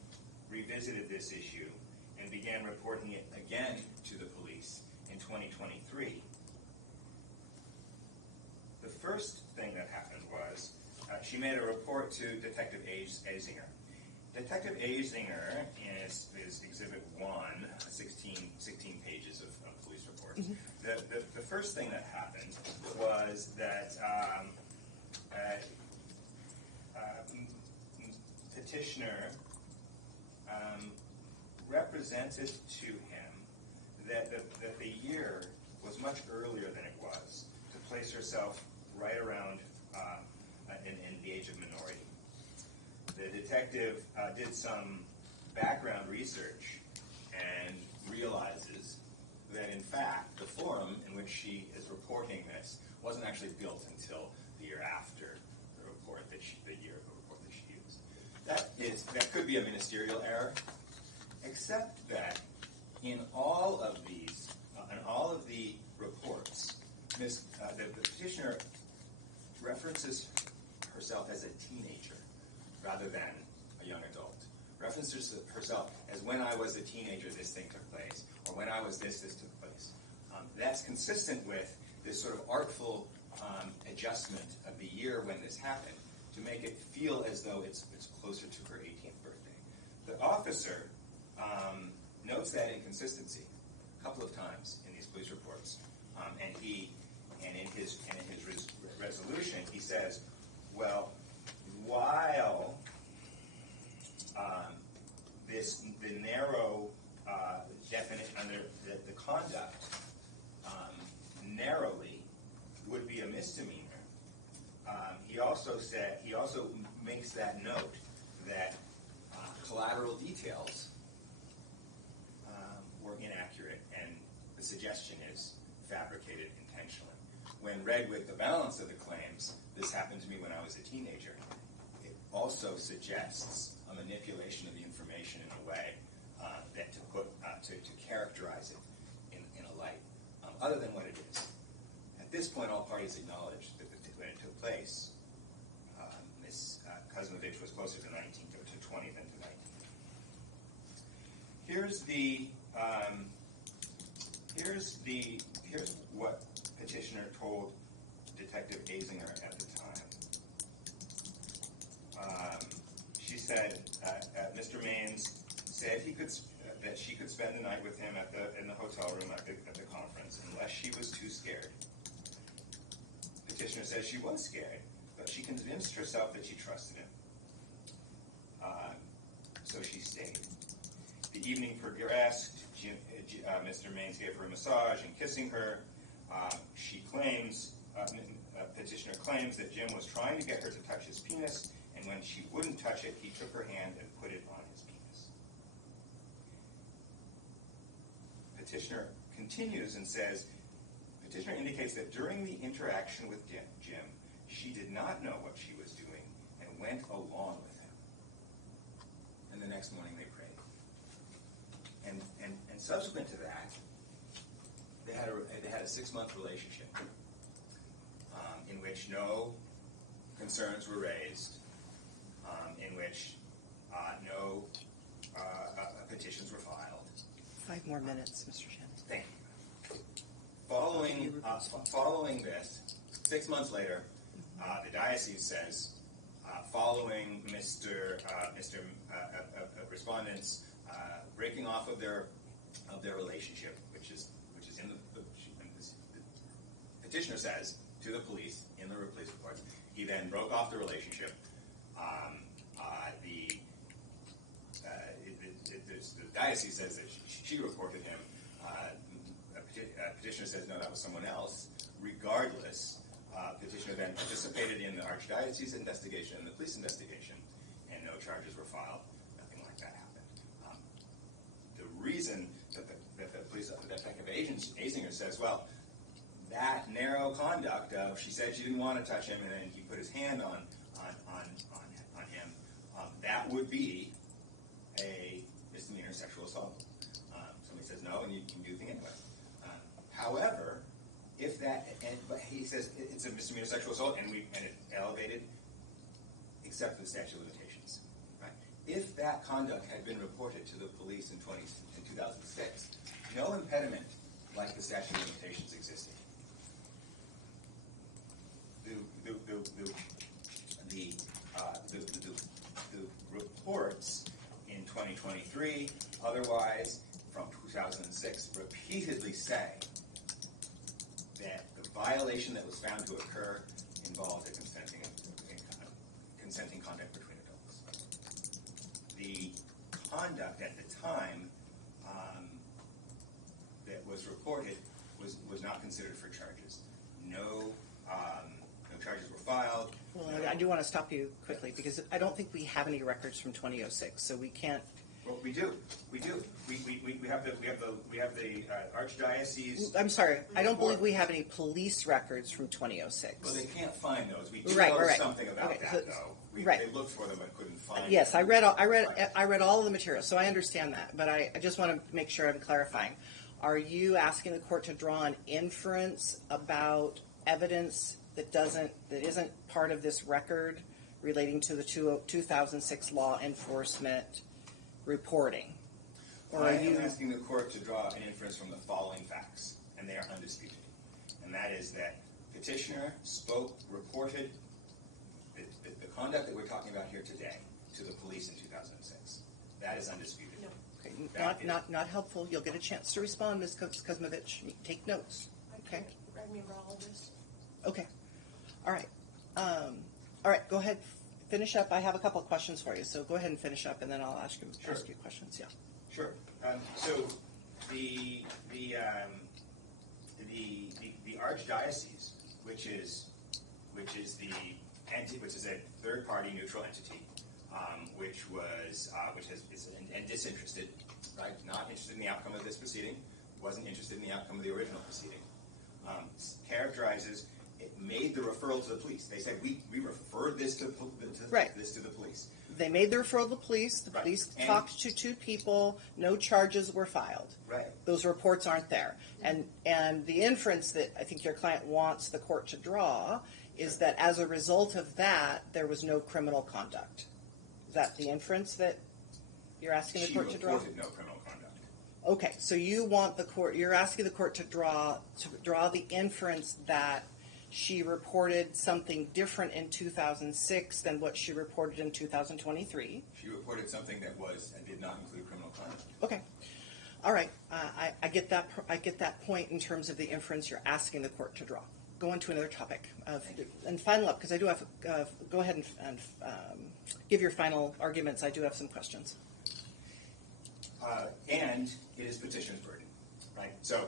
revisited this issue and began reporting it again to the police in 2023, the first thing that happened was she made a report to Detective Azinger. Detective Azinger is Exhibit 1, 16 pages of police reports. Mm-hmm. The first thing that happened was that petitioner represented to him that the year was much earlier than it was to place herself right around in the age of minority. The detective did some background research and realizes that, in fact, the forum in which she is reporting this wasn't actually built until the year after the report that she used. That could be a ministerial error, except that in all of the reports, the petitioner references herself as a teenager rather than a young adult. References herself as when I was a teenager, this thing took place, or when I was this took place. That's consistent with this sort of artful adjustment of the year when this happened to make it feel as though it's closer to her 18th birthday. The officer notes that inconsistency a couple of times in these police reports, and in his resolution he says, well, while the narrow definite under the conduct narrowly would be a misdemeanor, he also makes that note that collateral details were inaccurate the suggestion is fabricated intentionally. When read with the balance of the claims, this happened to me when I was a teenager, it also suggests a manipulation of the information in a way that to characterize it in a light other than what it is. At this point, all parties acknowledge that when it took place, Ms. Kuzmovich was closer to 19 to 20 than to 19. Here's what petitioner told Detective Azinger at the time. She said Mr. Maines said that she could spend the night with him in the hotel room at the conference unless she was too scared. Petitioner says she was scared, but she convinced herself that she trusted him. So she stayed. The evening progressed. Mr. Maines gave her a massage and kissing her. Petitioner claims that Jim was trying to get her to touch his penis, and when she wouldn't touch it, he took her hand and put it on his penis. Petitioner continues and says, petitioner indicates that during the interaction with Jim, she did not know what she was doing and went along with him. And the next morning they prayed. And subsequent to that, they had a 6-month relationship in which no concerns were raised, in which no petitions were filed. 5 more minutes, Mr. Shannon. Thank you. Following this, 6 months later, the diocese says, following respondents breaking off of their relationship, which is in the petitioner says to the police in the police reports, he then broke off the relationship. The diocese says that she reported him. Petitioner says no, that was someone else. Regardless, petitioner then participated in the archdiocese investigation and the police investigation, and no charges were filed. Nothing like that happened. The reason that the police detective Azinger says, well, that narrow conduct of she said she didn't want to touch him and then he put his hand on him, that would be a misdemeanor sexual assault. Somebody says no, and you can do the thing anyway. However, but he says it's a misdemeanor sexual assault, and it elevated, except for the statute of limitations. Right? If that conduct had been reported to the police in 2006, no impediment like the statute of limitations existed. The reports in 2023, otherwise from 2006, repeatedly say that the violation that was found to occur involved a consenting conduct between adults. The conduct at the time that was reported was not considered for charges. No charges were filed. Well, I do want to stop you quickly because I don't think we have any records from 2006, so we can't. Well, we do. We have the archdiocese. I'm sorry. I don't believe we have any police records from 2006. Well, they can't find those. We do know something about that, though. They looked for them but couldn't find them. Yes, I read all of the material, so I understand that. But I just want to make sure I'm clarifying. Are you asking the court to draw an inference about evidence that isn't part of this record relating to the 2006 law enforcement reporting? Or I am asking the court to draw an inference from the following facts, and they are undisputed. And that is that petitioner reported the conduct that we're talking about here today to the police in 2006. That is undisputed. No. Okay. Not helpful. You'll get a chance to respond, Ms. Kuzmovich. Take notes. Okay. I remember all of this. Okay. All right. All right. Go ahead. Finish up. I have a couple of questions for you, so go ahead and finish up, and then I'll ask you questions. Yeah. Sure. So the archdiocese, which is a third-party neutral entity, is disinterested, right? Not interested in the outcome of this proceeding, wasn't interested in the outcome of the original proceeding. Characterizes, it made the referral to the police. They said, we referred this to the police. They made the referral to the police. The police talked to 2 people. No charges were filed. Right. Those reports aren't there. And the inference that I think your client wants the court to draw is that as a result of that, there was no criminal conduct. Is that the inference that you're asking the court to draw? She reported no criminal conduct. Okay, so you want the court, you're asking the court to draw the inference that she reported something different in 2006 than what she reported in 2023. She reported something that was and did not include criminal conduct. Okay, all right. I get that. I get that point in terms of the inference you're asking the court to draw. Go on to another topic. And final up, because I do have. Go ahead and give your final arguments. I do have some questions. And it is petitioner's burden, right? So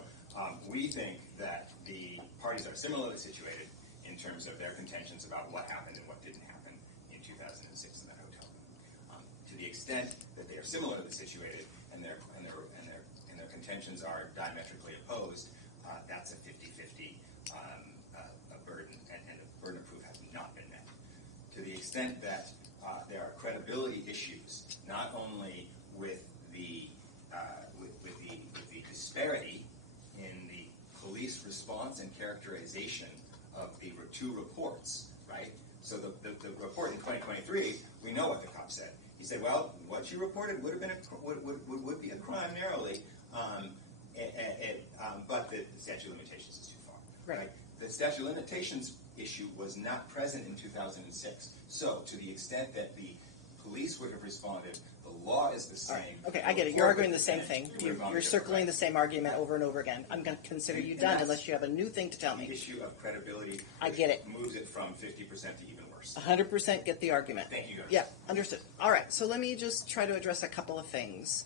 we think that the parties are similarly situated in terms of their contentions about what happened and what didn't happen in 2006 in that hotel room. To the extent that they are similarly situated and their contentions are diametrically opposed, that's a 50-50 burden, and the burden of proof has not been met. To the extent that there are credibility issues, not only with the disparity in the police response and characterization of the 2 reports, right? So the report in 2023, we know what the cop said. He said, well, what you reported would have been would be a crime narrowly, but the statute of limitations is too far. Right? The statute of limitations issue was not present in 2006. So to the extent that the police would have responded, the law is the same. Right. Okay, I get it. You're arguing the same thing. You're circling the same argument over and over again. I'm going to consider you done unless you have a new thing to tell me. The issue of credibility, I get it, moves it from 50% to even worse. 100% get the argument. Thank you. Yeah, understood. All right, so let me just try to address a couple of things.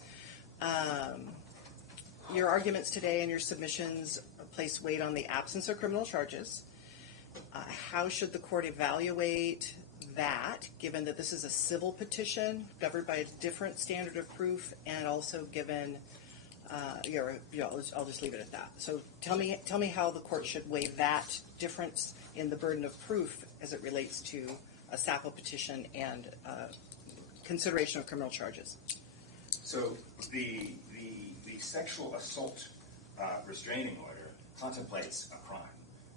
Your arguments today and your submissions place weight on the absence of criminal charges. How should the court evaluate that, given that this is a civil petition governed by a different standard of proof, and also given, I'll just leave it at that. So tell me how the court should weigh that difference in the burden of proof as it relates to a SAPO petition and consideration of criminal charges. So the sexual assault restraining order contemplates a crime.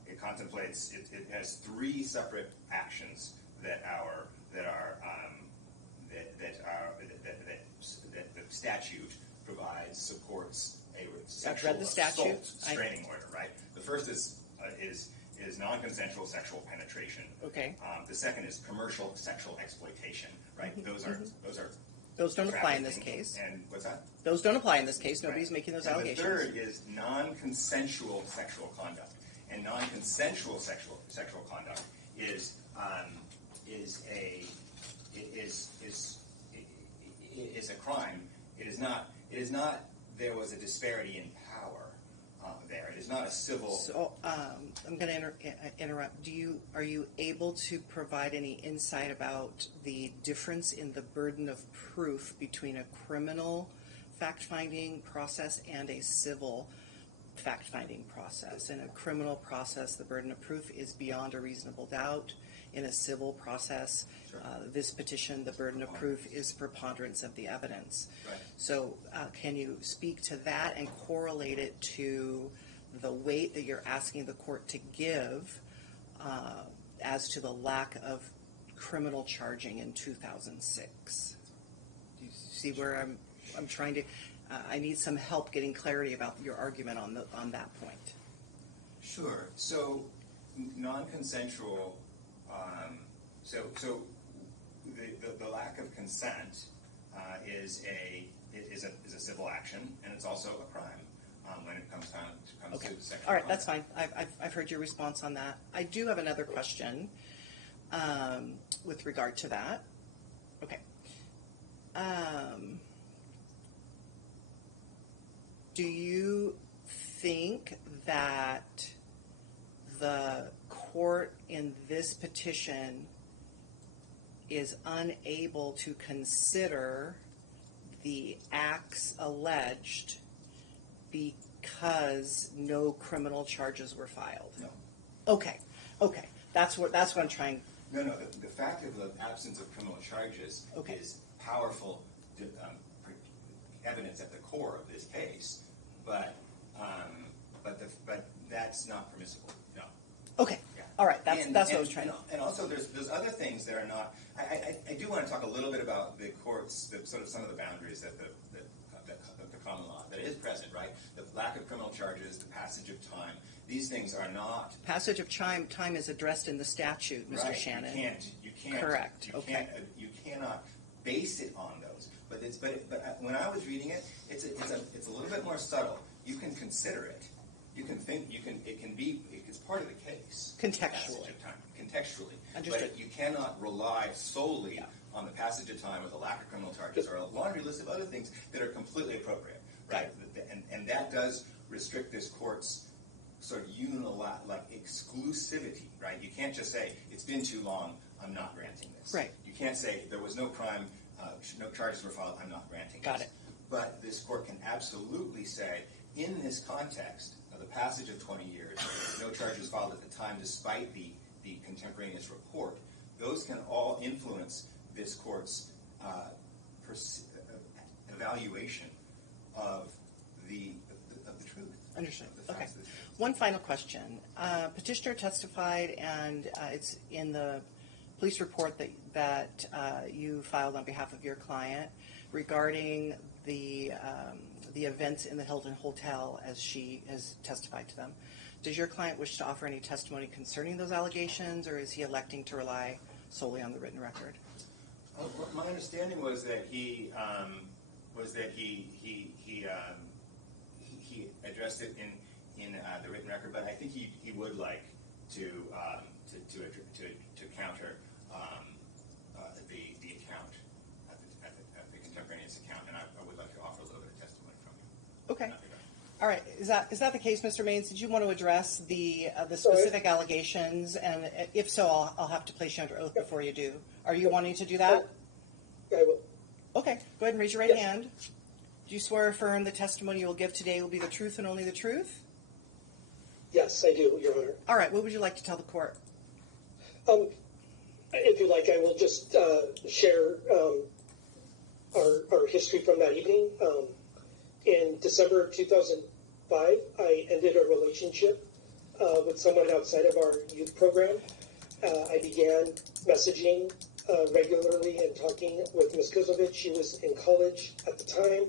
It contemplates, it has 3 separate actions that the statute provides, supports a sexual assault restraining order, right? The first is non-consensual sexual penetration. Okay. The second is commercial sexual exploitation, right? Those don't apply in this case. And what's that? Those don't apply in this case. Nobody's making those allegations. The third is non-consensual sexual conduct, and non-consensual sexual conduct is a crime. It is not. There was a disparity in power there. It is not a civil. So I'm going to interrupt. Are you able to provide any insight about the difference in the burden of proof between a criminal fact-finding process and a civil fact-finding process? In a criminal process, the burden of proof is beyond a reasonable doubt. In a civil process, this petition, the burden of proof is preponderance of the evidence. Right. So can you speak to that and correlate it to the weight that you're asking the court to give as to the lack of criminal charging in 2006? Do you see where I'm trying to? I need some help getting clarity about your argument on that point. Sure. So non-consensual. So the lack of consent is a civil action, and it's also a crime when it comes to sexual. All right, that's fine. I've heard your response on that. I do have another question with regard to that. Okay. Do you think that the court in this petition is unable to consider the acts alleged because no criminal charges were filed? No. Okay. That's what I'm trying. No. The fact of the absence of criminal charges is powerful evidence at the core of this case, but that's not permissible. No. Okay. Yeah. All right. That's what I was trying to. And also, there's other things that are not. I do want to talk a little bit about the courts, sort of some of the boundaries that the common law that is present, right? The lack of criminal charges, the passage of time. These things are not. Passage of time is addressed in the statute, Mr. Right. Shannon. You can't. Correct. You cannot base it on those. But when I was reading it, it's a little bit more subtle. You can consider it. You can think. It's part of the case. Contextually. Understood. But you cannot rely solely on the passage of time or the lack of criminal charges or a laundry list of other things that are completely appropriate, right? And that does restrict this court's sort of unilateral exclusivity, right? You can't just say it's been too long, I'm not granting this. Right. You can't say there was no crime, no charges were filed, I'm not granting this. Got it. But this court can absolutely say, in this context of the passage of 20 years, no charges filed at the time, despite the contemporaneous report, those can all influence this court's evaluation of the truth. Understood. Okay. One final question. Petitioner testified, and it's in the police report that you filed on behalf of your client regarding the events in the Hilton Hotel as she has testified to them. Does your client wish to offer any testimony concerning those allegations, or is he electing to rely solely on the written record? My understanding was that he addressed it in the written record, but I think he would like to counter the account at the contemporaneous account, and I would like to offer a little bit of testimony from him. Okay. All right. Is that the case, Mr. Maines? Did you want to address the specific allegations? And if so, I'll have to place you under oath before you do. Are you wanting to do that? I will. Okay. Go ahead and raise your right hand. Do you swear or affirm the testimony you will give today will be the truth and only the truth? Yes, I do, Your Honor. All right. What would you like to tell the court? If you like, I will just share our history from that evening. In December of 2005, I ended a relationship with someone outside of our youth program. I began messaging regularly and talking with Ms. Kuzmovich. She was in college at the time.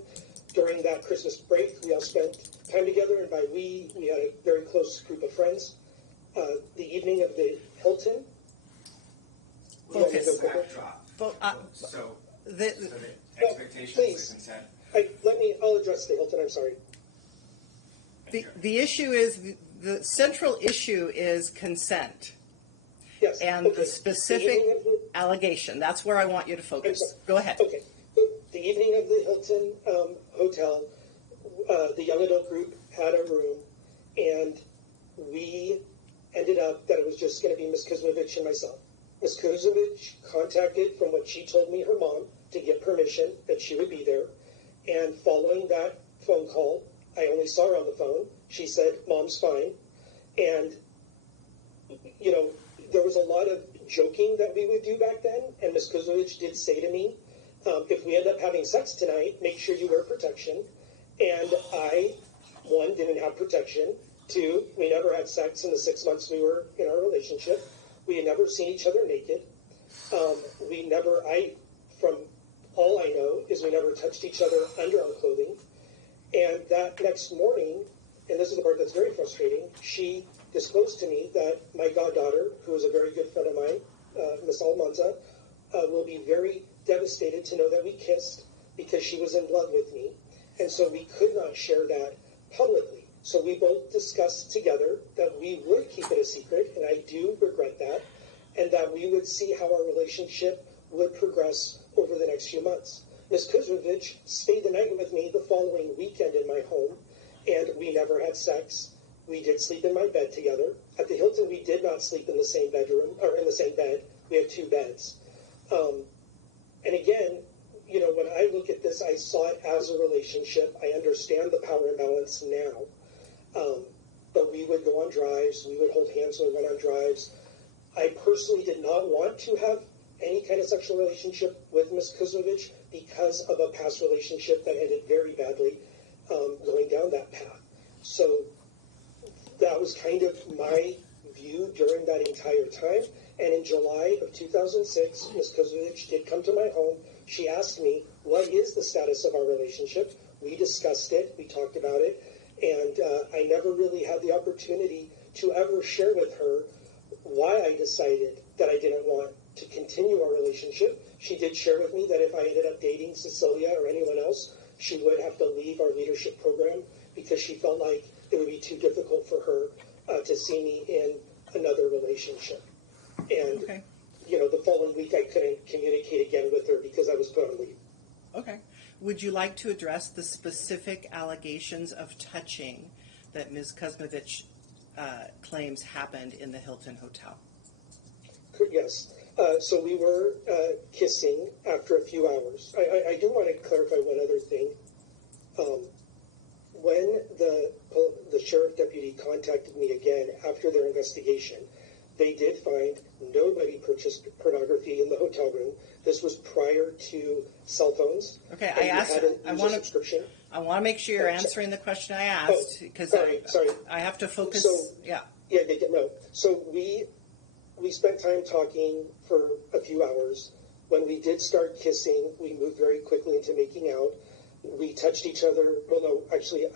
During that Christmas break, we all spent time together, and by we had a very close group of friends. The evening of the Hilton. Focus. So the expectations, the consent. I'll address the Hilton. I'm sorry. The issue is the central issue is consent. Yes. And the specific allegation. That's where I want you to focus. Go ahead. Okay. The evening of the Hilton hotel, the young adult group had a room, and we ended up that it was just going to be Ms. Kuzmovich and myself. Ms. Kuzmovich contacted, from what she told me, her mom to get permission that she would be there. And following that phone call, I only saw her on the phone. She said, "Mom's fine." And, there was a lot of joking that we would do back then. And Ms. Kuzmovich did say to me, if we end up having sex tonight, make sure you wear protection. And I, one, didn't have protection. Two, we never had sex in the 6 months we were in our relationship. We had never seen each other naked. From all I know, is we never touched each other under our clothing. And that next morning, and this is the part that's very frustrating, she disclosed to me that my goddaughter, who is a very good friend of mine, Miss Almanza, will be very devastated to know that we kissed because she was in love with me. And so we could not share that publicly. So we both discussed together that we would keep it a secret, and I do regret that, and that we would see how our relationship would progress over the next few months. Ms. Kuzmovich stayed the night with me the following weekend in my home, and we never had sex. We did sleep in my bed together. At the Hilton, we did not sleep in the same bedroom, or in the same bed. We had two beds. And again, when I look at this, I saw it as a relationship. I understand the power imbalance now. But we would go on drives, we would hold hands when we went on drives. I personally did not want to have any kind of sexual relationship with Ms. Kuzmovich because of a past relationship that ended very badly, going down that path. So that was kind of my view during that entire time. And in July of 2006, Ms. Kuzmovich did come to my home. She asked me, what is the status of our relationship? We discussed it, we talked about it, and I never really had the opportunity to ever share with her why I decided that I didn't want to continue our relationship. She did share with me that if I ended up dating Cecilia or anyone else, she would have to leave our leadership program because she felt like it would be too difficult for her to see me in another relationship. And, the following week I couldn't communicate again with her because I was put on leave. Okay. Would you like to address the specific allegations of touching that Ms. Kuzmovich claims happened in the Hilton Hotel? Yes. So we were kissing after a few hours. I do want to clarify one other thing. When the sheriff deputy contacted me again after their investigation, they did find nobody purchased pornography in the hotel room. This was prior to cell phones. Okay, I want to make sure you're answering the question I asked because I have to focus. They did no. So we spent time talking for a few hours. When we did start kissing, we moved very quickly into making out. We touched each other. Well, no, actually,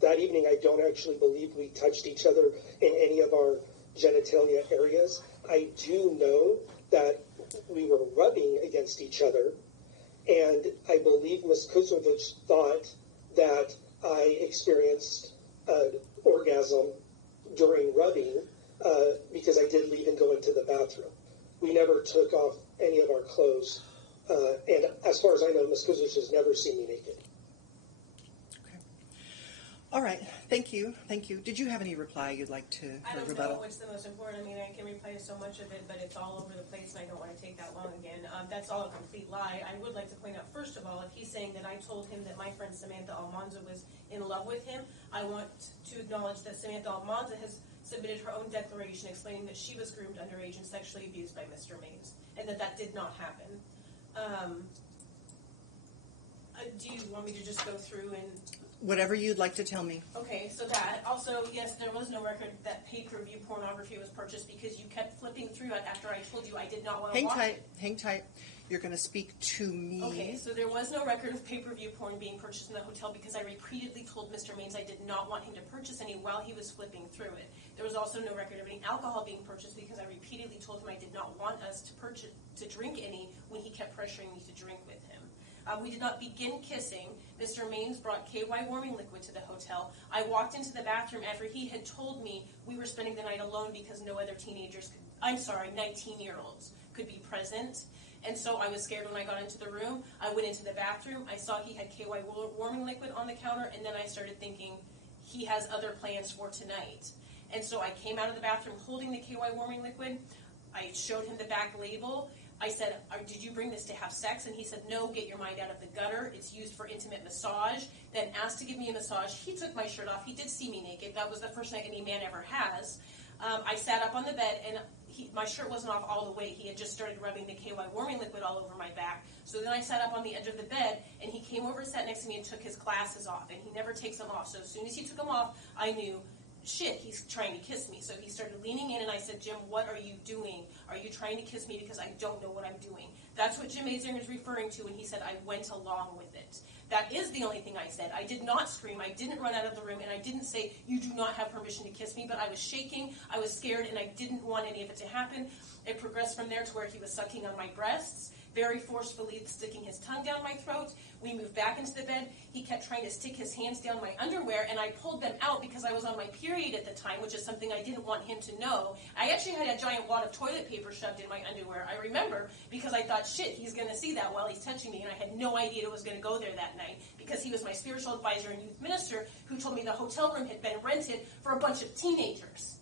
that evening I don't actually believe we touched each other in any of our genitalia areas. I do know that we were rubbing against each other, and I believe Ms. Kuzmovich thought that I experienced orgasm during rubbing because I did leave and go into the bathroom. We never took off any of our clothes, and as far as I know, Ms. Kuzmovich has never seen me naked. All right. Thank you. Did you have any reply you'd like to I don't rebuttal? know what's the most important. I mean, I can reply to so much of it, but it's all over the place, and I don't want to take that long again. That's all a complete lie. I would like to point out, first of all, if he's saying that I told him that my friend Samantha Almanza was in love with him, I want to acknowledge that Samantha Almanza has submitted her own declaration explaining that she was groomed underage and sexually abused by Mr. Mays, and that did not happen. Do you want me to just go through and... Whatever you'd like to tell me. Okay, so that. Also, yes, there was no record that pay-per-view pornography was purchased because you kept flipping through it after I told you I did not want to watch it. Hang tight. You're going to speak to me. Okay, so there was no record of pay-per-view porn being purchased in the hotel because I repeatedly told Mr. Maines I did not want him to purchase any while he was flipping through it. There was also no record of any alcohol being purchased because I repeatedly told him I did not want us to drink any when he kept pressuring me to drink with him. We did not begin kissing. Mr. Maines brought KY warming liquid to the hotel. I walked into the bathroom after he had told me we were spending the night alone because no other 19-year-olds could be present. And so I was scared when I got into the room. I went into the bathroom. I saw he had KY warming liquid on the counter, and then I started thinking he has other plans for tonight. And so I came out of the bathroom holding the KY warming liquid. I showed him the back label. I said, did you bring this to have sex? And he said, no, get your mind out of the gutter. It's used for intimate massage. Then asked to give me a massage. He took my shirt off. He did see me naked. That was the first night any man ever has. I sat up on the bed, and my shirt wasn't off all the way. He had just started rubbing the KY warming liquid all over my back. So then I sat up on the edge of the bed, and he came over, sat next to me, and took his glasses off. And he never takes them off. So as soon as he took them off, I knew, shit, he's trying to kiss me. So he started leaning in, and I said, Jim, what are you doing? Are you trying to kiss me? Because I don't know what I'm doing. That's what Jim Azinger is referring to when he said I went along with it. That is the only thing I said. I did not scream. I didn't run out of the room, and I didn't say, you do not have permission to kiss me, but I was shaking, I was scared, and I didn't want any of it to happen. It progressed from there to where he was sucking on my breasts, very forcefully sticking his tongue down my throat. We moved back into the bed. He kept trying to stick his hands down my underwear, and I pulled them out because I was on my period at the time, which is something I didn't want him to know. I actually had a giant wad of toilet paper shoved in my underwear, I remember, because I thought, shit, he's going to see that while he's touching me, and I had no idea it was going to go there that night because he was my spiritual advisor and youth minister who told me the hotel room had been rented for a bunch of teenagers.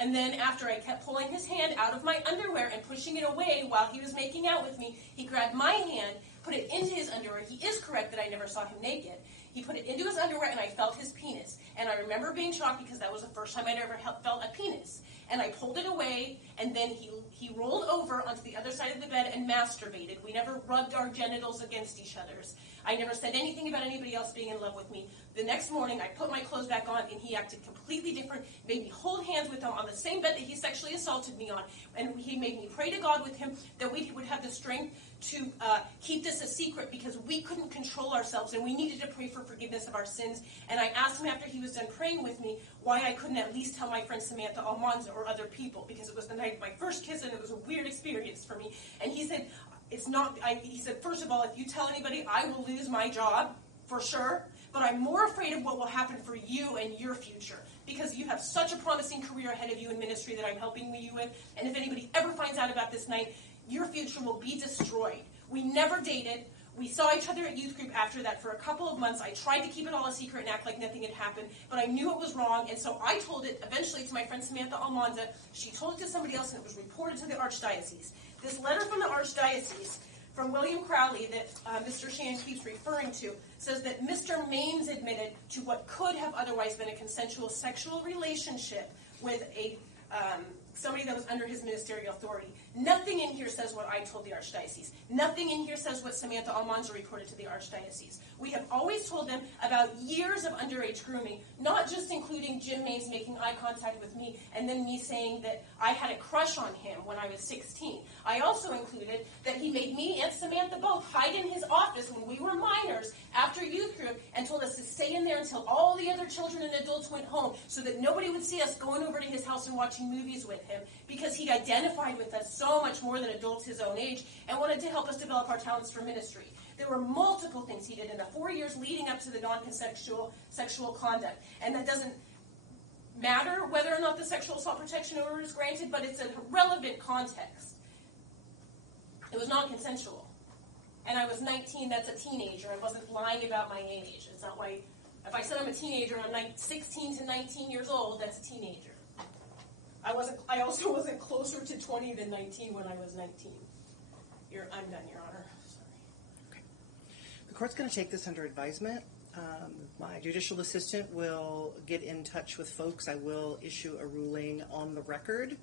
And then after I kept pulling his hand out of my underwear and pushing it away while he was making out with me, he grabbed my hand, put it into his underwear. He is correct that I never saw him naked. He put it into his underwear, and I felt his penis. And I remember being shocked because that was the first time I'd ever felt a penis. And I pulled it away, and then he rolled over onto the other side of the bed and masturbated. We never rubbed our genitals against each other's. I never said anything about anybody else being in love with me. The next morning, I put my clothes back on, and he acted completely different, made me hold hands with him on the same bed that he sexually assaulted me on, and he made me pray to God with him that we would have the strength to keep this a secret because we couldn't control ourselves, and we needed to pray for forgiveness of our sins. And I asked him after he was done praying with me why I couldn't at least tell my friend Samantha Almanza or other people, because it was the night of my first kiss, and it was a weird experience for me. And he said, he said, first of all, if you tell anybody, I will lose my job, for sure, but I'm more afraid of what will happen for you and your future, because you have such a promising career ahead of you in ministry that I'm helping you with, and if anybody ever finds out about this night, your future will be destroyed. We never dated. We saw each other at youth group after that for a couple of months. I tried to keep it all a secret and act like nothing had happened, but I knew it was wrong, and so I told it eventually to my friend Samantha Almanza. She told it to somebody else, and it was reported to the Archdiocese. This letter from the Archdiocese from William Crowley that Mr. Shannon keeps referring to says that Mr. Maines admitted to what could have otherwise been a consensual sexual relationship with somebody that was under his ministerial authority. Nothing in here says what I told the Archdiocese. Nothing in here says what Samantha Almanza reported to the Archdiocese. We have always told them about years of underage grooming, not just including Jim Maines making eye contact with me and then me saying that I had a crush on him when I was 16. I also included that he made me and Samantha both hide in his office when we were minors after youth group and told us to stay in there until all the other children and adults went home so that nobody would see us going over to his house and watching movies with him, because he identified with us so much more than adults his own age and wanted to help us develop our talents for ministry. There were multiple things he did in the 4 years leading up to the non-consensual sexual conduct. And that doesn't matter whether or not the sexual assault protection order is granted, but it's a relevant context. It was non-consensual. And I was 19, that's a teenager. I wasn't lying about my age. It's not like, if I said I'm a teenager and I'm 16 to 19 years old, that's a teenager. I also wasn't closer to 20 than 19 when I was 19. I'm done, Your Honor. The court's going to take this under advisement. My judicial assistant will get in touch with folks. I will issue a ruling on the record.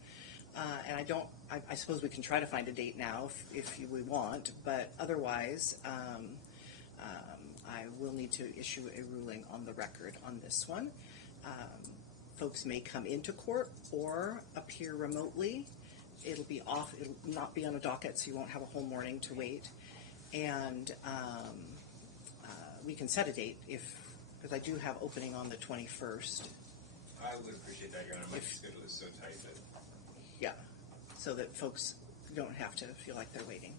And I suppose we can try to find a date now if we want, but otherwise, I will need to issue a ruling on the record on this one. Folks may come into court or appear remotely. It'll be off, it'll not be on a docket, so you won't have a whole morning to wait. And we can set a date because I do have opening on the 21st. I would appreciate that, Your Honor. My schedule is so tight that... Yeah, so that folks don't have to feel like they're waiting.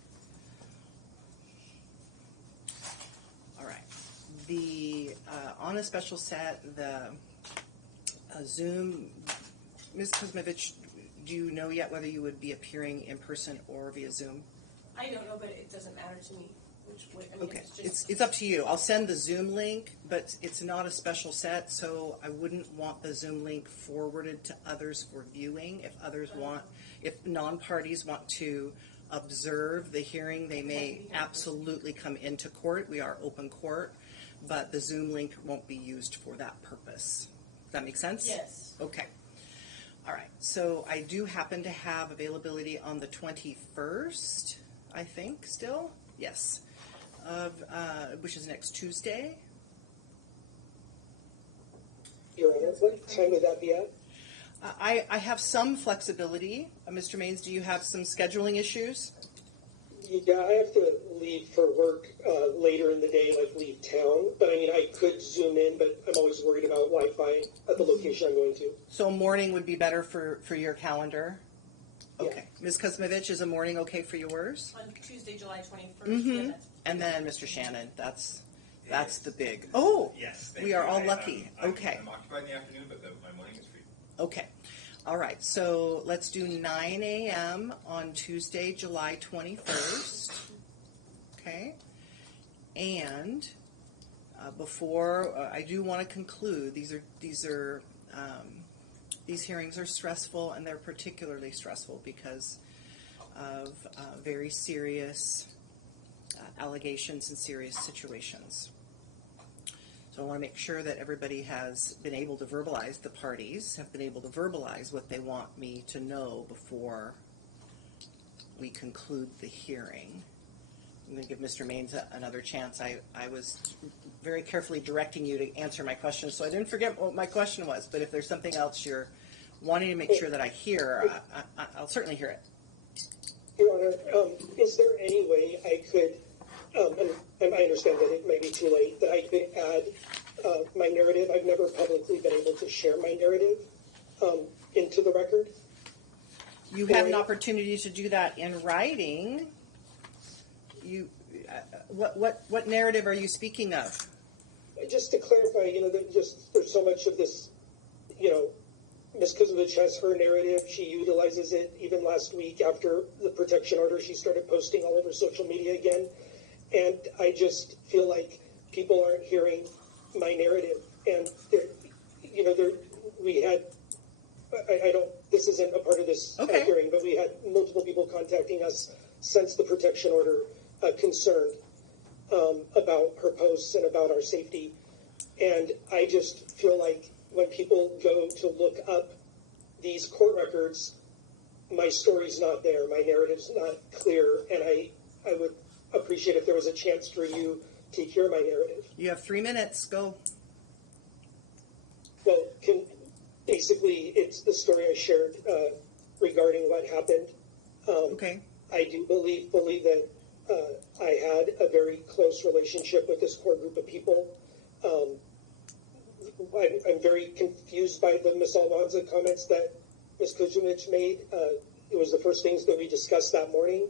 All right. On a special set, the Zoom, Ms. Kuzmovich, do you know yet whether you would be appearing in person or via Zoom? I don't know, but it doesn't matter to me. Okay, it's up to you. I'll send the Zoom link, but it's not a special set, so I wouldn't want the Zoom link forwarded to others for viewing. If non-parties want to observe the hearing, they may absolutely come into court. We are open court, but the Zoom link won't be used for that purpose. Does that make sense? Yes. Okay. All right, so I do happen to have availability on the 21st, I think, still? Yes. Which is next Tuesday. Your Honor, what time would that be at? I have some flexibility. Mr. Maines, do you have some scheduling issues? Yeah, I have to leave for work later in the day, like leave town. But I mean, I could Zoom in, but I'm always worried about Wi-Fi at the location I'm going to. So morning would be better for your calendar? Okay. Yeah. Ms. Kuzmovich, is a morning okay for yours? On Tuesday, July 21st. Mm-hmm. And then Mr. Shannon, that's the big. Oh, yes, we are all lucky. Okay. I'm occupied in the afternoon, but my morning is free. Okay. All right. So let's do 9 a.m. on Tuesday, July 21st. Okay. And before I do want to conclude, these hearings are stressful, and they're particularly stressful because of very serious allegations and serious situations. So I want to make sure that everybody has been able to verbalize, the parties have been able to verbalize what they want me to know before we conclude the hearing. I'm going to give Mr. Maines another chance. I was very carefully directing you to answer my question, so I didn't forget what my question was. But if there's something else you're wanting to make sure that I hear, I'll certainly hear it. Your Honor, is there any way I could, and I understand that it may be too late, that I could add my narrative? I've never publicly been able to share my narrative into the record. You have an opportunity to do that in writing. What narrative are you speaking of? Just to clarify, there's so much of this, Ms. Kuzmovich has her narrative. She utilizes it. Even last week after the protection order, she started posting all over social media again. And I just feel like people aren't hearing my narrative. And we had, this isn't a part of this hearing, but we had multiple people contacting us since the protection order concerned about her posts and about our safety. And I just feel like when people go to look up these court records, my story's not there, my narrative's not clear, and I would appreciate if there was a chance for you to hear my narrative. You have 3 minutes, go. Well, basically, it's the story I shared regarding what happened. Okay. I do believe that I had a very close relationship with this core group of people. I'm very confused by the Ms. Almanza comments that Ms. Kuzmovich made. It was the first things that we discussed that morning.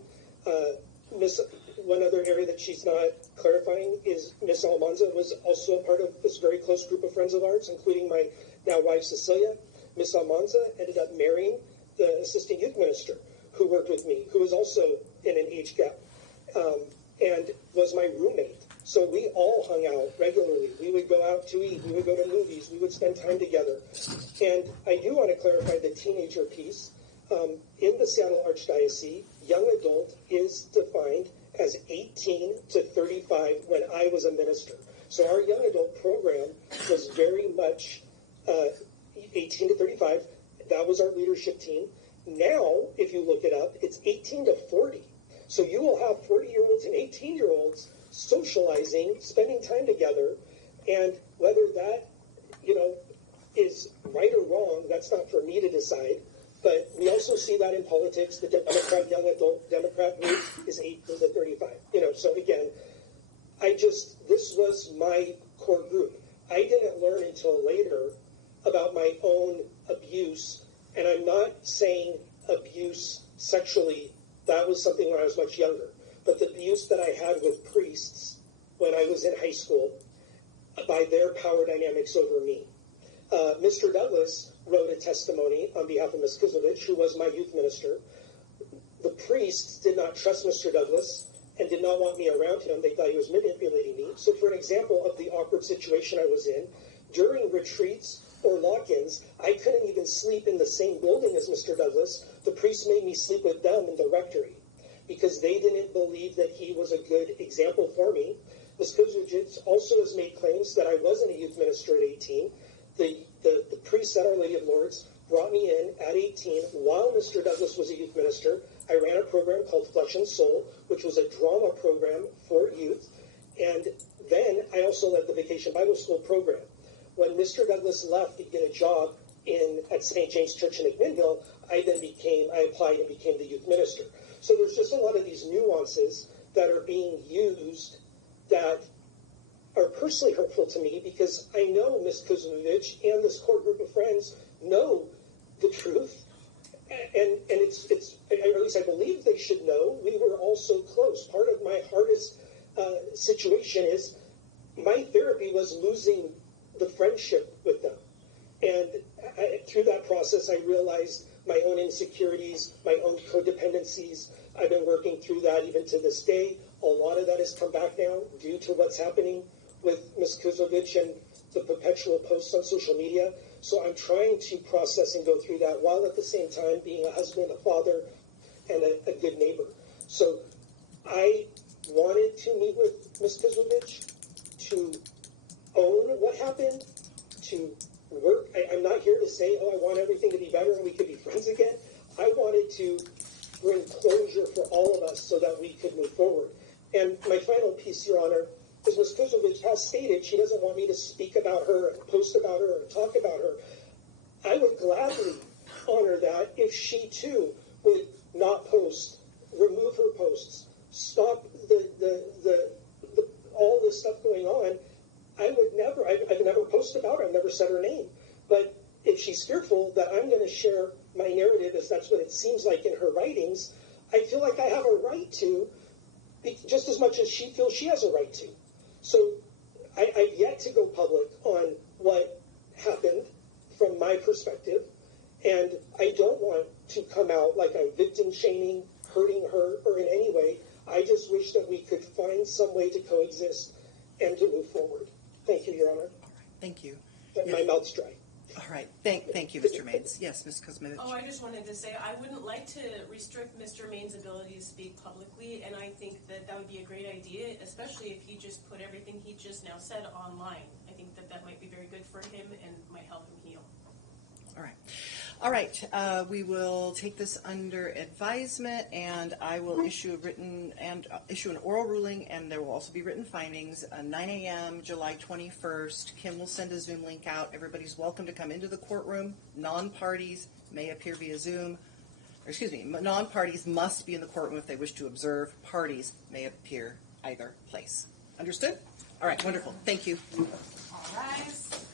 One other area that she's not clarifying is Ms. Almanza was also a part of this very close group of friends of ours, including my now wife Cecilia. Ms. Almanza ended up marrying the assistant youth minister who worked with me, who was also in an age gap, and was my roommate. So we all hung out regularly. We would go out to eat. We would go to movies. We would spend time together. And I do want to clarify the teenager piece. In the Seattle Archdiocese, young adult is defined as 18 to 35 when I was a minister. So our young adult program was very much 18 to 35. That was our leadership team. Now, if you look it up, it's 18 to 40. So you will have 40-year-olds and 18-year-olds socializing, spending time together, and whether that, is right or wrong, that's not for me to decide. But we also see that in politics. The Democrat young adult Democrat group is 18 to 35. So again, this was my core group. I didn't learn until later about my own abuse, and I'm not saying abuse sexually. That was something when I was much younger. But the abuse that I had with priests when I was in high school by their power dynamics over me. Mr. Douglas wrote a testimony on behalf of Ms. Kuzmovich, who was my youth minister. The priests did not trust Mr. Douglas and did not want me around him. They thought he was manipulating me. So for an example of the awkward situation I was in, during retreats or lock-ins, I couldn't even sleep in the same building as Mr. Douglas. The priests made me sleep with them in the rectory because they didn't believe that he was a good example for me. Ms. Kuzmovich also has made claims that I wasn't a youth minister at 18. The priest at Our Lady of Lourdes brought me in at 18 while Mr. Douglas was a youth minister. I ran a program called Flesh and Soul, which was a drama program for youth. And then I also led the Vacation Bible School program. When Mr. Douglas left to get a job at St. James Church in McMinnville, I applied and became the youth minister. So there's just a lot of these nuances that are being used that are personally hurtful to me because I know Ms. Kuzmovich and this core group of friends know the truth. And it's or at least I believe they should know. We were all so close. Part of my hardest situation is my therapy was losing the friendship with them. And through that process, I realized my own insecurities, my own codependencies. I've been working through that even to this day. A lot of that has come back now due to what's happening with Ms. Kuzmovich and the perpetual posts on social media. So I'm trying to process and go through that while at the same time being a husband, a father, and a good neighbor. So I wanted to meet with Ms. Kuzmovich to own want what happened to work. I'm not here to say, oh, I want everything to be better and we could be friends again. I wanted to bring closure for all of us so that we could move forward. And my final piece, Your Honor, is Ms. Kuzmovich has stated she doesn't want me to speak about her and post about her or talk about her. I would gladly honor that if she too would not post, remove her posts, stop all this stuff going on. I've never posted about her, I've never said her name. But if she's fearful that I'm going to share my narrative, as that's what it seems like in her writings, I feel like I have a right to, just as much as she feels she has a right to. So I've yet to go public on what happened from my perspective, and I don't want to come out like I'm victim shaming, hurting her, or in any way. I just wish that we could find some way to coexist and to move forward. Thank you, Your Honor. All right. Thank you. My mouth's dry. All right. Thank you, Mr. Maines. Yes, Ms. Kuzmovich. Oh, I just wanted to say I wouldn't like to restrict Mr. Maine's ability to speak publicly, and I think that that would be a great idea, especially if he just put everything he just now said online. I think that that might be very good for him and might help him heal. All right. All right. We will take this under advisement, and I will issue an oral ruling, and there will also be written findings. 9 a.m. July 21st. Kim will send a Zoom link out. Everybody's welcome to come into the courtroom. Non-parties may appear via Zoom. Non-parties must be in the courtroom if they wish to observe. Parties may appear either place. Understood? All right. Wonderful. Thank you. All rise.